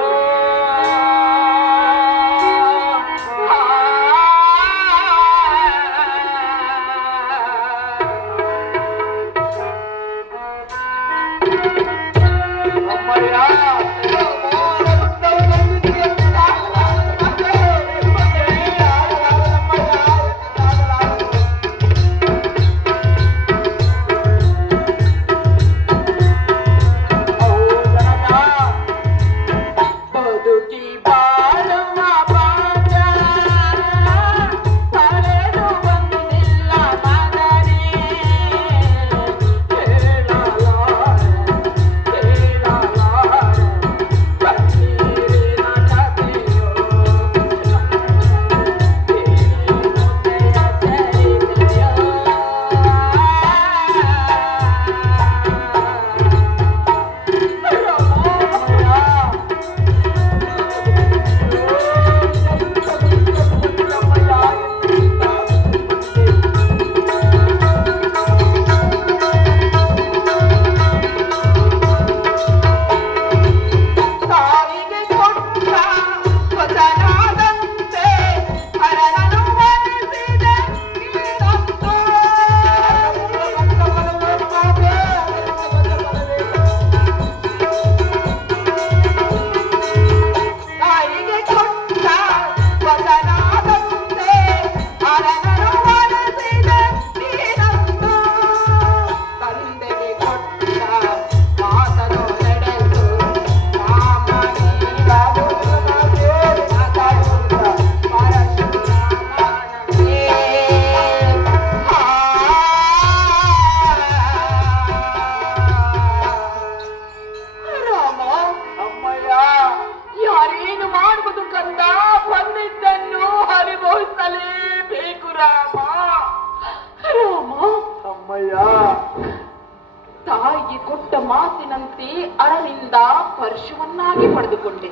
ಕೊಟ್ಟ ಮಾತಿನಂತೆ ಅರವಿಂದ ಪರಶುವನ್ನಾಗಿ ಪಡೆದುಕೊಂಡೆ.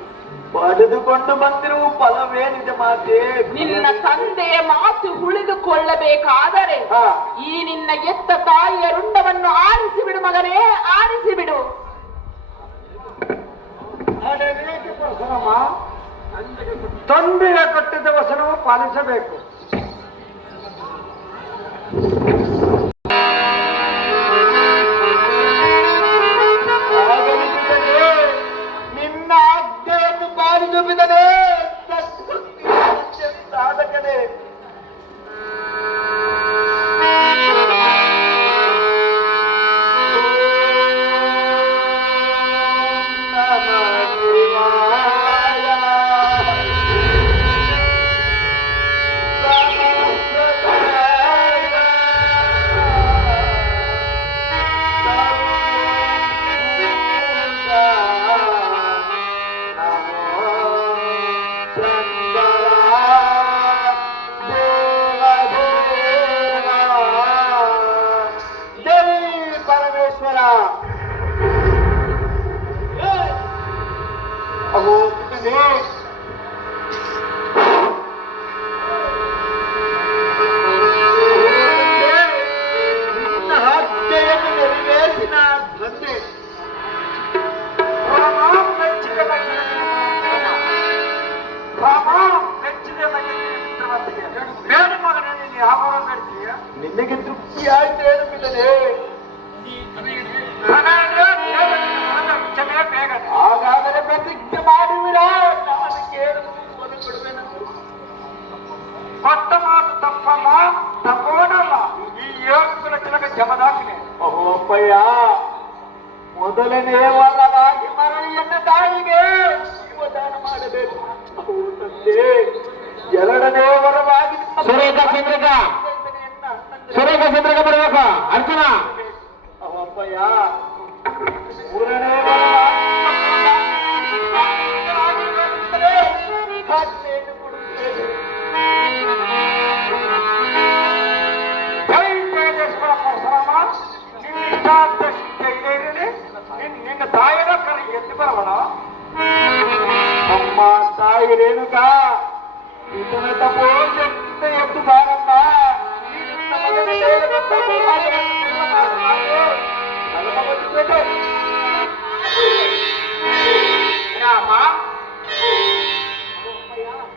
ಪಡೆದುಕೊಂಡು ಬಂದಿರುವ ಫಲವೇನಿದೆ ಮಾತೆ? ನಿನ್ನ ತಂದೆಯ ಮಾತು ಉಳಿದುಕೊಳ್ಳಬೇಕಾದರೆ ಈ ನಿನ್ನ ಎತ್ತ ತಾಯಿಯ ರುಂಡವನ್ನು ಆರಿಸಿಬಿಡು ಮಗನೇ, ಆರಿಸಿಬಿಡು. ಪರಶುರಾಮ, ತಂದೆಯ ಕಟ್ಟಿದ ವಚನವು ಪಾಲಿಸಬೇಕು. ನಿನ್ನ ಆಜ್ಞೆಯನ್ನು ಪಾಲಿಸುವುದನೆ ಸಾಧಕನೇ. ನಿನಗೆ ತೃಪ್ತಿ ಆಯ್ತು ಏನುತ್ತದೆ? ಹಾಗಾದರೆ ಪ್ರತಿಜ್ಞೆ ಮಾಡುವಿರ? ನಾನು ಕೇಳುವುದು ಕೊಡುವೆನಂದು ಕೊಟ್ಟ ಮಾತು ತಪ್ಪಮ್ಮ, ತಪ್ಪೋಣಲ್ಲ. ಈ 7 ಲಕ್ಷ ಜಮದಾಗ್ನೆ. ಅಪ್ಪಯ್ಯ, ಮೊದಲನೇ ವರವಾಗಿ ಮರಳಿಯನ್ನ ತಾಯಿಗೆ ಜೀವದಾನ ಮಾಡಬೇಕು. ತಂದೆ, ಎರಡನೇ ವರವಾಗಿ ಸುರೇಖ ಚಂದ್ರಕ ಬರಬೇಕು. ಅರ್ಚನ ಅಪ್ಪಯ್ಯ, ಮೂರನೇ ನಿನ್ನ ತಾಯಿನ ಕರೆ ಎದ್ದು ಬರವಣ. ಅಮ್ಮ ತಾಯಿ ರೇಣುಕಾ, ಇದನ್ನ ತಪ್ಪೋ ಎದ್ದು ಬಾರಮ್ಮ.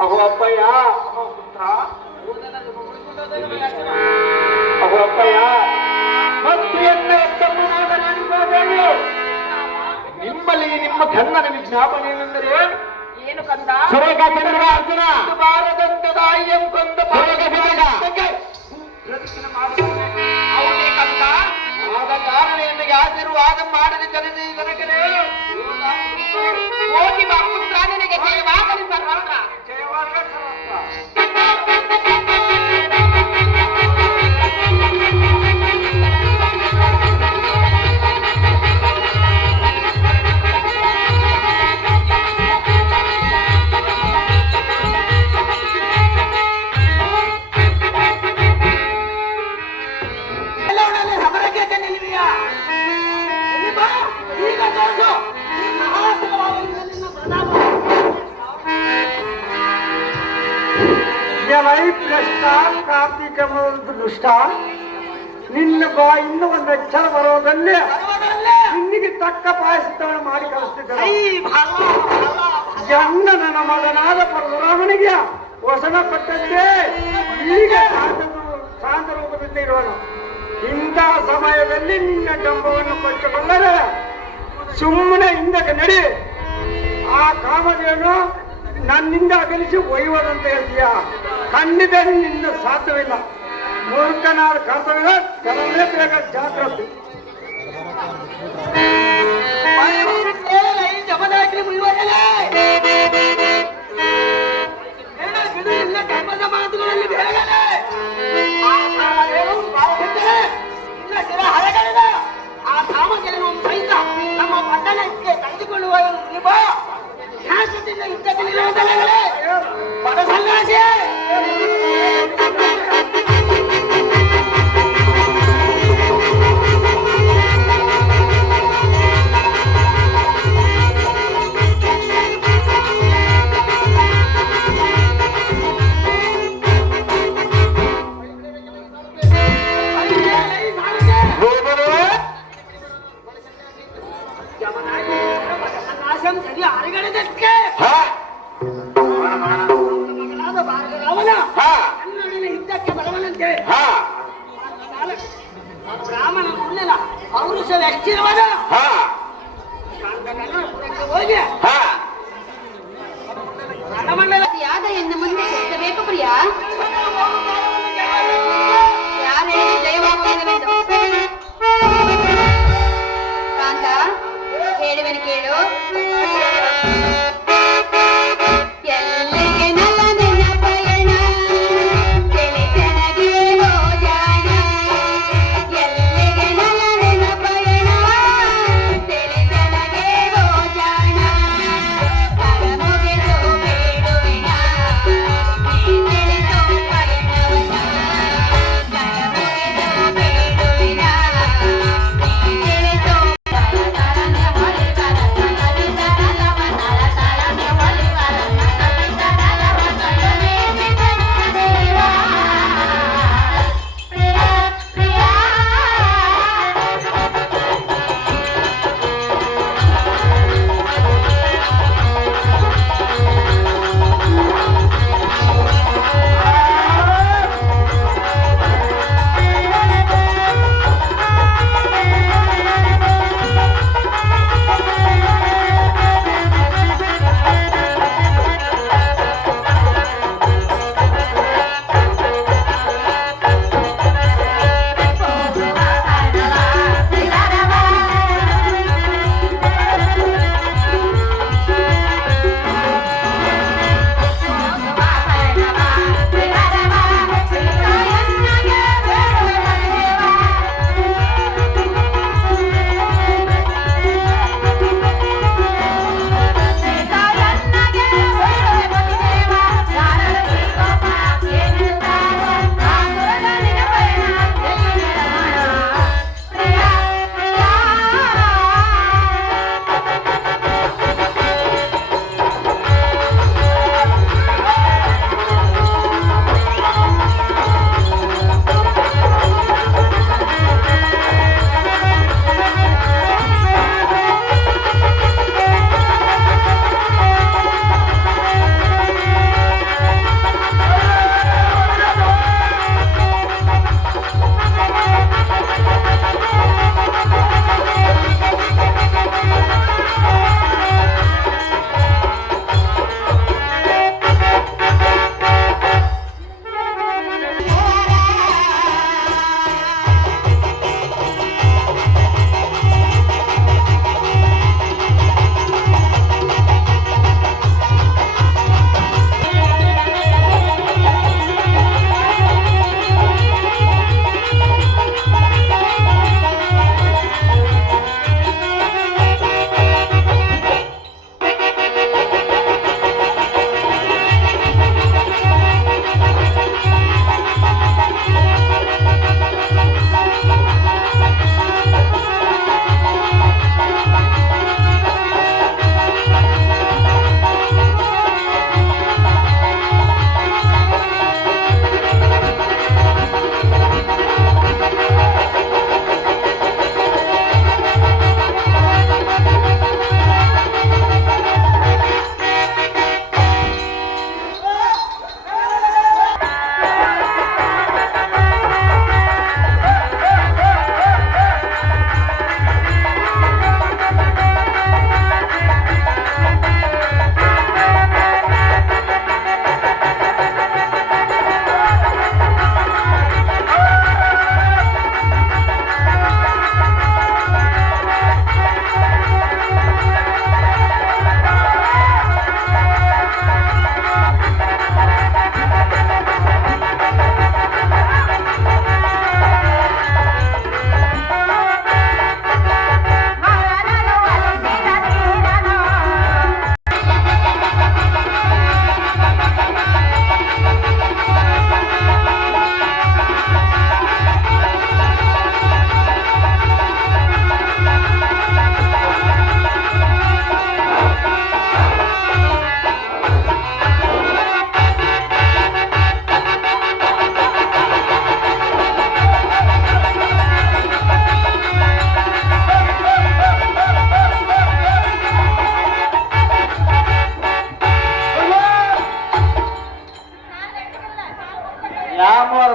ಅಹೋ ಅಪ್ಪಯ್ಯ, ಅಹೋ ಅಪ್ಪಯ್ಯ, ಭಕ್ತಿಯನ್ನ ಎತ್ತಮ್ಮನಾದ ನೆನಪಾಗಲು ನಿಮ್ಮಲ್ಲಿ ನಿಮ್ಮ ಕನ್ನಡ ವಿಜ್ಞಾಪನೆ ಏನೆಂದರೆ ಏನು ಕಂದ? ಸುರೇಖ ಚಂದ್ರ ಅರ್ಜುನ ಬಾರದಂತ ತಾಯಿಯಂ ಕೊಂದ ಹೌದೇ ಕಂದ? ಆದ ಕಾರಣ ಎನ್ನಿಗೆ ಆಶೀರ್ವಾದ ಮಾಡದೆ ಜನತೆ ಜನಕರೇ ಹೋಗಿ ಬಾ ಪುತ್ರ, ನಿನಗೆ ಜಯವಾಗಲಿ ಸರ್ವರ್ಗ. ಜಯವಾಗಲಿ ಸರ್ವರ್ಗ. ಕಾರ್ತಿಕ ದುಷ್ಟ, ನಿನ್ನ ಬಾಯಿಂದ ಒಂದು ಅಕ್ಷರ ಬರೋದಲ್ಲೇ ನಿನ್ನಿಗೆ ತಕ್ಕ ಪಾಯಸವನ್ನು ಮಾಡಿ ಕಳಿಸ್ತಿದ್ದ ನನ್ನ ಮಗನಾದ ಪರಶುರಾಮನಿಗೆ ವಸನ ಕೊಟ್ಟಂತೆ ಈಗ ಶಾಂತ ರೂಪದಲ್ಲಿ ಇರೋನು. ಇಂತಹ ಸಮಯದಲ್ಲಿ ನಿನ್ನ ಡಂಬವನ್ನು ಕೊಚ್ಚಿಕೊಳ್ಳರೆ ಸುಮ್ಮನೆ ಹಿಂದಕ್ಕೆ ನಡಿ. ಆ ಕಾಮಧೇನು ನನ್ನಿಂದ ಅಗಲಿಸಿ ಒಯ್ಯುವುದಂತ ಹೇಳ್ತೀಯ? ಖಂಡಿತ ನಿನ್ನ ಸಾಧ್ಯವಿಲ್ಲ. ಮೂರ್ಖನಾದ ಕರ್ತವ್ಯ ಕೆಲವೇ ಬೇಗ ಜಾಗ್ರತೆ. ಮಾತುಗಳಲ್ಲಿ ಆ ಕಾಮಧೇನು ಸಹಿತ ನಮ್ಮ ಪಟ್ಟಣಕ್ಕೆ ಕಳೆದುಕೊಳ್ಳುವ ಶಾಸದಿಂದ ಇದ್ದಕ್ಕೆ ಪಡ ಸಲ್ಲಾಸೆ. ಬ್ರಾಹ್ಮಣ ಉಳ್ಳಿಲ್ಲ ಪೌರುಷ ಎಷ್ಟಿರುವುದು ಹಾ ಹೋಗಿ ಹಾ ರಣಮಂಡಲ ಯಾದ ಎನ್ನ ಮುಂದೆ ಬೇಕು ಪ್ರಿಯ ಯಾರೇ ಜಯವಾಗುವುದೆಂದು ಕಾಂತ ಹೇಳುವೆನು ಕೇಳು ಎಲ್ಲಿಗೆ ನಲ್ಲ ನಿನ್ನ ಪಯಣ ತಿಳಿತನಗೆ ಹೋಜಾಣ ಎಲ್ಲಿಗೆ ನಲ್ಲ ನಿನ್ನ ಪಯಣ ತಿಳಿತನಗೆ ಹೋಜಾಣ ಕರ ಮುಗಿದು ಬೇಡುವಿನ ನೀ ತಿಳಿಸೋ ಪಯಣವನ ಕರ ಮುಗಿದು ಬೇಡುವಿನ ನೀ ತಿಳಿಸೋ ತರತರನೆ ಹೊಳಿ ಬರನ ತರತರವ ತರತರನೆ ಹೊಳಿ ಬರನ ತರತರವ ಕಂಡನೆ ನಿನ್ನ ದೇವ ಪ್ರಿಯ ಪ್ರಿಯ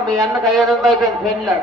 మీ అన్న కయ్యడంతో అయిపోయింది పెళ్ళాడ